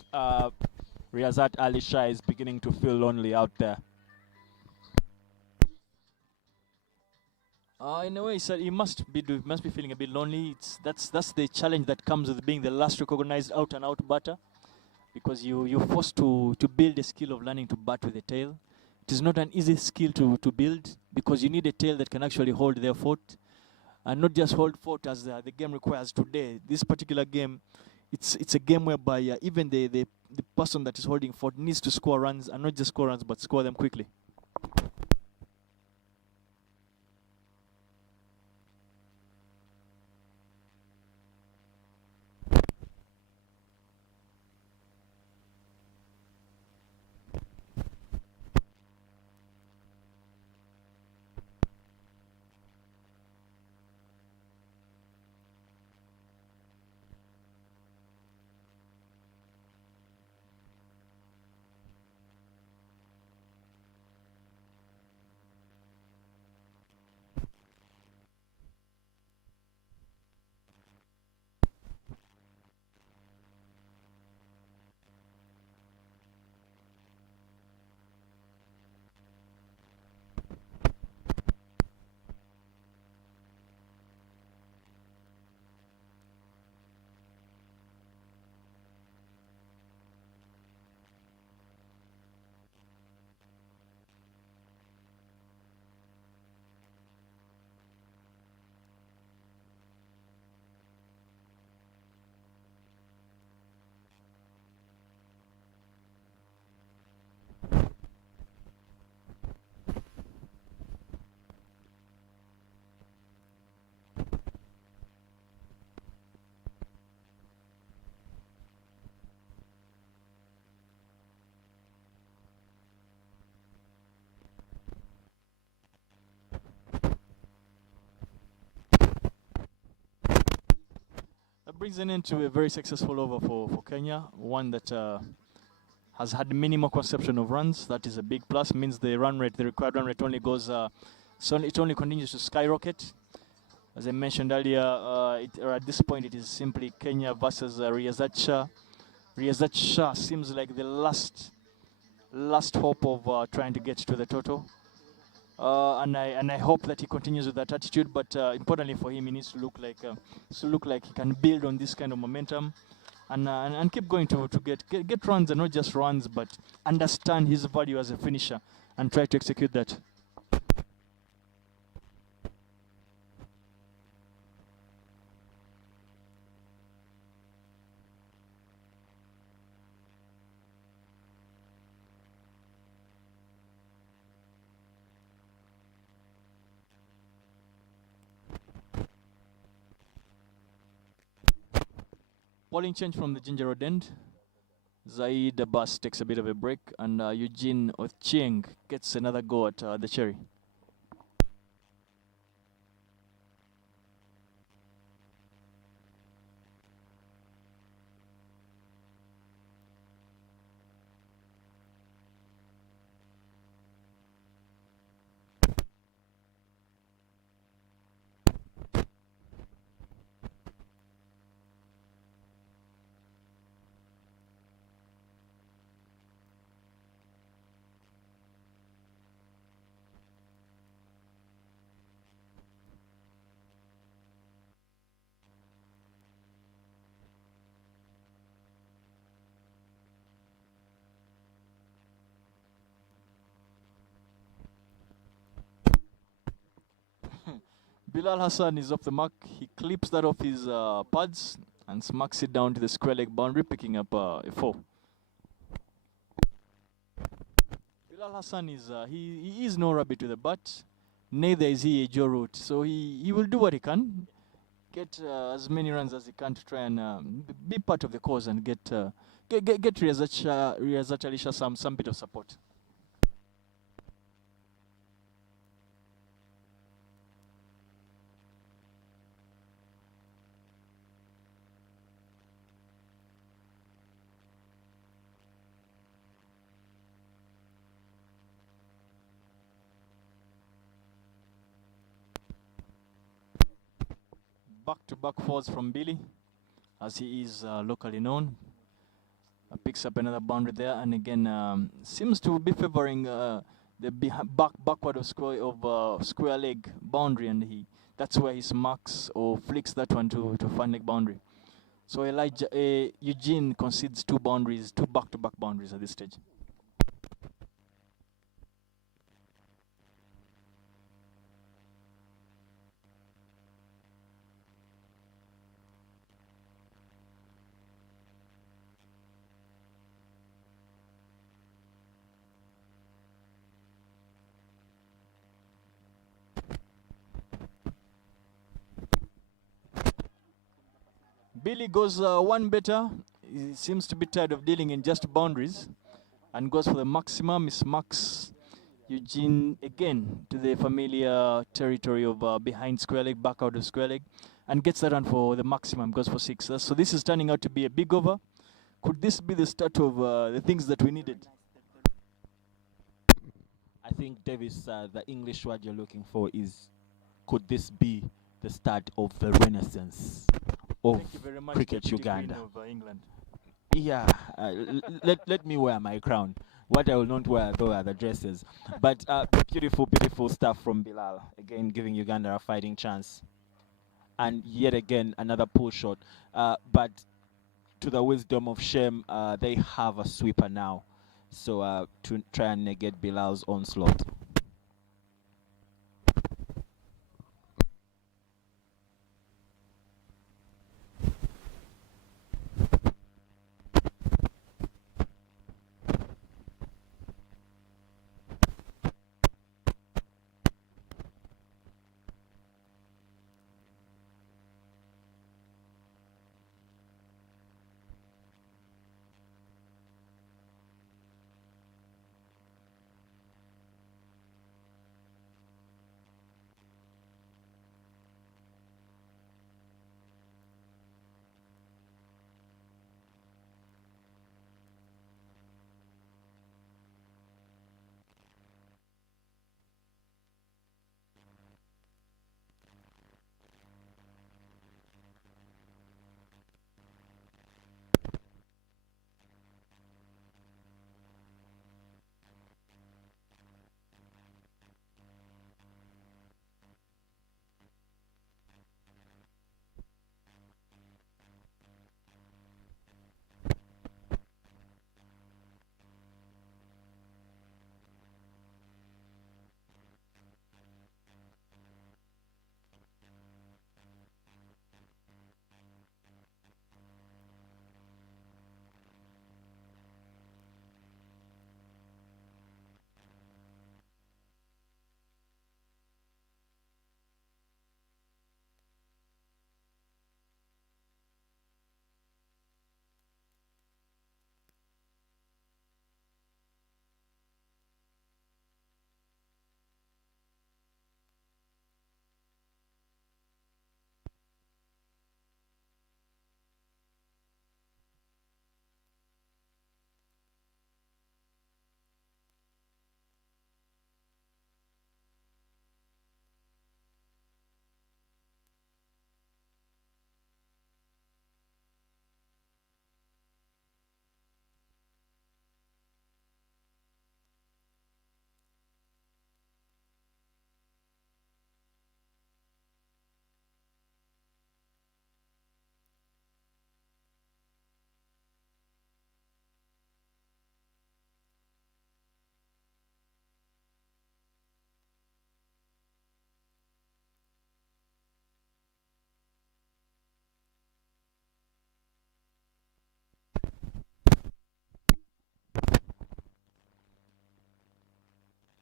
Riyazat Ali Shah is beginning to feel lonely out there? In a way, sir, he must be feeling a bit lonely. That's the challenge that comes with being the last recognized out-and-out batter, because you're forced to build a skill of learning to bat with a tail. It is not an easy skill to build because you need a tail that can actually hold their fort, and not just hold fort as the game requires today. This particular game, it's a game whereby even the person that is holding fort needs to score runs, and not just score runs, but score them quickly. brings an end to a very successful over for Kenya, one that has had minimal conception of runs. That is a big plus. Means the run rate, the required run rate, only goes. So it only continues to skyrocket. As I mentioned earlier, at this point it is simply Kenya versus Riyazat Shah. Riyazat Shah seems like the last hope of trying to get to the total. And I hope that he continues with that attitude. But importantly for him, he needs to look like he can build on this kind of momentum, and keep going to get runs, and not just runs, but understand his value as a finisher and try to execute that. Bowling change from the Ginger Road end. Zaid Abbas takes a bit of a break, and Eugene Ochieng gets another go at the cherry. Bilal Hassan is off the mark. He clips that off his pads and smacks it down to the square leg boundary, picking up a 4. Bilal Hassan is he is no rabbit to the bat. Neither is he a Joe Root. So he will do what he can, get as many runs as he can to try and be part of the cause and get Riyazat Alisha some bit of support. Back-to-back falls from Billy, as he is locally known. Picks up another boundary there, and again seems to be favoring the backward of square leg boundary, and that's where he smacks or flicks that one to fine leg boundary. So Eugene concedes two back-to-back boundaries at this stage. Billy goes one better. He seems to be tired of dealing in just boundaries and goes for the maximum. He smacks Eugene again to the familiar territory of behind square leg, back out of square leg, and gets that run for the maximum, goes for 6. So this is turning out to be a big over. Could this be the start of the things that we needed? I think, Davis, the English word you're looking for is, could this be the start of the renaissance of Thank you very much, cricket Deputy Uganda? Queen of England. Yeah, let me wear my crown. What I will not wear, though, are the dresses. But beautiful stuff from Bilal. Again, giving Uganda a fighting chance. And yet again, another pull shot. But to the wisdom of Shem, they have a sweeper now. So to try and negate Bilal's onslaught.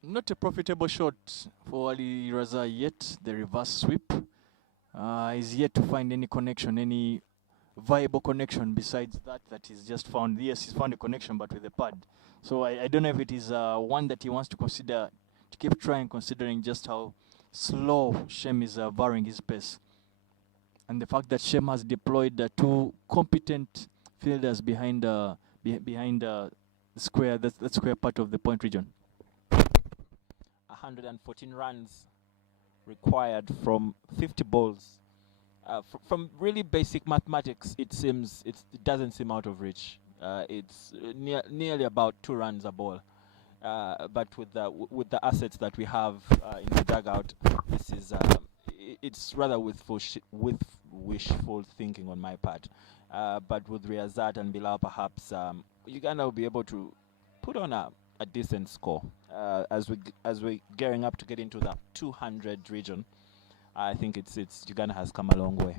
Not a profitable shot for Ali Raza yet. The reverse sweep is yet to find any connection, any viable connection besides that he's just found. Yes, he's found a connection, but with the pad. So I don't know if it is one that he wants to consider, to keep trying, considering just how slow Shem is varying his pace. And the fact that Shem has deployed two competent fielders behind behind the square, that square part of the point region. 114 runs required from 50 balls. From really basic mathematics, it doesn't seem out of reach. It's nearly about 2 runs a ball. But with the assets that we have in the dugout, this is it's rather wishful thinking on my part. But with Riyazat and Bilal, perhaps Uganda will be able to put on a decent score as we're gearing up to get into the 200 region. I think it's Uganda has come a long way.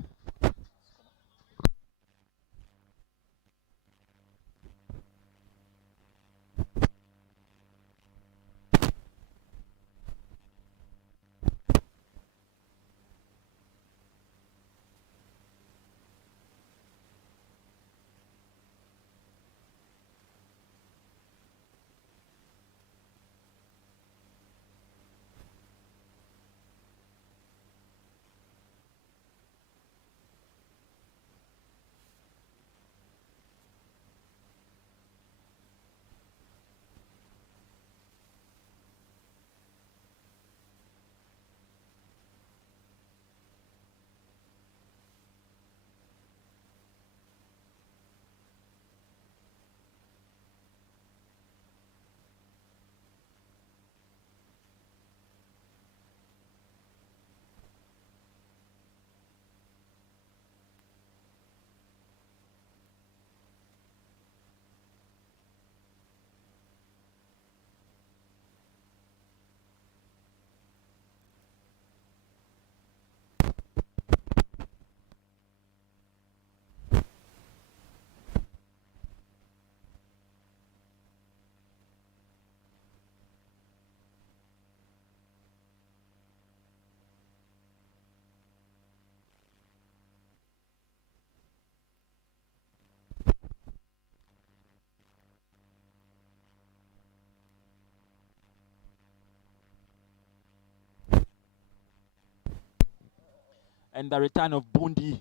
And the return of Bundi,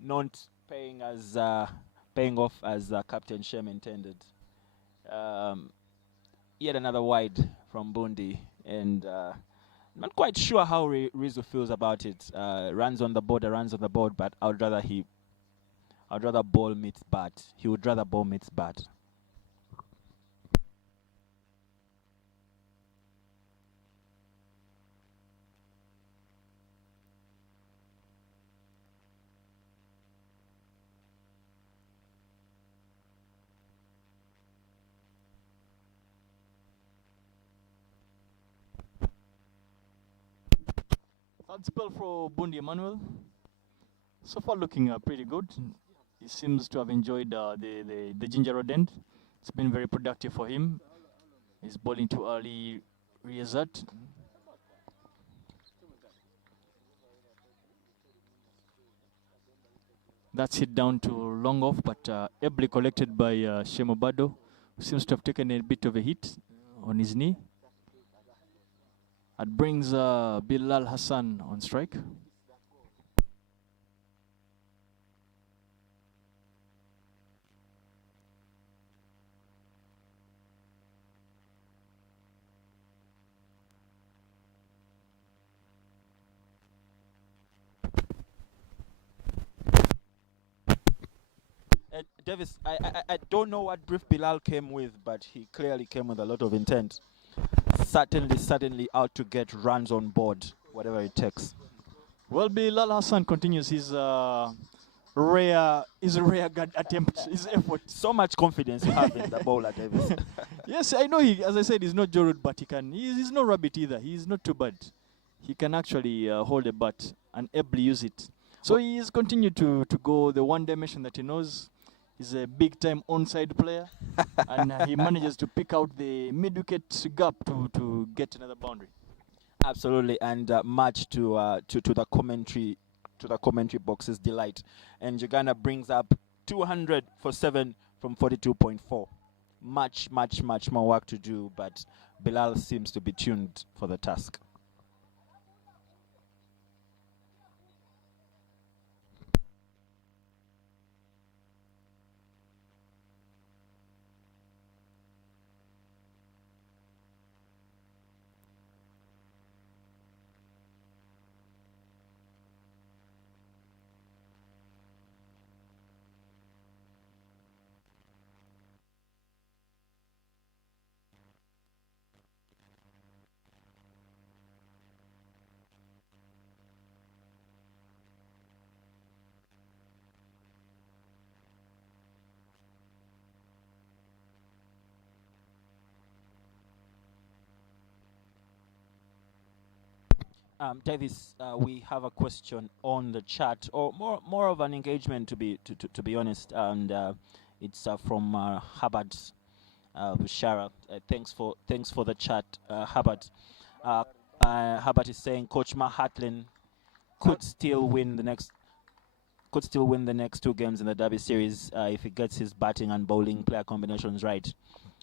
not paying off as Captain Shem intended. Yet another wide from Bundi, and not quite sure how Rizzo feels about it. Runs on the board, but I'd rather ball meets bat. He would rather ball meets bat. Third spell for Bundi Emmanuel. So far looking pretty good. He seems to have enjoyed the ginger rod end. It's been very productive for him. He's bowling too early, Riyazat. That's hit down to long off, but ably collected by Shemobado, who seems to have taken a bit of a hit on his knee. That brings Bilal Hassan on strike. Davis, I don't know what brief Bilal came with, but he clearly came with a lot of intent. Certainly out to get runs on board, whatever it takes. Well, Bilal Hassan continues his rare attempt, his effort. So much confidence you have in the bowler, Davis. Yes, I know he, as I said, he's not Jorud, but he's no rabbit either. He's not too bad. He can actually hold a bat and ably use it. So he's continued to go the one dimension that he knows. He's a big-time onside player, and he manages to pick out the mid-wicket gap to get another boundary. Absolutely, and much to the commentary box's delight. And Uganda brings up 200 for 7 from 42.4. Much more work to do, but Bilal seems to be tuned for the task. Davis, we have a question on the chat, or more of an engagement to be honest, and it's from Hubbard Bushara. Thanks for the chat, Hubbard. Uh, Hubbard is saying Coach Mahatlin could still win the next two games in the Derby series if he gets his batting and bowling player combinations right,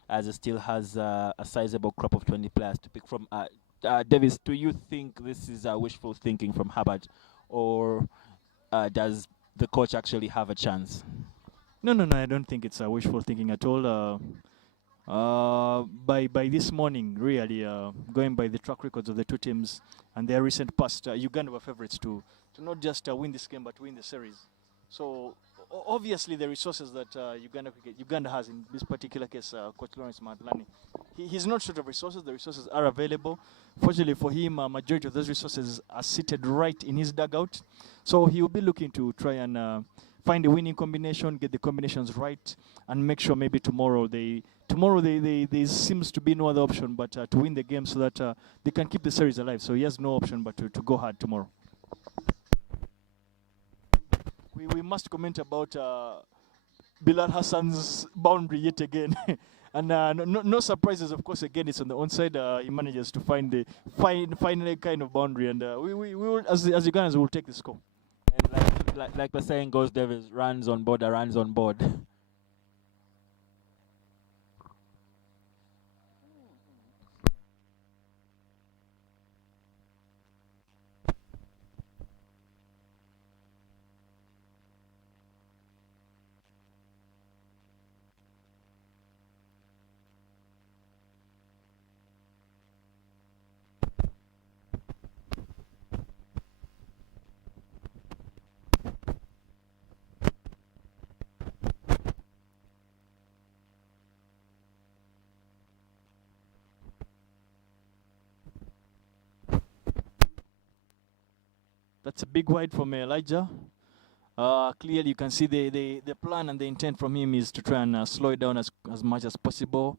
as he still has a sizable crop of 20 players to pick from. Davis, do you think this is wishful thinking from Hubbard, or does the coach actually have a chance? No, I don't think it's wishful thinking at all. By this morning, really, going by the track records of the two teams and their recent past, Uganda were favourites to not just win this game but win the series. So obviously the resources that Uganda has in this particular case, Coach Lawrence Matlani, he's not short of resources. The resources are available. Fortunately for him, majority of those resources are seated right in his dugout. So he will be looking to try and find a winning combination, get the combinations right, and make sure maybe tomorrow there seems to be no other option but to win the game so that they can keep the series alive. So he has no option but to go hard tomorrow. We must comment about Bilal Hassan's boundary yet again. And no surprises, of course. Again, it's on the onside. He manages to find the final kind of boundary, and we will, as Ugandans, will take the score. And like the saying goes, Davis, runs on board, runs on board. That's a big wide from Elijah. Clearly, you can see the plan and the intent from him is to try and slow it down as much as possible.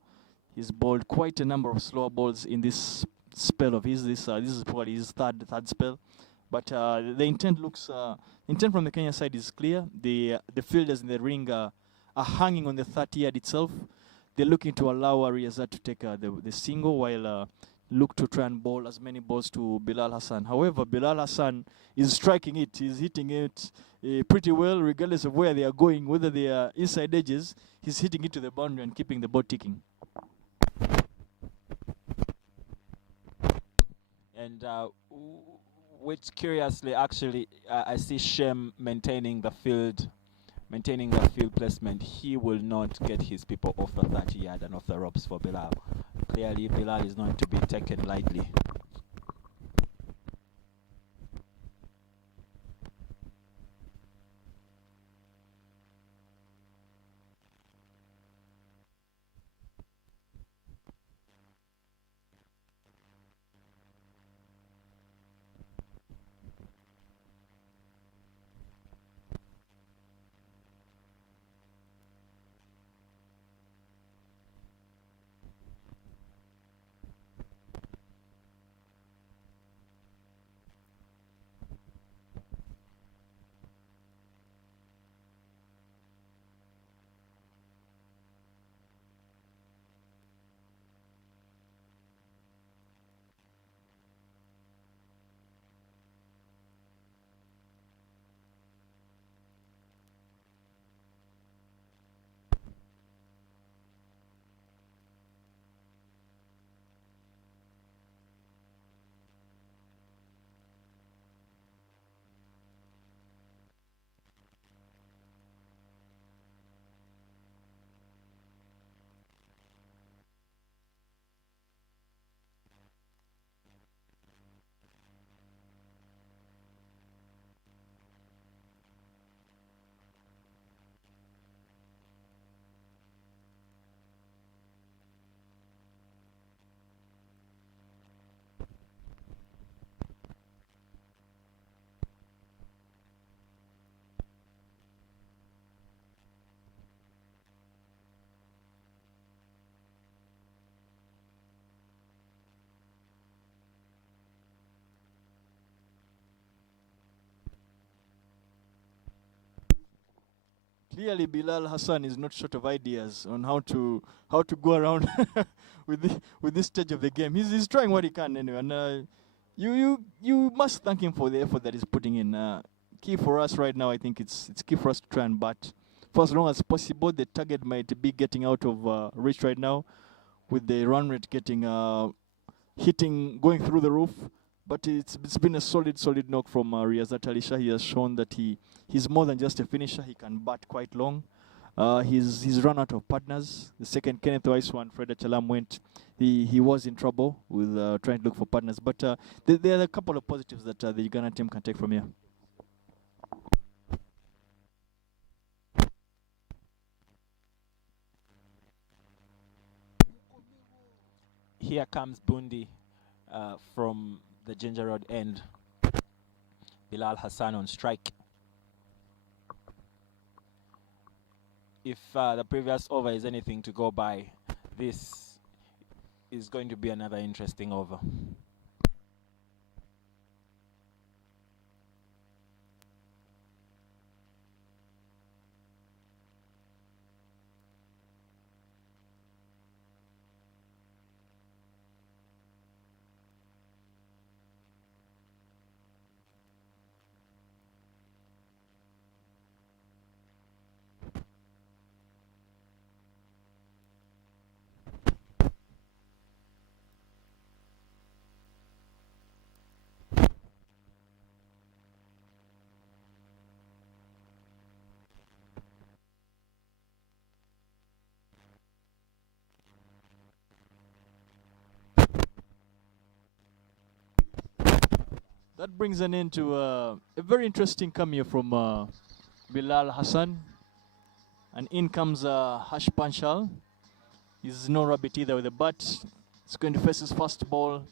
He's bowled quite a number of slower balls in this spell of his. This is probably his third spell. But the intent from the Kenya side is clear. The fielders in the ring are hanging on the 30 yard itself. They're looking to allow Ariaza to take the single while look to try and bowl as many balls to Bilal Hassan. However, Bilal Hassan is striking it. He's hitting it pretty well, regardless of where they are going, whether they are inside edges. He's hitting it to the boundary and keeping the ball ticking. And which curiously, actually, I see Shem maintaining the field placement. He will not get his people off the 30 yard and off the ropes for Bilal. Clearly, Bilal is not to be taken lightly. Clearly, Bilal Hassan is not short of ideas on how to go around with this stage of the game. He's trying what he can anyway, and you must thank him for the effort that he's putting in. Key for us right now, I think it's key for us to try and bat for as long as possible. The target might be getting out of reach right now, with the run rate getting hitting going through the roof. But it's been a solid knock from Riyazat Alisha. He has shown that he's more than just a finisher. He can bat quite long. He's run out of partners. The second Kenneth Waisu and Fred Chalam went. He was in trouble with trying to look for partners. But there are a couple of positives that the Uganda team can take from here. Here comes Bundi from the Ginger Road end. Bilal Hassan on strike. If the previous over is anything to go by, this is going to be another interesting over. That brings an end to a very interesting cameo from Bilal Hassan. And in comes Hash Panchal. He's no rabbit either with the bat. He's going to face his first ball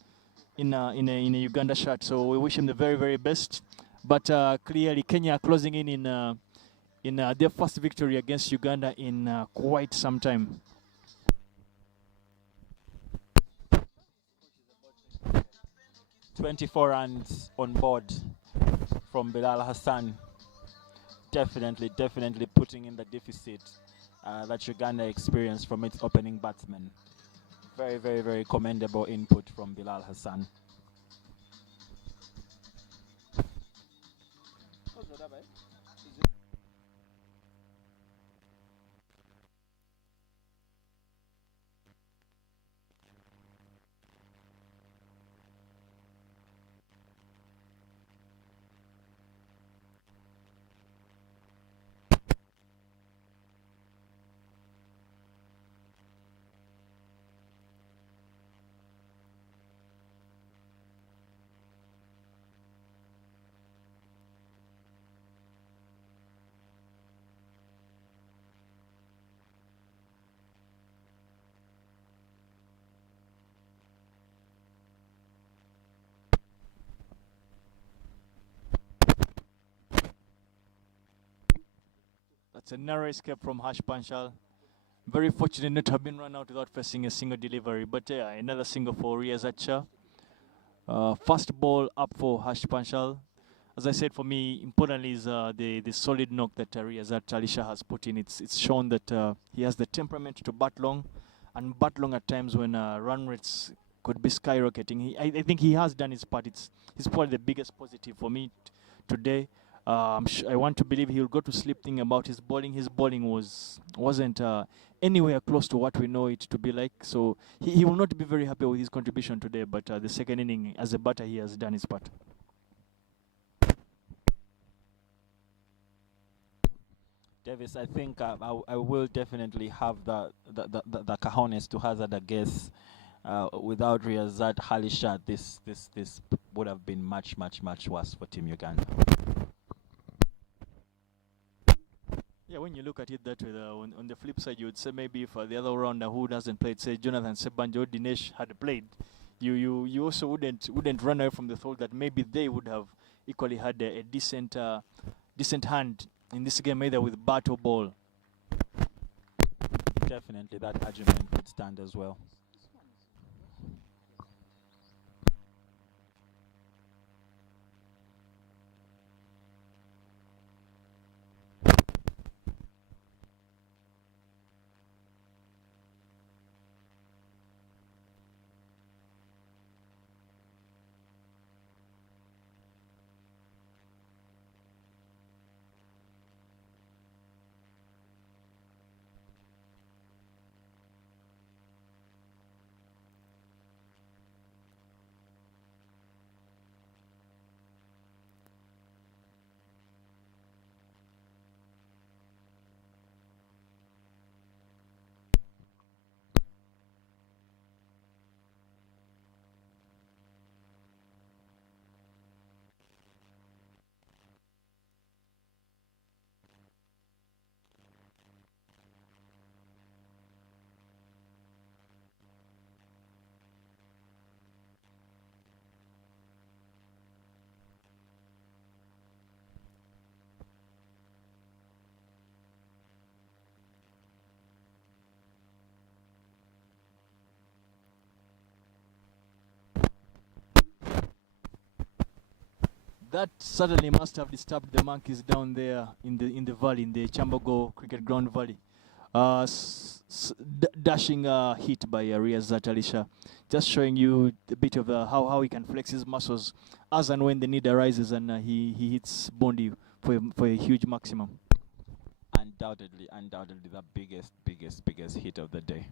in a Uganda shirt. So we wish him the very best. But clearly Kenya are closing in their first victory against Uganda in quite some time. "24 runs on board from Bilal Hassan. Definitely putting in the deficit that Uganda experienced from its opening batsman. Very commendable input from Bilal Hassan. That's a narrow escape from Hash Panchal. Very fortunate not to have been run out without facing a single delivery. But yeah, another single for Riyazat. First ball up for Hash Panchal. As I said, for me, importantly is the solid knock that Riyazat Alisha has put in. It's shown that he has the temperament to bat long, and bat long at times when run rates could be skyrocketing. I think he has done his part. He's probably the biggest positive for me today. I want to believe he'll go to sleep thinking about his bowling. His bowling wasn't anywhere close to what we know it to be like. So he will not be very happy with his contribution today. But the second inning, as a batter, he has done his part. Davis, I think I will definitely have the cojones to hazard a guess. Without Riyazat Alisha, this would have been much worse for Team Uganda. Yeah, when you look at it that way, on the flip side, you would say maybe if the other rounder who hasn't played, say Jonathan Sebanjo, Dinesh had played, you also wouldn't run away from the thought that maybe they would have equally had a decent hand in this game, either with bat or ball. Definitely, that argument would stand as well. That certainly must have disturbed the monkeys down there in the valley, in the Chambogo Cricket Ground Valley. Dashing hit by Riazat Alisha, just showing you a bit of how he can flex his muscles as and when the need arises, and he hits Bondi for a huge maximum. Undoubtedly the biggest hit of the day.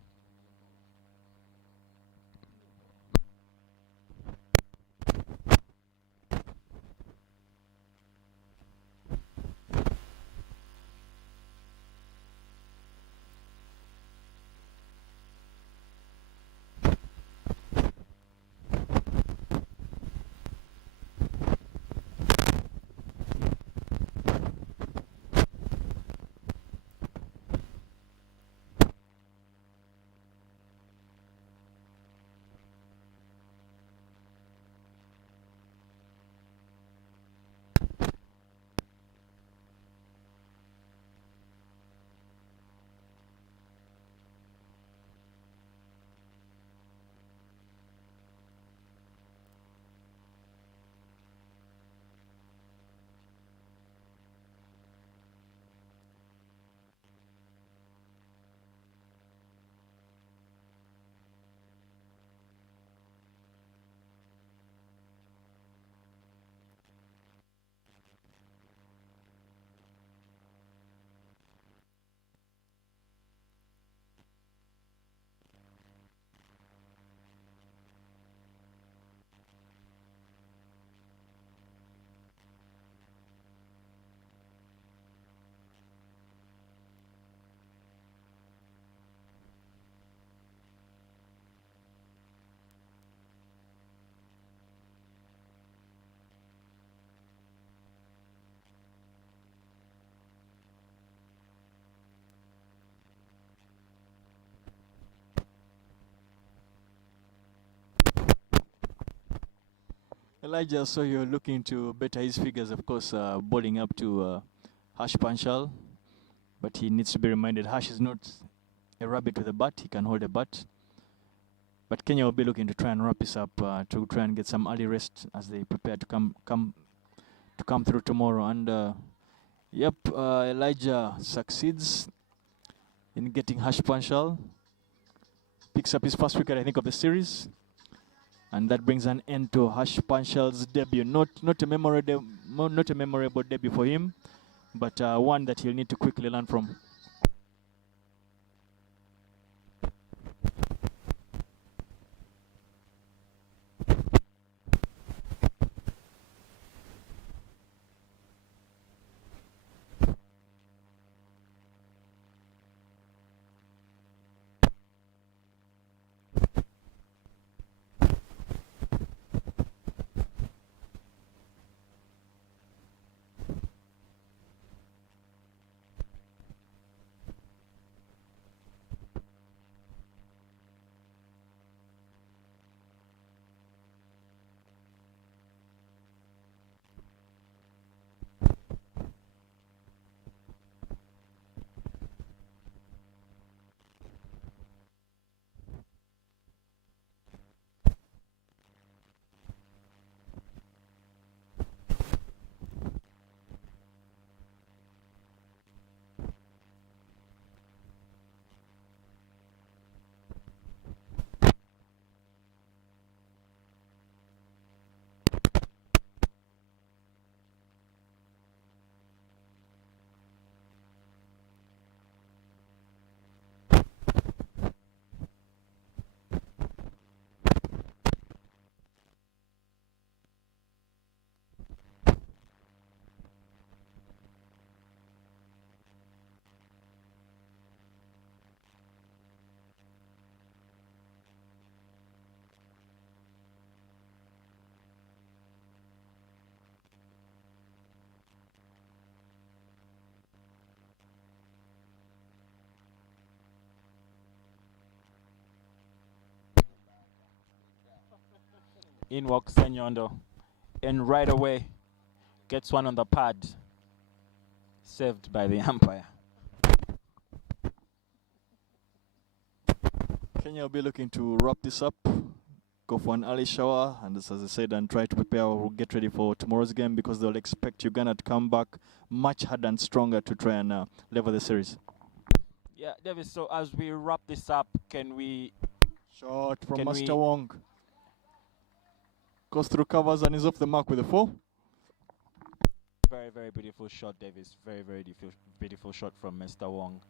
Elijah, so you're looking to better his figures, of course, bowling up to Hash Panchal, but he needs to be reminded Hash is not a rabbit with a bat. He can hold a bat. But Kenya will be looking to try and wrap this up to try and get some early rest as they prepare to come through tomorrow. And yep, Elijah succeeds in getting Hash Panchal, picks up his first wicket, I think, of the series. And that brings an end to Hash Panchal's debut. Not a memorable debut for him, but one that he'll need to quickly learn from. In walks Senyondo, and right away gets one on the pad, saved by the umpire. Kenya will be looking to wrap this up go for an early shower, and as I said, and try to prepare or get ready for tomorrow's game, because they'll expect Uganda to come back much harder and stronger to try and level the series. Yeah, Davis. So as we wrap this up, can we? Shot from Can Master we- Wong. Goes through covers and is off the mark with a 4. Very, very beautiful shot, Davis. Very, very beautiful shot from Mr. Wong.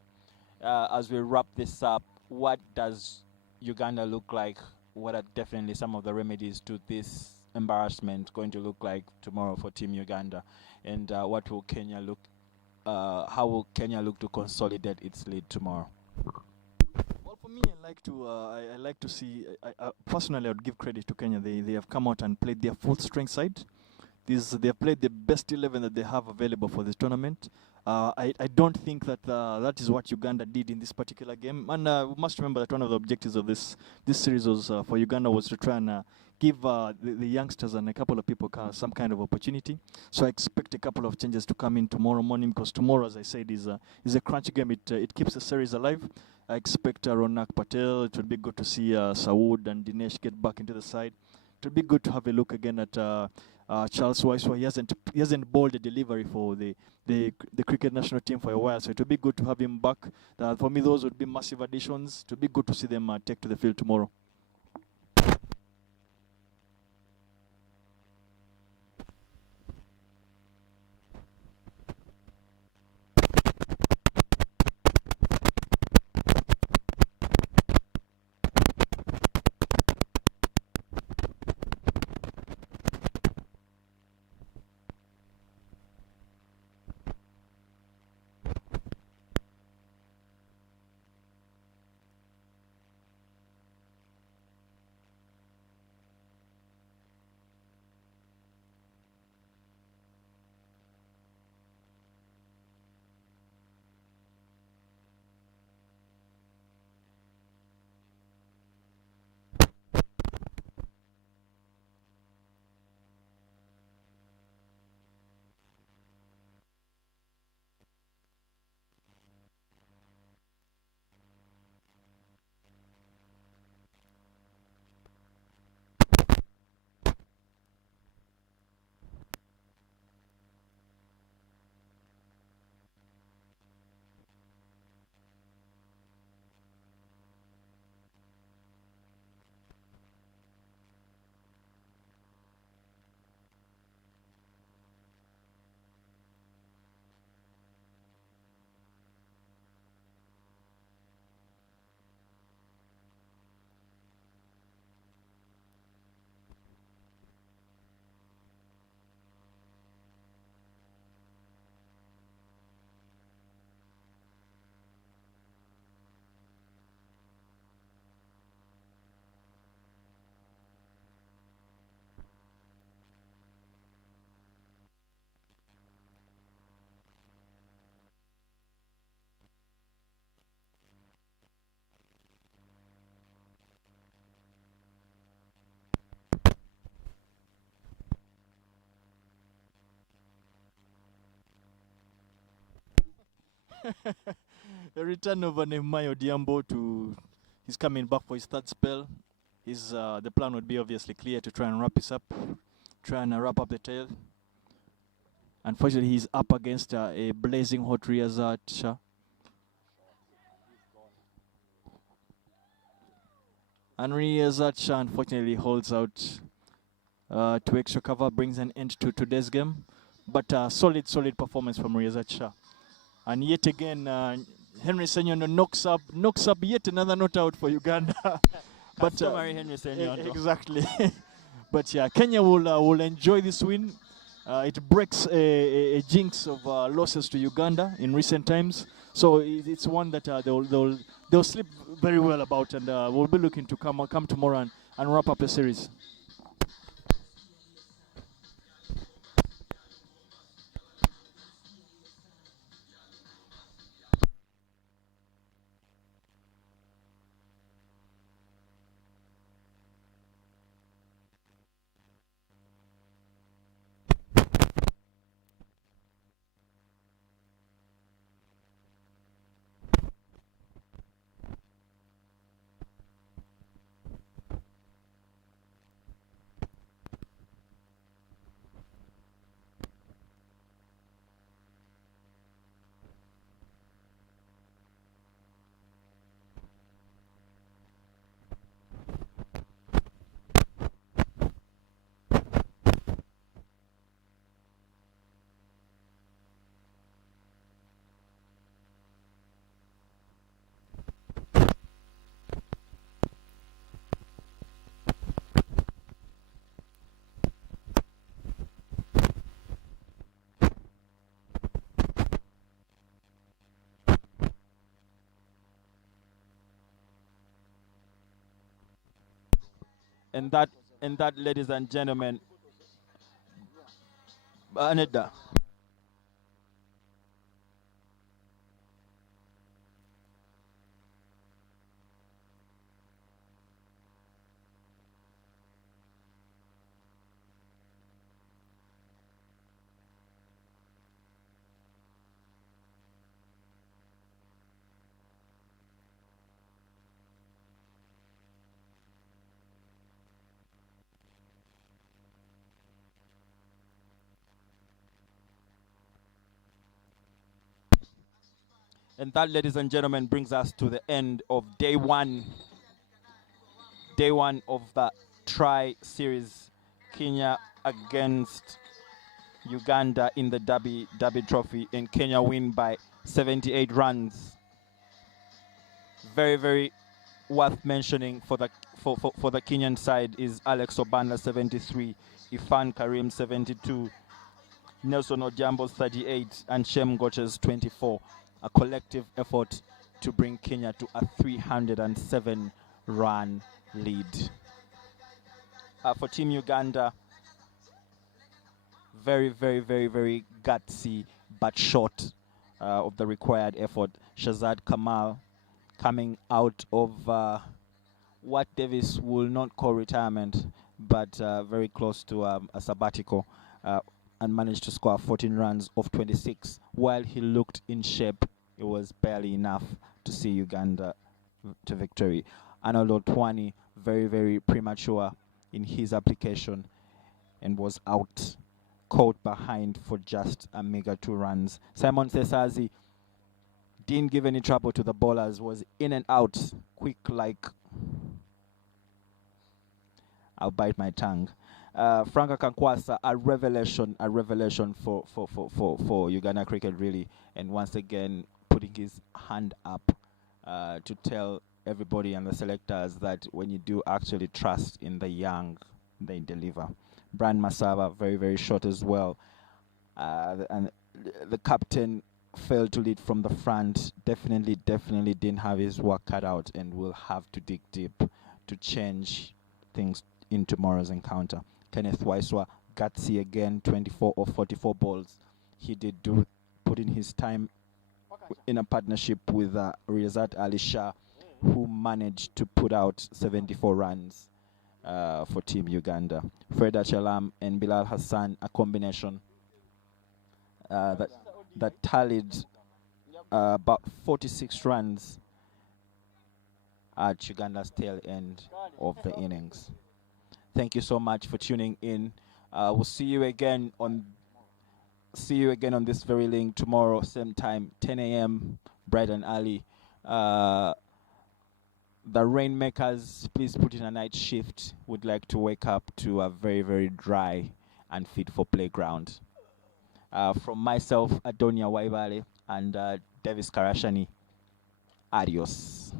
As we wrap this up, what does Uganda look like? What are definitely some of the remedies to this embarrassment going to look like tomorrow for Team Uganda? And what will Kenya look? How will Kenya look to consolidate its lead tomorrow? Well, for me, I like to see. I personally, I would give credit to Kenya. They have come out and played their full strength side. They have played the best 11 that they have available for this tournament. I don't think that that is what Uganda did in this particular game. And we must remember that one of the objectives of this series was for Uganda was to try and give the youngsters and a couple of people some kind of opportunity. So I expect a couple of changes to come in tomorrow morning, because tomorrow, as I said, is a crunch game. It keeps the series alive. I expect Ronak Patel. It would be good to see Saud and Dinesh get back into the side. It would be good to have a look again at Charles Waiswa. He hasn't bowled a delivery for the cricket national team for a while, so it would be good to have him back. For me, those would be massive additions. It would be good to see them take to the field tomorrow. The return of Nehemiah Odiambo he's coming back for his third spell. The plan would be obviously clear to try and wrap this up, try and wrap up the tail. Unfortunately, he's up against a blazing hot Riyazat Shah. And Riyazat Shah unfortunately holds out to extra cover, brings an end to today's game. But solid performance from Riyazat Shah. And yet again, Henry Senyondo knocks up yet another not out for Uganda. But Customary Henry Senyondo. exactly. But yeah, Kenya will enjoy this win. It breaks a jinx of losses to Uganda in recent times. So it's one that they'll sleep very well about, and we'll be looking to come tomorrow and wrap up the series. And that, ladies and gentlemen, Aneda. And that, ladies and gentlemen, brings us to the end of day one of the Tri Series. Kenya against Uganda in the Derby Trophy, and Kenya win by 78 runs. Very, very worth mentioning for the Kenyan side is Alex Obanda 73, Ifan Karim 72, Nelson Odhiambo 38, and Shem Goches 24. A collective effort to bring Kenya to a 307 run lead. For Team Uganda, very, very, very, very gutsy but short of the required effort. Shazad Kamal coming out of what Davis will not call retirement, but very close to a sabbatical, and managed to score 14 runs off 26. While he looked in shape, it was barely enough to see Uganda to victory. Arnold Otwani, very, very premature in his application and was out, caught behind for just a meager 2 runs. Simon Sesazi didn't give any trouble to the bowlers, was in and out, quick like... I'll bite my tongue. Franka Kankwasa, a revelation for Uganda cricket, really. And once again, putting his hand up to tell everybody and the selectors that when you do actually trust in the young, they deliver. Brian Masaba, very, very short as well. And the captain failed to lead from the front. Definitely didn't have his work cut out, and will have to dig deep to change things in tomorrow's encounter. Kenneth Waiswa, gutsy again, 24 or 44 balls. He did put in his time in a partnership with Riyazat Ali Shah, who managed to put out 74 runs for Team Uganda. Fred Achelam and Bilal Hassan, a combination that tallied about 46 runs at Uganda's tail end of the innings. Thank you so much for tuning in. We'll see you again on this very link tomorrow, same time, 10 a.m. bright and early. The rainmakers, please put in a night shift. Would like to wake up to a very, very dry and fit for playground. From myself, Adonia Waibale, and Davis Karashani, adios.